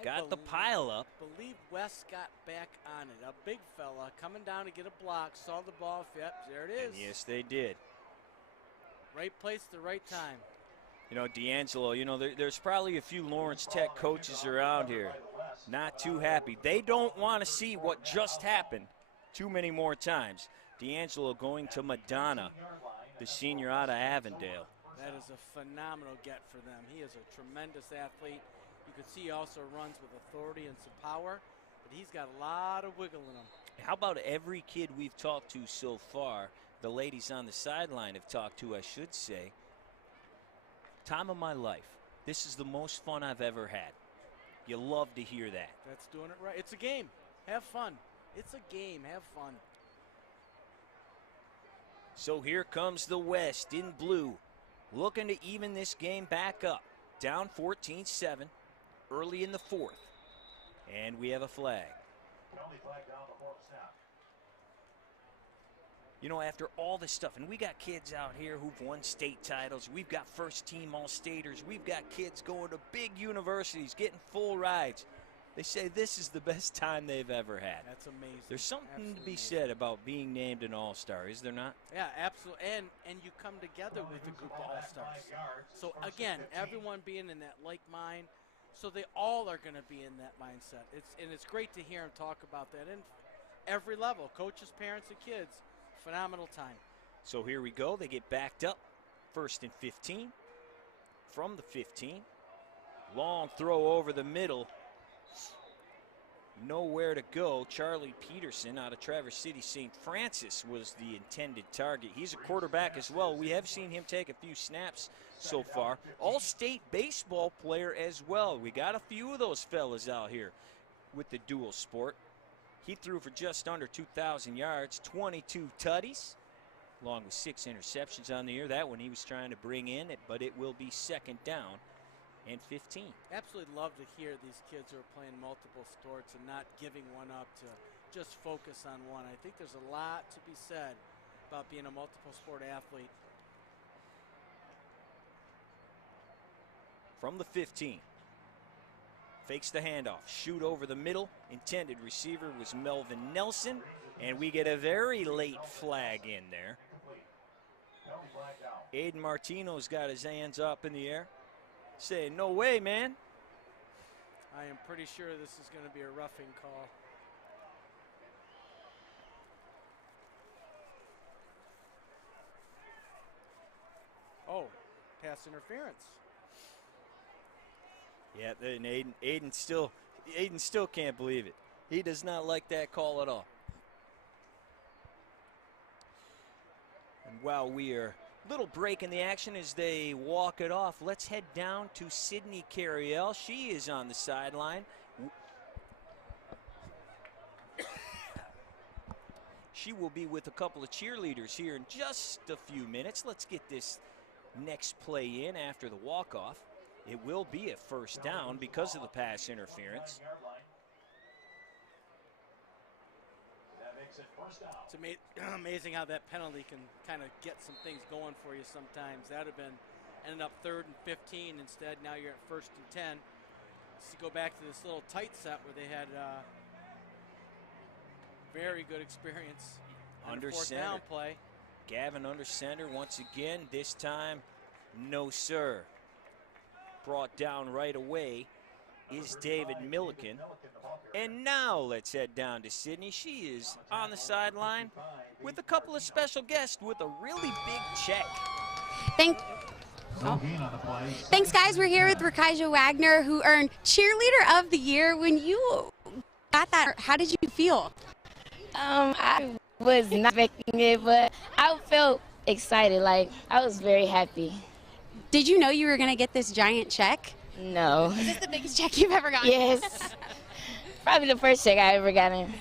Got the pile up. I believe West got back on it. A big fella coming down to get a block, saw the ball. Yep, there it is. And yes, they did. Right place at the right time. You know, D'Angelo, you know, there's probably a few Lawrence Tech coaches around here not too happy. They don't want to see what just happened too many more times. D'Angelo going to Madonna, the senior out of Avondale. That is a phenomenal get for them. He is a tremendous athlete. You can see he also runs with authority and some power, but he's got a lot of wiggle in him. How about every kid we've talked to so far, the ladies on the sideline have talked to, I should say, time of my life. This is the most fun I've ever had. You love to hear that. That's doing it right. It's a game. Have fun. It's a game. Have fun. So here comes the West in blue, looking to even this game back up. Down 14-7. Early in the 4th, and we have a flag. You know, after all this stuff, and we got kids out here who've won state titles, we've got first-team All-Staters, we've got kids going to big universities, getting full rides. They say this is the best time they've ever had. That's amazing. There's something absolutely to be said about being named an All-Star, is there not? Yeah, absolutely. And you come together with a group of All-Stars. So, again, everyone being in that like mind. So they all are going to be in that mindset. It's great to hear him talk about that. And every level, coaches, parents, and kids, phenomenal time. So here we go. They get backed up. 1st and 15. From the 15. Long throw over the middle. nowhere to go. Charlie Peterson out of Traverse City St. Francis was the intended target. He's a quarterback as well. We have seen him take a few snaps so far. All-state baseball player as well. We got a few of those fellas out here with the dual sport. He threw for just under 2,000 yards, 22 tutties, along with 6 interceptions on the year. That one he was trying to bring in, but it will be 2nd down and 15. Absolutely love to hear these kids who are playing multiple sports and not giving one up to just focus on one. I think there's a lot to be said about being a multiple sport athlete. From the 15. Fakes the handoff, shoot over the middle. Intended receiver was Melvin Nelson, and we get a very late flag in there. Aiden Martino's got his hands up in the air, saying, no way, man. I am pretty sure this is going to be a roughing call. Oh, pass interference. Yeah, and Aiden still can't believe it. He does not like that call at all. And while we are a little break in the action as they walk it off, let's head down to Sydney Cariel. She is on the sideline. She will be with a couple of cheerleaders here in just a few minutes. Let's get this next play in after the walk-off. It will be a 1st down because of the pass interference. It's amazing how that penalty can kind of get some things going for you sometimes. That would have ended up 3rd and 15 instead. Now you're at 1st and 10. Let's go back to this little tight set where they had very good experience on the 4th down play. Gavin under center once again. This time, no sir. Brought down right away is David Milliken. And now let's head down to Sydney. She is on the sideline with a couple of special guests with a really big check. Thanks, guys. We're here with Rakaija Wagner, who earned Cheerleader of the Year. When you got that, how did you feel? I was not expecting it, but I felt excited. Like, I was very happy. Did you know you were going to get this giant check? No. Is this the biggest check you've ever gotten? Yes. Probably the first check I ever gotten.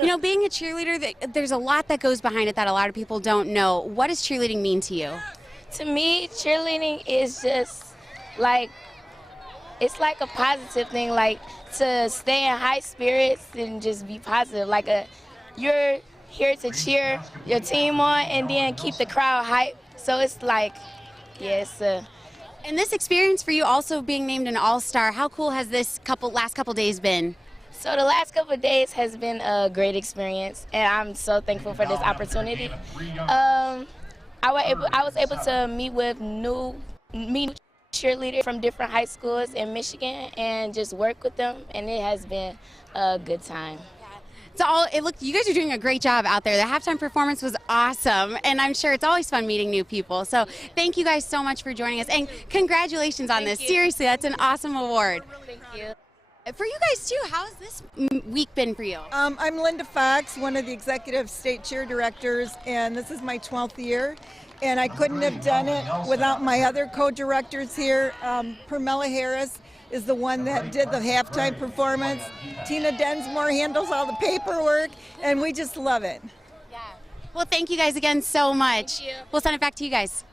You know, being a cheerleader, there's a lot that goes behind it that a lot of people don't know. What does cheerleading mean to you? To me, cheerleading is just like, it's like a positive thing, like to stay in high spirits and just be positive. Like you're here to cheer your team on and then keep the crowd hype. So it's like, yes. And this experience for you also being named an all-star, how cool has this last couple days been? So the last couple of days has been a great experience, and I'm so thankful for this opportunity. I was able to meet new cheerleaders from different high schools in Michigan and just work with them, and it has been a good time. You guys are doing a great job out there. The halftime performance was awesome, and I'm sure it's always fun meeting new people. So thank you guys so much for joining us, and congratulations on this. Seriously, that's an awesome award. Thank you. For you guys too, how's this week been for you? I'm Linda Fox, one of the executive state cheer directors, and this is my 12th year. And I couldn't have done it without my other co-directors here. Pramela Harris is the one that did the halftime performance. Tina Densmore handles all the paperwork, and we just love it. Yeah. Well, thank you guys again so much. Thank you. We'll send it back to you guys.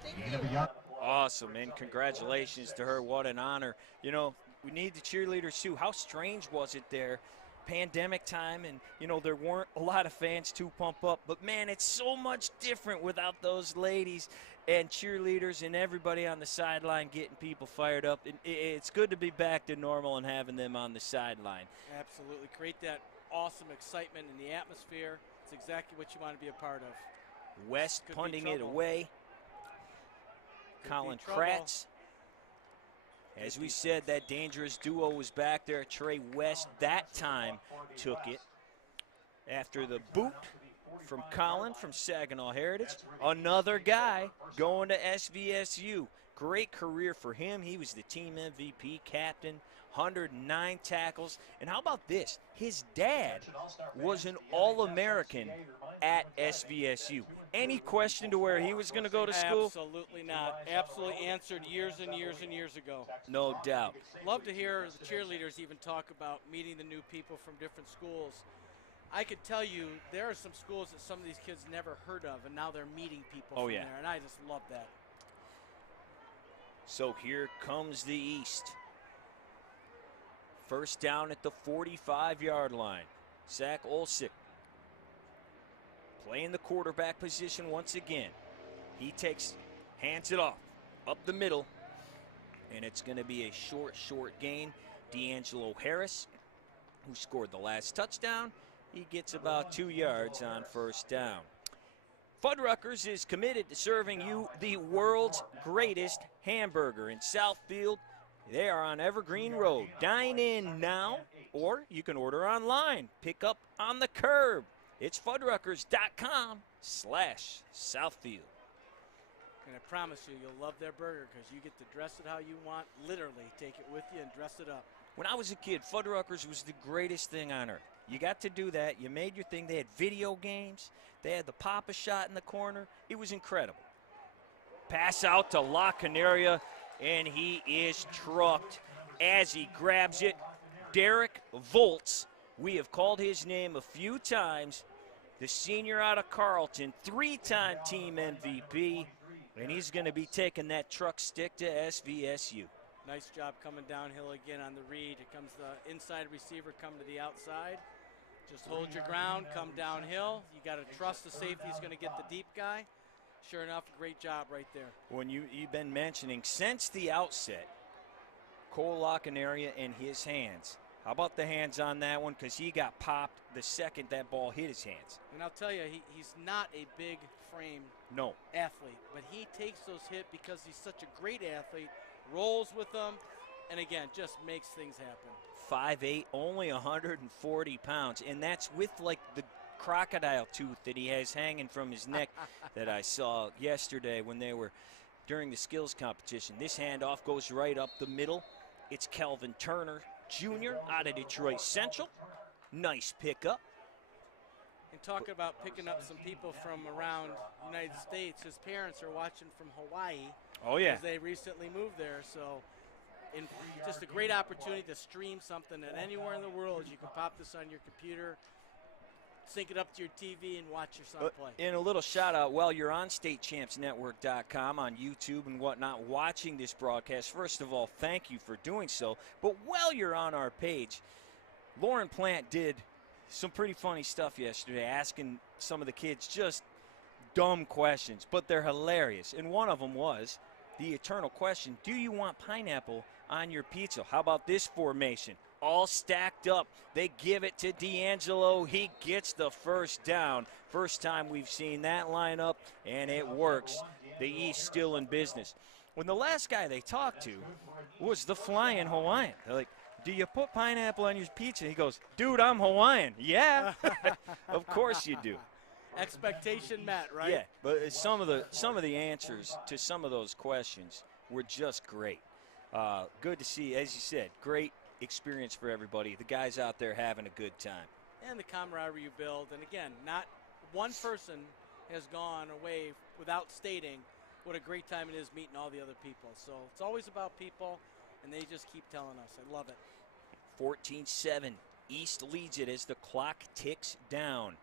Awesome, and congratulations to her. What an honor. You know, we need the cheerleaders too. How strange was it there? Pandemic time, and you know there weren't a lot of fans to pump up, but man, it's so much different without those ladies and cheerleaders and everybody on the sideline getting people fired up. And it's good to be back to normal and having them on the sideline. Absolutely. Create that awesome excitement in the atmosphere. It's exactly what you want to be a part of. West punting it away. Colin Cartz. As we said, that dangerous duo was back there. Trey West that time took it after the boot from Colin from Saginaw Heritage. Another guy going to SVSU. Great career for him. He was the team MVP, captain, 109 tackles. And how about this? His dad was an All-American at SVSU. Any question to where he was going to go to school? Absolutely not. Absolutely answered years and years and years ago. No doubt. Love to hear the cheerleaders even talk about meeting the new people from different schools. I could tell you there are some schools that some of these kids never heard of, and now they're meeting people from there, and I just love that. So here comes the East. First down at the 45-yard line. Zach Olsick playing the quarterback position once again. He hands it off, up the middle, and it's going to be a short gain. D'Angelo Harris, who scored the last touchdown, he gets about 2 yards on first down. Fuddruckers is committed to serving you the world's greatest hamburger in Southfield. They are on Evergreen Road. Dine in now, or you can order online. Pick up on the curb. It's fuddruckers.com/Southfield. And I promise you, you'll love their burger because you get to dress it how you want. Literally, take it with you and dress it up. When I was a kid, Fuddruckers was the greatest thing on earth. You got to do that. You made your thing. They had video games. They had the Pop-A-Shot in the corner. It was incredible. Pass out to La Canaria, and he is trucked as he grabs it. Derek Volts, we have called his name a few times. The senior out of Carlton, 3-time team MVP, and he's going to be taking that truck stick to SVSU. Nice job coming downhill again on the read. Here comes the inside receiver, come to the outside. Just hold your ground, come downhill. You got to trust the safety is going to get the deep guy. Sure enough, great job right there. When you've been mentioning since the outset, Cole La Canaria and his hands. How about the hands on that one? Because he got popped the second that ball hit his hands. And I'll tell you, he's not a big frame athlete, but he takes those hits because he's such a great athlete, rolls with them, and again, just makes things happen. 5'8", only 140 pounds, and that's with like the crocodile tooth that he has hanging from his neck that I saw yesterday when they were during the skills competition. This handoff goes right up the middle. It's Kelvin Turner Jr. out of Detroit Central. Nice pickup. And talking about picking up some people from around the United States, his parents are watching from Hawaii. Oh, yeah. Because they recently moved there, so just a great opportunity to stream something that anywhere in the world you can pop this on your computer, sync it up to your TV, and watch your son play. And a little shout out while you're on StateChampsNetwork.com on YouTube and whatnot watching this broadcast. First of all, thank you for doing so. But while you're on our page, Lauren Plant did some pretty funny stuff yesterday, asking some of the kids just dumb questions, but they're hilarious. And one of them was the eternal question, do you want pineapple on your pizza? How about this formation? All stacked up. They give it to D'Angelo. He gets the first down. First time we've seen that lineup, and it works. The East still in business. When the last guy they talked to was the flying Hawaiian. They're like, do you put pineapple on your pizza? He goes, dude, I'm Hawaiian. Yeah, of course you do. Expectation met, right? Yeah, but some of the answers to some of those questions were just great. Good to see, as you said, great experience for everybody. The guys out there having a good time. And the camaraderie you build. And again, not one person has gone away without stating what a great time it is meeting all the other people. So it's always about people, and they just keep telling us. I love it. 14-7. East leads it as the clock ticks down.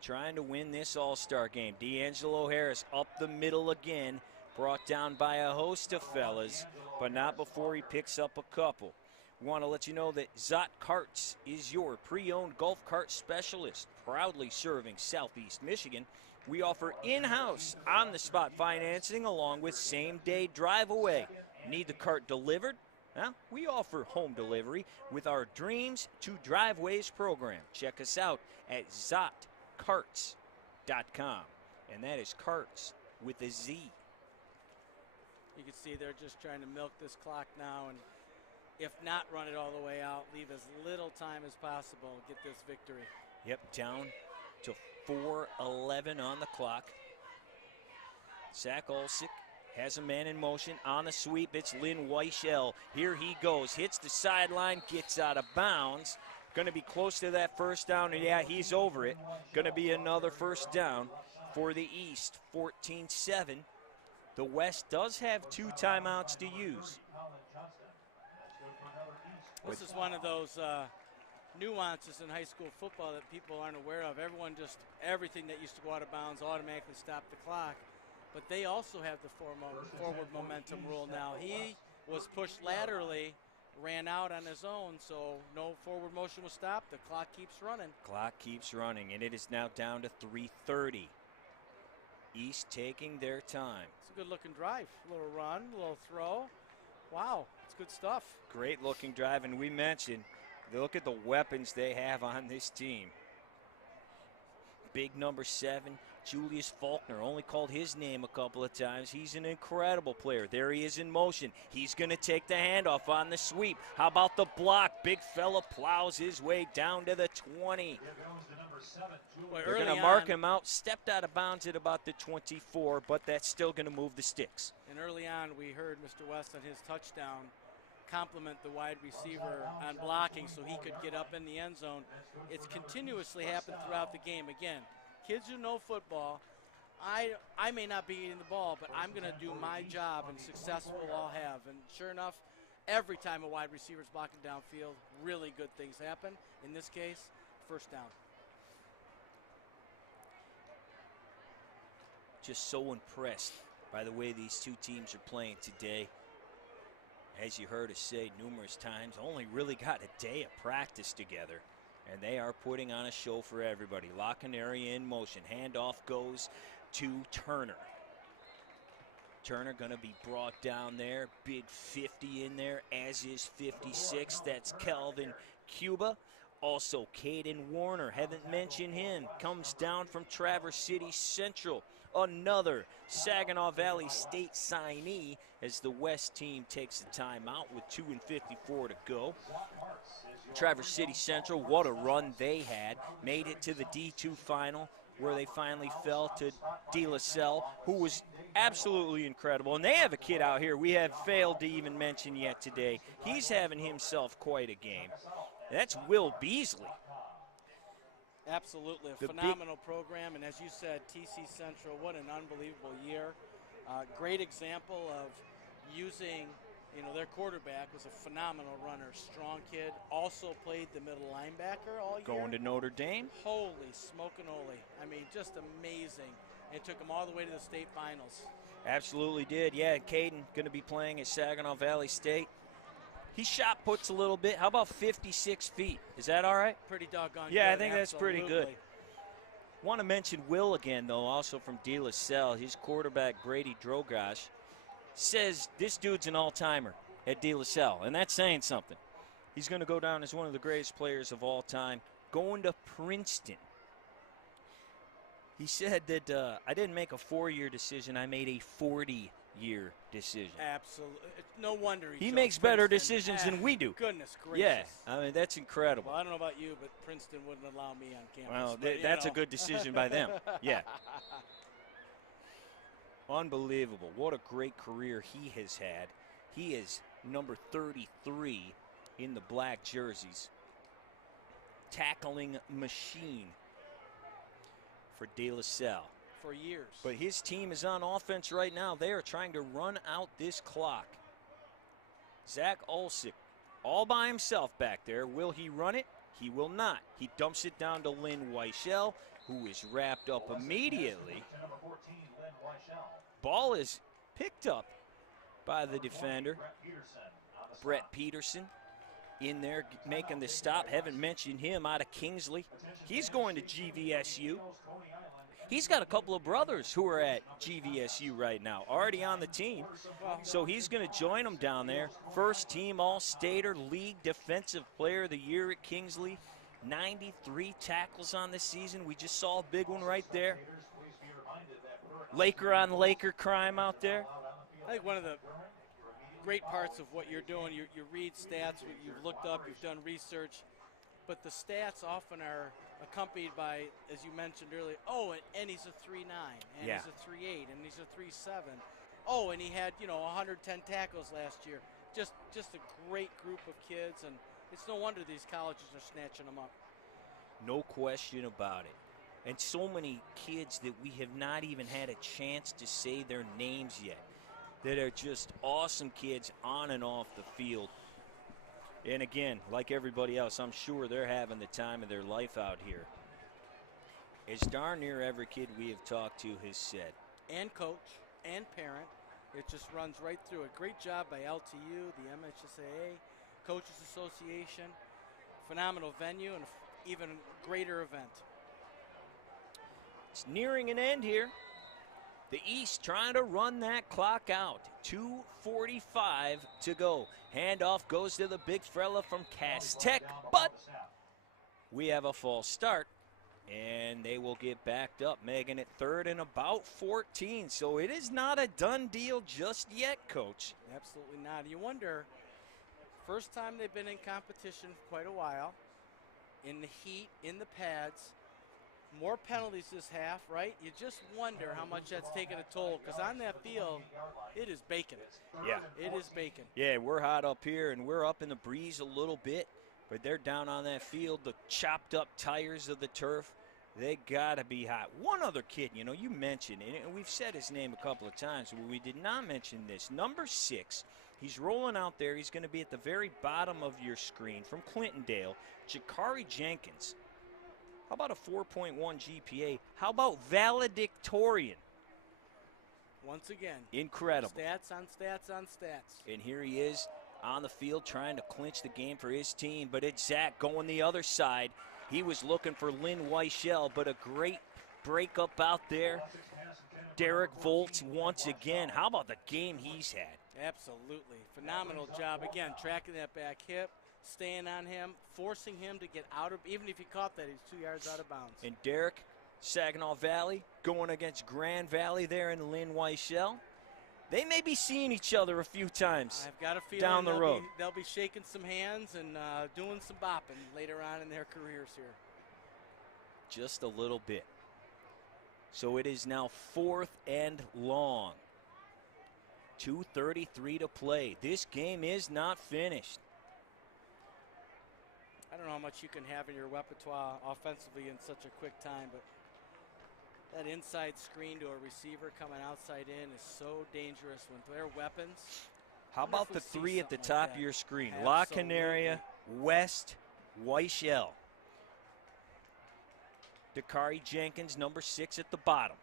Trying to win this all-star game. D'Angelo Harris up the middle again. Brought down by a host of fellas, but not before he picks up a couple. We want to let you know that Szott Cartz is your pre-owned golf cart specialist, proudly serving Southeast Michigan. We offer in-house, on-the-spot financing along with same-day drive-away. Need the cart delivered? Well, we offer home delivery with our Dreams to Driveways program. Check us out at ZottCartz.com, and that is Cartz with a Z. You can see they're just trying to milk this clock now, and if not run it all the way out, leave as little time as possible, get this victory. Yep, down to 4:11 on the clock. Zach Olsick has a man in motion on the sweep. It's Lynn Weichel. Here he goes. Hits the sideline, gets out of bounds. Going to be close to that first down, and yeah, he's over it. Going to be another first down for the East, 14-7. The West does have 2 timeouts to use. This is one of those nuances in high school football that people aren't aware of. Everything that used to go out of bounds automatically stopped the clock. But they also have the forward momentum rule now. He was pushed laterally, ran out on his own, so no forward motion was stopped. The clock keeps running. Clock keeps running, and it is now down to 3:30. East taking their time. It's a good-looking drive. A little run, a little throw. Wow, it's good stuff. Great-looking drive, and we mentioned, look at the weapons they have on this team. Big number 7, Julius Faulkner, only called his name a couple of times. He's an incredible player. There he is in motion. He's going to take the handoff on the sweep. How about the block? Big fella plows his way down to the 20. They're going to mark him out. Stepped out of bounds at about the 24, but that's still going to move the sticks. And early on, we heard Mr. West on his touchdown compliment the wide receiver on blocking so he could get up in the end zone. It's continuously happened throughout the game. Again, kids who know football, I may not be getting the ball, but I'm going to do my job, and success will all have. And sure enough, every time a wide receiver is blocking downfield, really good things happen. In this case, first down. Just so impressed by the way these two teams are playing today. As you heard us say numerous times, only really got a day of practice together, and they are putting on a show for everybody. Locking area in motion. Handoff goes to Turner. Turner going to be brought down there. Big 50 in there, as is 56. That's Kelvin Cuba. Also, Caden Warner, haven't mentioned him, comes down from Traverse City Central. Another Saginaw Valley State signee as the West team takes the timeout with 2:54 to go. Traverse City Central, what a run they had. Made it to the D2 final, where they finally fell to De La Salle, who was absolutely incredible. And they have a kid out here we have failed to even mention yet today. He's having himself quite a game. That's Will Beasley. Absolutely, a phenomenal program. And as you said, TC Central, what an unbelievable year. Great example of using, their quarterback was a phenomenal runner, strong kid. Also played the middle linebacker all year. Going to Notre Dame. Holy smokinoli. I mean, just amazing. And took them all the way to the state finals. Absolutely did. Yeah, Caden going to be playing at Saginaw Valley State. He shot puts a little bit. How about 56 feet? Is that all right? Pretty doggone Yeah, good. I think that's pretty good. Want to mention Will again, though, also from De La Salle. His quarterback, Grady Drogosh, says this dude's an all-timer at De La Salle, and that's saying something. He's going to go down as one of the greatest players of all time. Going to Princeton. He said that I didn't make a 4-year decision. I made a 40-year decision. Absolutely. No wonder he makes better decisions than we do. Goodness gracious. Yeah, I mean, that's incredible. Well, I don't know about you, but Princeton wouldn't allow me on campus. Well, but, that's a good decision by them. Yeah. Unbelievable. What a great career he has had. He is number 33 in the black jerseys. Tackling machine for De La Salle. For years. But his team is on offense right now. They are trying to run out this clock. Zach Olsick all by himself back there. Will he run it? He will not. He dumps it down to Lynn Weichel, who is wrapped up immediately. Ball is picked up by the defender, Brett Peterson. In there making the stop. Haven't mentioned him out of Kingsley. He's going to GVSU. He's got a couple of brothers who are at GVSU right now, already on the team. So he's going to join them down there. First team All-Stater, League Defensive Player of the Year at Kingsley. 93 tackles on the season. We just saw a big one right there. Laker on Laker crime out there. I think one of the great parts of what you're doing, you read stats, you've looked up, you've done research, but the stats often are accompanied by, as you mentioned earlier, and he's a 3.9, and he's a 3.8, and he's a 3.7. Oh, and he had, 110 tackles last year. Just a great group of kids, and it's no wonder these colleges are snatching them up. No question about it. And so many kids that we have not even had a chance to say their names yet, that are just awesome kids on and off the field. And again, like everybody else, I'm sure they're having the time of their life out here. As darn near every kid we have talked to has said. And coach and parent. It just runs right through it. Great job by LTU, the MHSFCA, Coaches Association. Phenomenal venue and even greater event. It's nearing an end here. The East trying to run that clock out. 2:45 to go. Handoff goes to the big fella from Cass Tech, but we have a false start, and they will get backed up, making it third and about 14. So it is not a done deal just yet, Coach. Absolutely not. You wonder, first time they've been in competition for quite a while, in the heat, in the pads, more penalties this half, right? You just wonder how much that's taking a toll, because on that field, it is baking. Yeah. It is baking. Yeah, we're hot up here, and we're up in the breeze a little bit, but they're down on that field. The chopped up tires of the turf, they got to be hot. One other kid, you mentioned, and we've said his name a couple of times, but we did not mention this. Number 6, he's rolling out there. He's going to be at the very bottom of your screen from Clintondale, Jakari Jenkins. How about a 4.1 GPA? How about valedictorian? Once again. Incredible. Stats on stats on stats. And here he is on the field trying to clinch the game for his team, but it's Zach going the other side. He was looking for Lynn Weichel, but a great breakup out there. Derek Volts once again. How about the game he's had? Absolutely. Phenomenal job. Again, tracking that back hip, staying on him, forcing him to get out of, even if he caught that, he's 2 yards out of bounds. And Derek, Saginaw Valley, going against Grand Valley there in Lynn Weichel. They may be seeing each other a few times I've got a feeling down the road. They'll be shaking some hands and doing some bopping later on in their careers here. Just a little bit. So it is now 4th and long. 2:33 to play. This game is not finished. I don't know how much you can have in your repertoire offensively in such a quick time, but that inside screen to a receiver coming outside in is so dangerous when they're weapons. How about the 3 at the top of your screen? Absolutely. La Canaria, West, Weichel. Dakari Jenkins, number 6 at the bottom.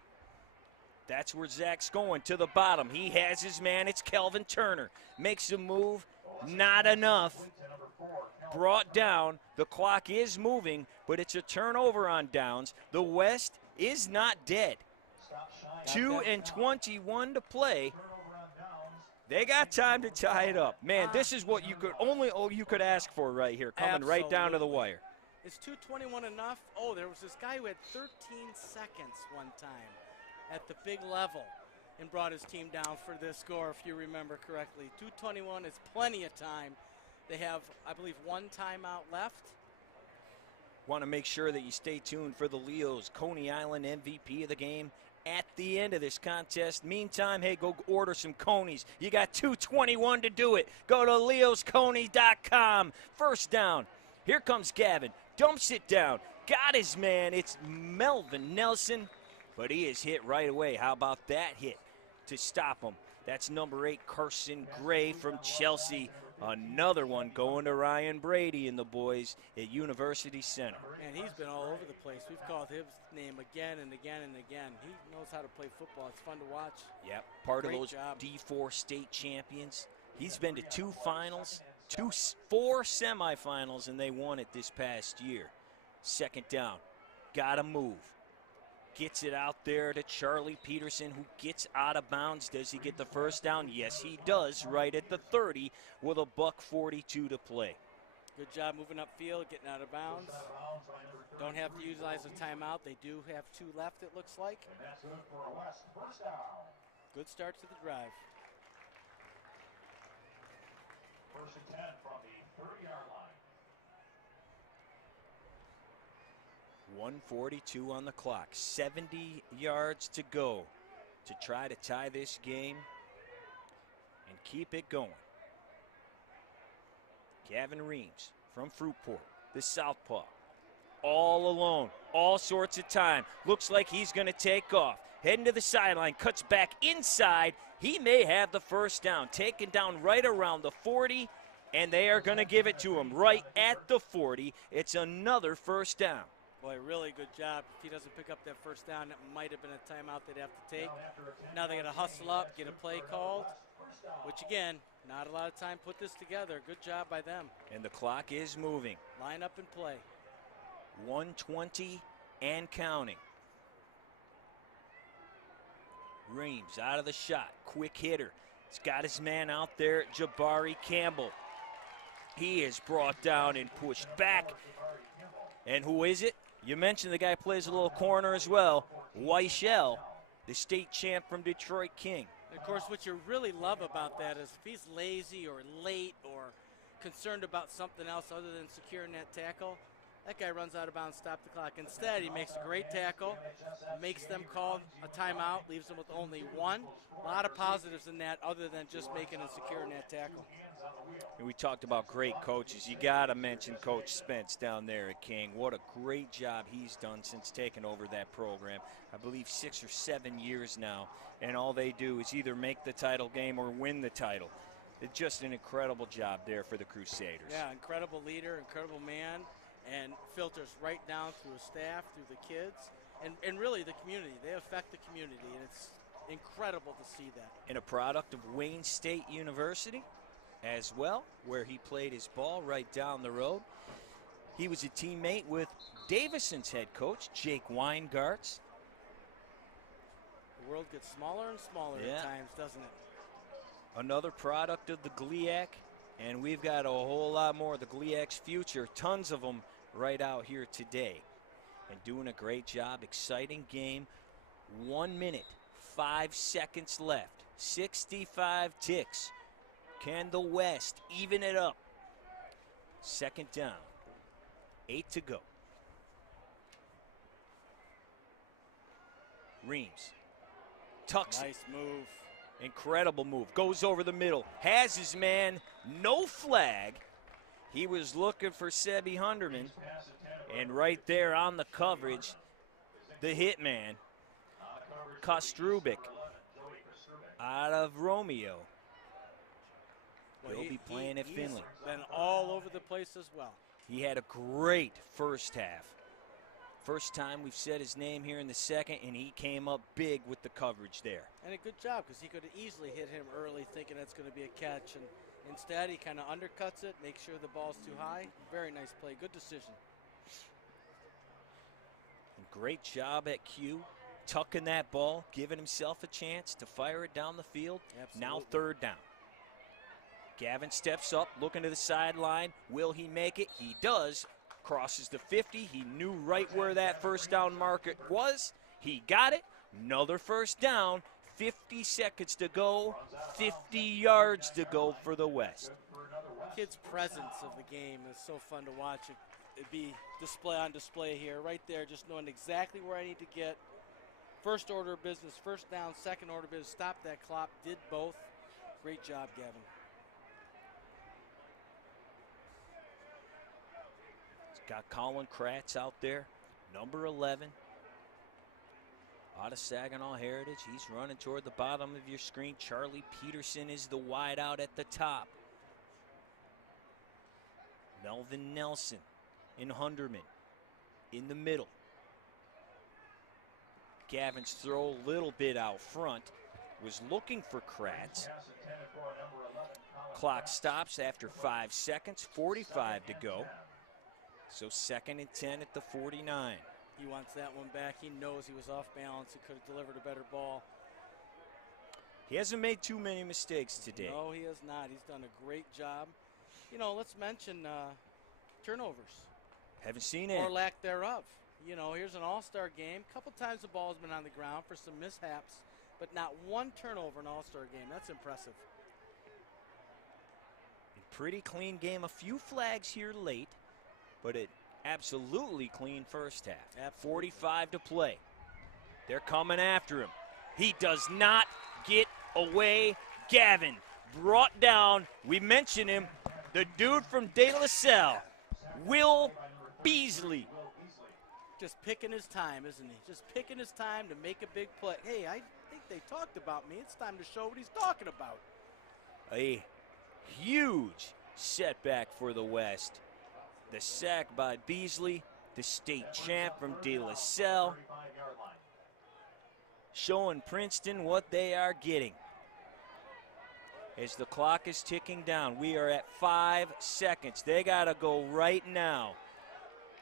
That's where Zach's going, to the bottom. He has his man. It's Kelvin Turner. Makes a move. Not enough. Brought down. The clock is moving, but it's a turnover on downs. The West is not dead. 2:21 to play. They got time to tie it up. Man, this is what you could ask for right here, coming right down to the wire. Is 2:21 enough? Oh, there was this guy who had 13 seconds one time at the big level and brought his team down for this score, if you remember correctly. 2:21 is plenty of time. They have, I believe, 1 timeout left. Want to make sure that you stay tuned for the Leos Coney Island MVP of the game at the end of this contest. Meantime, hey, go order some Coneys. You got 2:21 to do it. Go to leosconey.com. First down. Here comes Gavin. Dumps it down. Got his man. It's Melvin Nelson, but he is hit right away. How about that hit to stop him? That's number 8, Carson Gray from Chelsea. Another one going to Ryan Brady and the boys at University Center. And he's been all over the place. We've called his name again and again and again. He knows how to play football. It's fun to watch. Yep, part Great of those job. D4 state champions. He's been to 2 finals, 4 semifinals, and they won it this past year. Second down. Got to move. Gets it out there to Charlie Peterson, who gets out of bounds. Does he get the first down? Yes, he does, right at the 30 with a $1:42 to play. Good job moving upfield, getting out of bounds. Don't have to utilize a timeout. They do have 2 left, it looks like. Good start to the drive. 1st and 10 from the 30-yard line. 1:42 on the clock. 70 yards to go to try to tie this game. keep it going. Gavin Reams from Fruitport, the southpaw. All alone, all sorts of time. Looks like he's going to take off. Heading to the sideline, cuts back inside. He may have the first down. Taken down right around the 40, and they are going to give it to him right at the 40. It's another first down. Boy, really good job. If he doesn't pick up that first down, it might have been a timeout they'd have to take. Now they got to hustle up, get a play called, which again, not a lot of time put this together. Good job by them. And the clock is moving. Line up and play. 1:20 and counting. Reams out of the shot. Quick hitter. He's got his man out there, Jabari Campbell. He is brought down and pushed back. And who is it? You mentioned the guy plays a little corner as well. Weichel, the state champ from Detroit King. And of course, what you really love about that is if he's lazy or late or concerned about something else other than securing that tackle, that guy runs out of bounds, stop the clock. Instead, he makes a great tackle, makes them call a timeout, leaves them with only one. A lot of positives in that other than just making and securing that tackle. And we talked about great coaches. You got to mention Coach Spence down there at King. What a great job he's done since taking over that program. I believe 6 or 7 years now. And all they do is either make the title game or win the title. It's just an incredible job there for the Crusaders. Yeah, incredible leader, incredible man, and filters right down through his staff, through the kids, and really the community. They affect the community, and it's incredible to see that. And a product of Wayne State University as well, where he played his ball right down the road. He was a teammate with Davison's head coach, Jake Weingartz. The world gets smaller and smaller at times, doesn't it? Another product of the GLIAC, and we've got a whole lot more of the GLIAC's future, tons of them right out here today. And doing a great job, exciting game. 1 minute, 5 seconds left, 65 ticks. Can the West even it up? Second down, 8 to go. Reams tucks it. Nice move. Incredible move. Goes over the middle. Has his man. No flag. He was looking for Sebi Hunderman. And right there on the coverage, the hitman, Kostrubik, out of Romeo. He'll be playing at Finley. He's been all over the place as well. He had a great first half. First time we've said his name here in the second, and he came up big with the coverage there. And a good job, because he could have easily hit him early thinking that's going to be a catch. And instead, he kind of undercuts it, makes sure the ball's too high. Very nice play. Good decision. And great job at Q, tucking that ball, giving himself a chance to fire it down the field. Absolutely. Now third down. Gavin steps up, looking to the sideline. Will he make it? He does. Crosses the 50. He knew right where that first down marker was. He got it. Another first down. 50 seconds to go. 50 yards to go for the West. Kid's presence of the game is so fun to watch. It'd be display on display here. Right there, just knowing exactly where I need to get. First order of business, first down, second order of business. Stop that clock. Did both. Great job, Gavin. Got Colin Kratz out there, number 11. Out of Saginaw Heritage. He's running toward the bottom of your screen. Charlie Peterson is the wide out at the top. Melvin Nelson in Hunderman in the middle. Gavin's throw a little bit out front. Was looking for Kratz. Clock stops after 5 seconds, 45 to go. So 2nd and 10 at the 49. He wants that one back. He knows he was off balance. He could have delivered a better ball. He hasn't made too many mistakes today. No, he has not. He's done a great job. You know, let's mention turnovers. Haven't seen it. Or lack thereof. You know, here's an all-star game. A couple times the ball's been on the ground for some mishaps, but not one turnover in an all-star game. That's impressive. Pretty clean game. A few flags here late, but it absolutely clean first half. Absolutely. 45 to play. They're coming after him. He does not get away. Gavin brought down, we mentioned him, the dude from De La Salle, Will Beasley. Just picking his time, isn't he? Just picking his time to make a big play. Hey, I think they talked about me. It's time to show what he's talking about. A huge setback for the West. The sack by Beasley, the state champ from De La Salle, showing Princeton what they are getting. As the clock is ticking down, we are at 5 seconds. They got to go right now.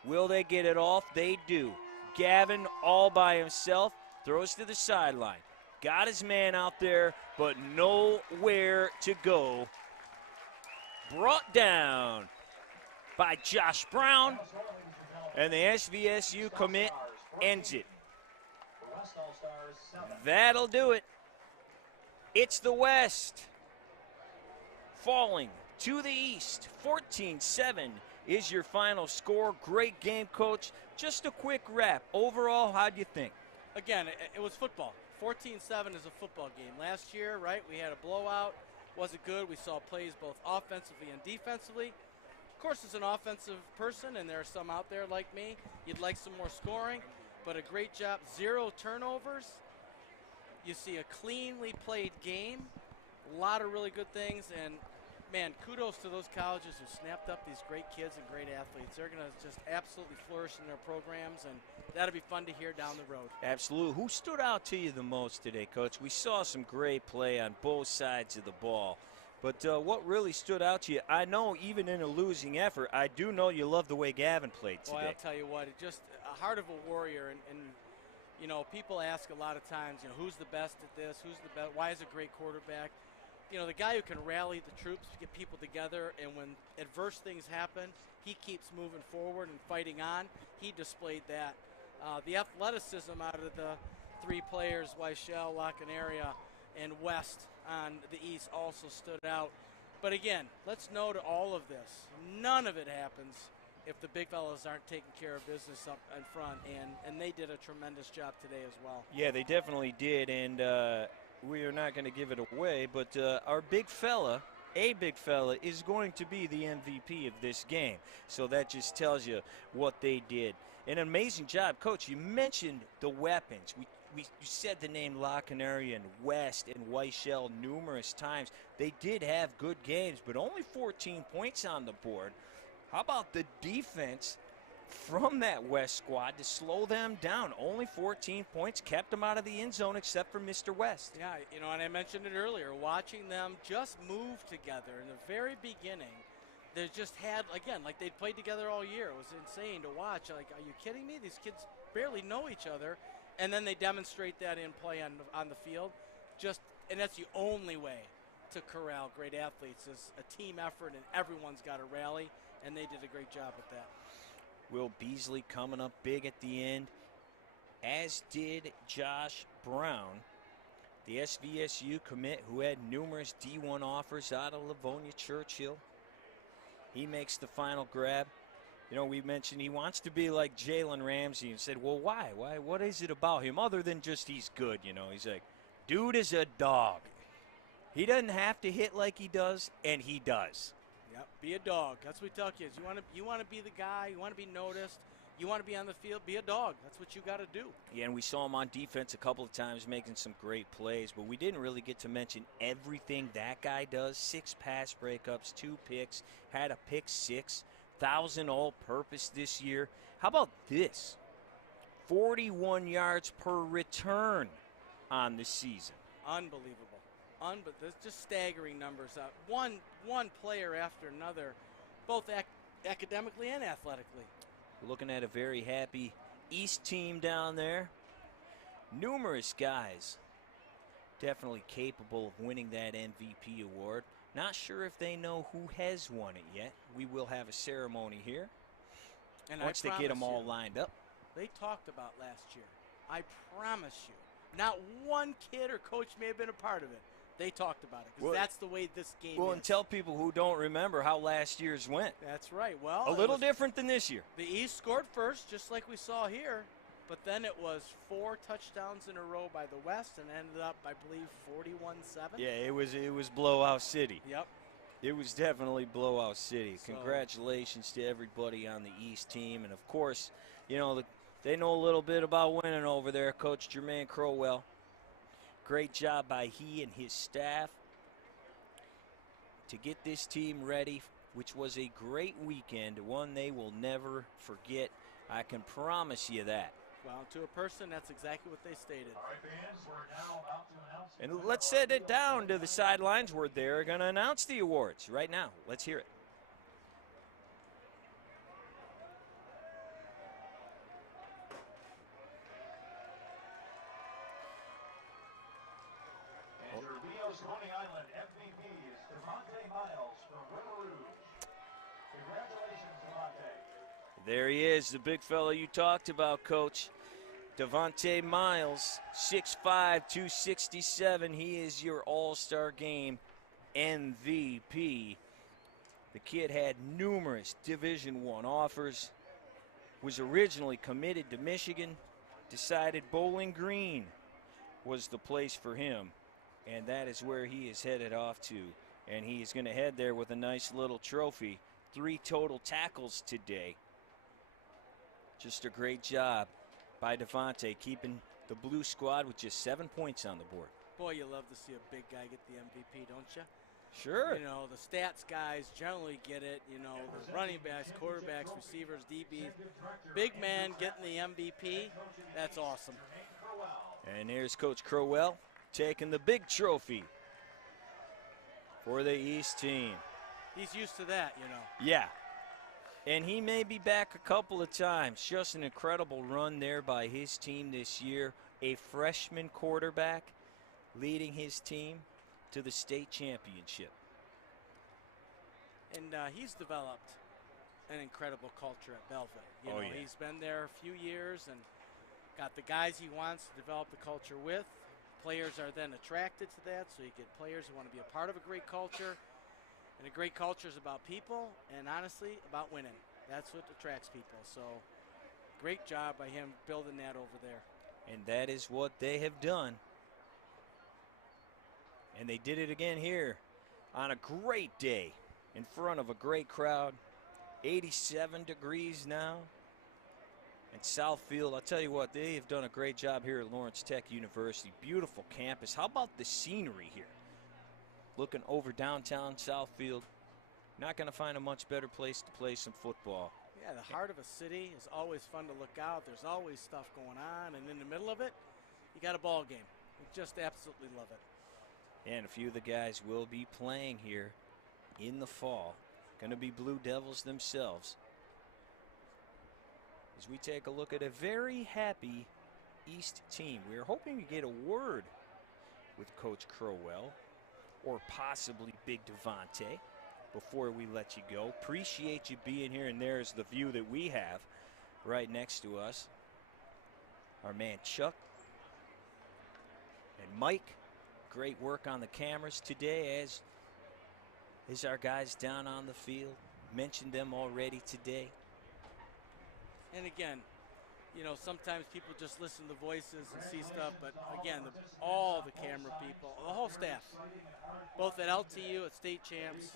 Will they get it off? They do. Gavin all by himself, throws to the sideline. Got his man out there, but nowhere to go. Brought down by Josh Brown, and the SVSU commit ends it. That'll do it. It's the West falling to the East. 14-7 is your final score. Great game, Coach. Just a quick wrap. Overall, how'd you think? Again, it was football. 14-7 is a football game. Last year, right, we had a blowout. Wasn't good. We saw plays both offensively and defensively. Of course, as an offensive person, and there are some out there like me, you'd like some more scoring, but a great job. 0 turnovers. You see a cleanly played game. A lot of really good things, and man, kudos to those colleges who snapped up these great kids and great athletes. They're going to just absolutely flourish in their programs, and that'll be fun to hear down the road. Absolutely. Who stood out to you the most today, Coach? We saw some great play on both sides of the ball. But what really stood out to you, I know even in a losing effort, I do know you love the way Gavin played today. Well, I'll tell you what, it just a heart of a warrior, and you know, people ask a lot of times, you know, who's the best at this, who's the best, why is a great quarterback? You know, the guy who can rally the troops, get people together, and when adverse things happen, he keeps moving forward and fighting on. He displayed that. The athleticism out of the 3 players, Weichel, Lockenaria, and West on the East also stood out. But again, let's note all of this. None of it happens if the big fellas aren't taking care of business up in front, and they did a tremendous job today as well. Yeah, they definitely did, and we are not going to give it away, but our big fella, is going to be the MVP of this game. So that just tells you what they did. An amazing job. Coach, you mentioned the weapons. You said the name Lockenaria and West and Weichel numerous times. They did have good games, but only 14 points on the board. How about the defense from that West squad to slow them down? Only 14 points, kept them out of the end zone except for Mr. West. Yeah, you know, and I mentioned it earlier, watching them just move together in the very beginning. They just had, again, like they'd played together all year. It was insane to watch. Like, are you kidding me? These kids barely know each other. And then they demonstrate that in play on the field. And that's the only way to corral great athletes is a team effort, and everyone's got to rally, and they did a great job with that. Will Beasley coming up big at the end, as did Josh Brown, the SVSU commit who had numerous D1 offers out of Livonia Churchill. He makes the final grab. You know, we mentioned he wants to be like Jalen Ramsey and said, well, why? What is it about him other than just he's good, you know? He's like, dude is a dog. He doesn't have to hit like he does, and he does. Yep, be a dog. That's what we tell kids. You want to be the guy. You want to be noticed. You want to be on the field. Be a dog. That's what you got to do. Yeah, and we saw him on defense a couple of times making some great plays, but we didn't really get to mention everything that guy does. 6 pass breakups, 2 picks, had a pick 6, 1,000 all-purpose this year. How about this? 41 yards per return on the season. Unbelievable. There's just staggering numbers. One player after another, both academically and athletically. We're looking at a very happy East team down there. Numerous guys definitely capable of winning that MVP award. Not sure if they know who has won it yet. We will have a ceremony here And once they get them all lined up. They talked about last year. I promise you. Not one kid or coach may have been a part of it. They talked about it because that's the way this game is. Well, and tell people who don't remember how last year's went. That's right. Well, a little different than this year. The East scored first, just like we saw here. but then it was 4 touchdowns in a row by the West and ended up, I believe, 41-7. Yeah, it was blowout city. Yep. It was definitely blowout city. Congratulations to everybody on the East team. And, of course, you know, they know a little bit about winning over there. Coach Jermaine Crowell, great job by he and his staff to get this team ready, which was a great weekend, one they will never forget. I can promise you that. Well, to a person, that's exactly what they stated. And let's set it down to the sidelines where they're going to announce the awards right now. Let's hear it. And your Leo's Coney Island MVP is Devontae Miles from River Rouge. Congratulations, Devontae. There he is, the big fella you talked about, Coach. Devontae Miles, 6'5", 267. He is your All-Star Game MVP. The kid had numerous Division I offers, was originally committed to Michigan, decided Bowling Green was the place for him, and that is where he is headed off to. And he is going to head there with a nice little trophy. 3 total tackles today. Just a great job by Devontae, keeping the blue squad with just 7 points on the board. Boy, you love to see a big guy get the MVP, don't you? Sure. You know, the stats guys generally get it. You know, the running backs, quarterbacks, receivers, DBs. Big man getting the MVP, that's awesome. And here's Coach Crowell taking the big trophy for the East team. He's used to that, you know. Yeah. And he may be back a couple of times. Just an incredible run there by his team this year. A freshman quarterback leading his team to the state championship. And he's developed an incredible culture at Belleville. You know, yeah. He's been there a few years and got the guys he wants to develop the culture with. Players are then attracted to that, so you get players who want to be a part of a great culture. And a great culture is about people and, honestly, about winning. That's what attracts people. So, great job by him building that over there. And that is what they have done. And they did it again here on a great day in front of a great crowd. 87 degrees now. And Southfield, I'll tell you what, they have done a great job here at Lawrence Tech University. Beautiful campus. How about the scenery here? Looking over downtown Southfield, not going to find a much better place to play some football. Yeah, the heart of a city is always fun to look out. There's always stuff going on, and in the middle of it, you got a ball game. We just absolutely love it. And a few of the guys will be playing here in the fall. Going to be Blue Devils themselves. As we take a look at a very happy East team. We're hoping to get a word with Coach Crowell, or possibly Big Devontae, before we let you go. Appreciate you being here, and there's the view that we have right next to us. Our man Chuck and Mike, great work on the cameras today, as our guys down on the field. Mentioned them already today. And again, you know, sometimes people just listen to voices and see stuff, but again, all the camera people, the whole staff, both at LTU, at State Champs,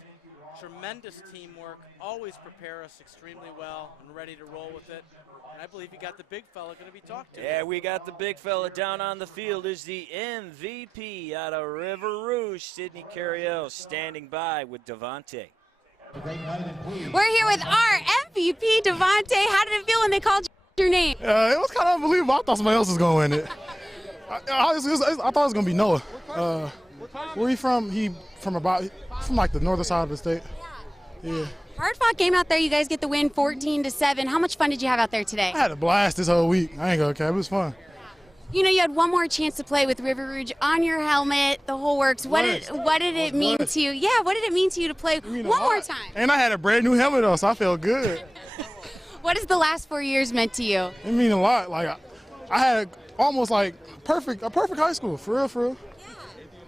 tremendous teamwork, always prepare us extremely well and ready to roll with it. And I believe you got the big fella going to be talked to. Yeah, we got the big fella down on the field is the MVP out of River Rouge, Sidney Cariel, standing by with Devontae. We're here with our MVP, Devontae. How did it feel when they called your name? It was kind of unbelievable. I thought somebody else was going to win it. I thought it was going to be Noah. Where he from? He from like the northern side of the state. Yeah. Hard fought game out there. You guys get the win 14-7. How much fun did you have out there today? I had a blast this whole week. I ain't gonna cap. It was fun. You know, you had one more chance to play with River Rouge on your helmet, the whole works. What did it mean to you? Yeah, what did it mean to you to play one more time? And I had a brand new helmet on, so I felt good. What has the last 4 years meant to you? It mean a lot. Like I had almost like a perfect high school, for real. Yeah.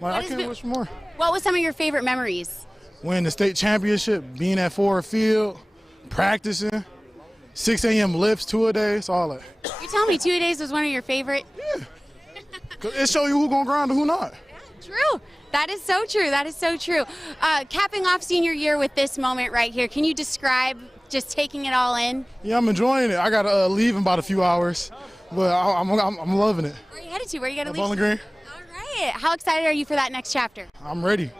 Like I couldn't wish for more. What was some of your favorite memories? Winning the state championship, being at Ford Field, practicing, 6 a.m. lifts, 2-a-days, all that. You're telling me 2-a-days was one of your favorite? Yeah. 'Cause it show you who gonna grind and who not. True. That is so true. That is so true. Capping off senior year with this moment right here, can you describe just taking it all in? Yeah, I'm enjoying it. I gotta leave in about a few hours, but I'm loving it. Where are you headed to? Where are you gonna leave? Bowling Green. All right. How excited are you for that next chapter? I'm ready.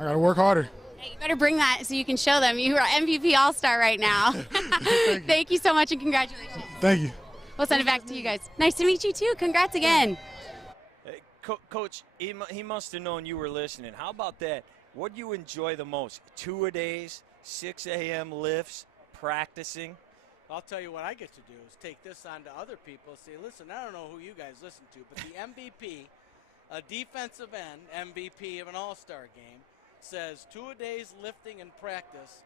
I gotta work harder. Hey, you better bring that so you can show them. You are MVP All-Star right now. Thank you so much and congratulations. Thank you. We'll send it back to you guys. Nice to meet you too. Congrats again. Hey, Coach, he must have known you were listening. How about that? What do you enjoy the most? 2-a-days, 6 a.m. lifts, practicing? I'll tell you what I get to do is take this on to other people and say, listen, I don't know who you guys listen to, but the MVP, a defensive end, MVP of an all-star game, says 2-a-days lifting and practice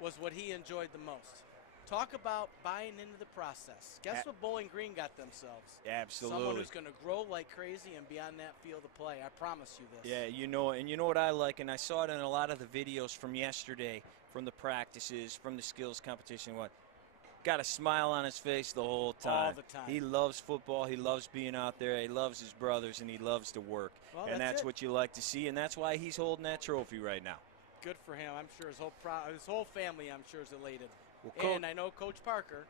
was what he enjoyed the most. Talk about buying into the process. Guess what Bowling Green got themselves? Absolutely. Someone who's going to grow like crazy and be on that field of play. I promise you this. Yeah, you know, and you know what I like, and I saw it in a lot of the videos from yesterday, from the practices, from the skills competition. What? Got a smile on his face the whole time. All the time. He loves football. He loves being out there. He loves his brothers, and he loves to work. Well, and that's it. what you like to see, and that's why he's holding that trophy right now. Good for him. I'm sure his whole family, I'm sure, is elated. Well, and I know Coach Parker,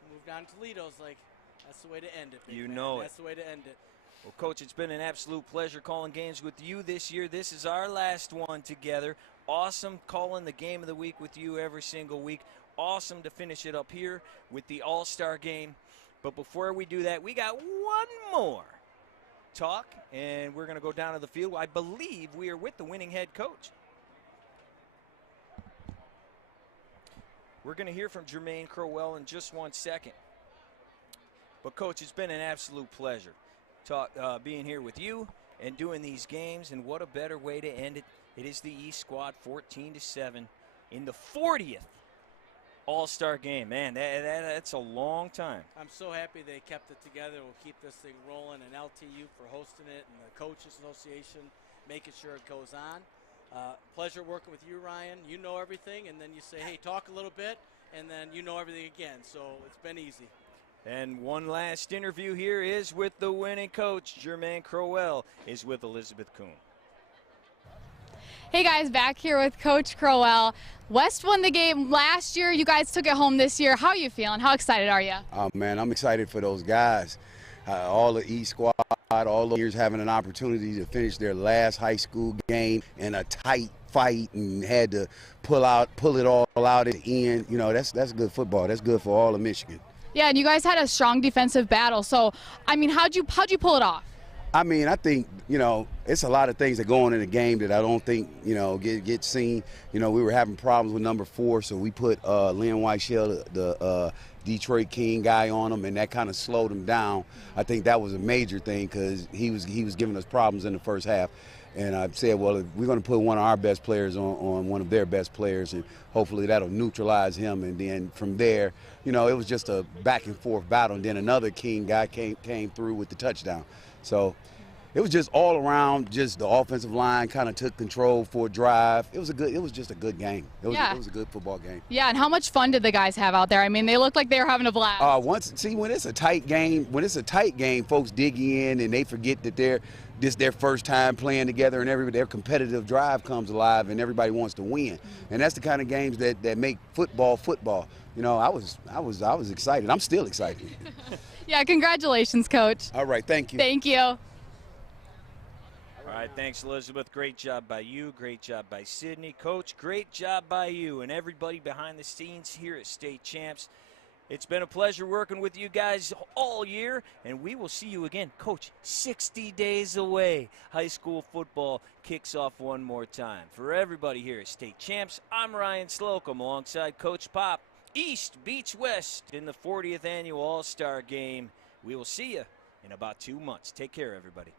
who moved on to Toledo's like, that's the way to end it. Big You man. know it. That's the way to end it. Well, Coach, it's been an absolute pleasure calling games with you this year. This is our last one together. Awesome calling the game of the week with you every single week. Awesome to finish it up here with the All-Star game. But before we do that, we got one more talk, and we're going to go down to the field. I believe we are with the winning head coach. We're going to hear from Jermaine Crowell in just 1 second. But, Coach, it's been an absolute pleasure being here with you and doing these games, and what a better way to end it. It is the East squad 14-7 in the 40th All-Star game. Man, that's a long time. I'm so happy they kept it together. We'll keep this thing rolling, and LTU for hosting it, and the Coaches Association making sure it goes on. Pleasure working with you, Ryan. You know everything, and then you say, hey, talk a little bit, and then you know everything again. So it's been easy. And one last interview here is with the winning coach. Jermaine Crowell is with Elizabeth Coon. Hey guys, back here with Coach Crowell. West won the game last year. You guys took it home this year. How are you feeling? How excited are you? Oh, man, I'm excited for those guys. All the East squad, all the years having an opportunity to finish their last high school game in a tight fight and had to pull it all out at the end. You know, that's good football. That's good for all of Michigan. Yeah, and you guys had a strong defensive battle. So, I mean, how'd you pull it off? I mean, I think, you know, it's a lot of things that go on in the game that I don't think, you know, get seen. You know, we were having problems with number 4, so we put Lynn Whiteshell, the Detroit King guy, on him, and that kind of slowed him down. I think that was a major thing because he was giving us problems in the first half. And I said, well, if we're going to put one of our best players on one of their best players, and hopefully that'll neutralize him. And then from there, you know, it was just a back-and-forth battle. And then another King guy came through with the touchdown. So it was just all around, just the offensive line kind of took control for a drive. It was just a good game. It was a good football game. Yeah, and how much fun did the guys have out there? I mean, they looked like they were having a blast. When it's a tight game, folks dig in and they forget that this is their first time playing together, and their competitive drive comes alive, and everybody wants to win. And that's the kind of games that make football. You know, I was excited. I'm still excited. Yeah, congratulations, Coach. All right, thank you. Thank you. All right, thanks, Elizabeth. Great job by you. Great job by Sydney. Coach, great job by you and everybody behind the scenes here at State Champs. It's been a pleasure working with you guys all year, and we will see you again. Coach, 60 days away. High school football kicks off one more time. For everybody here at State Champs, I'm Ryan Slocum alongside Coach Popp. East beats West in the 40th Annual All-Star Game. We will see you in about 2 months. Take care, everybody.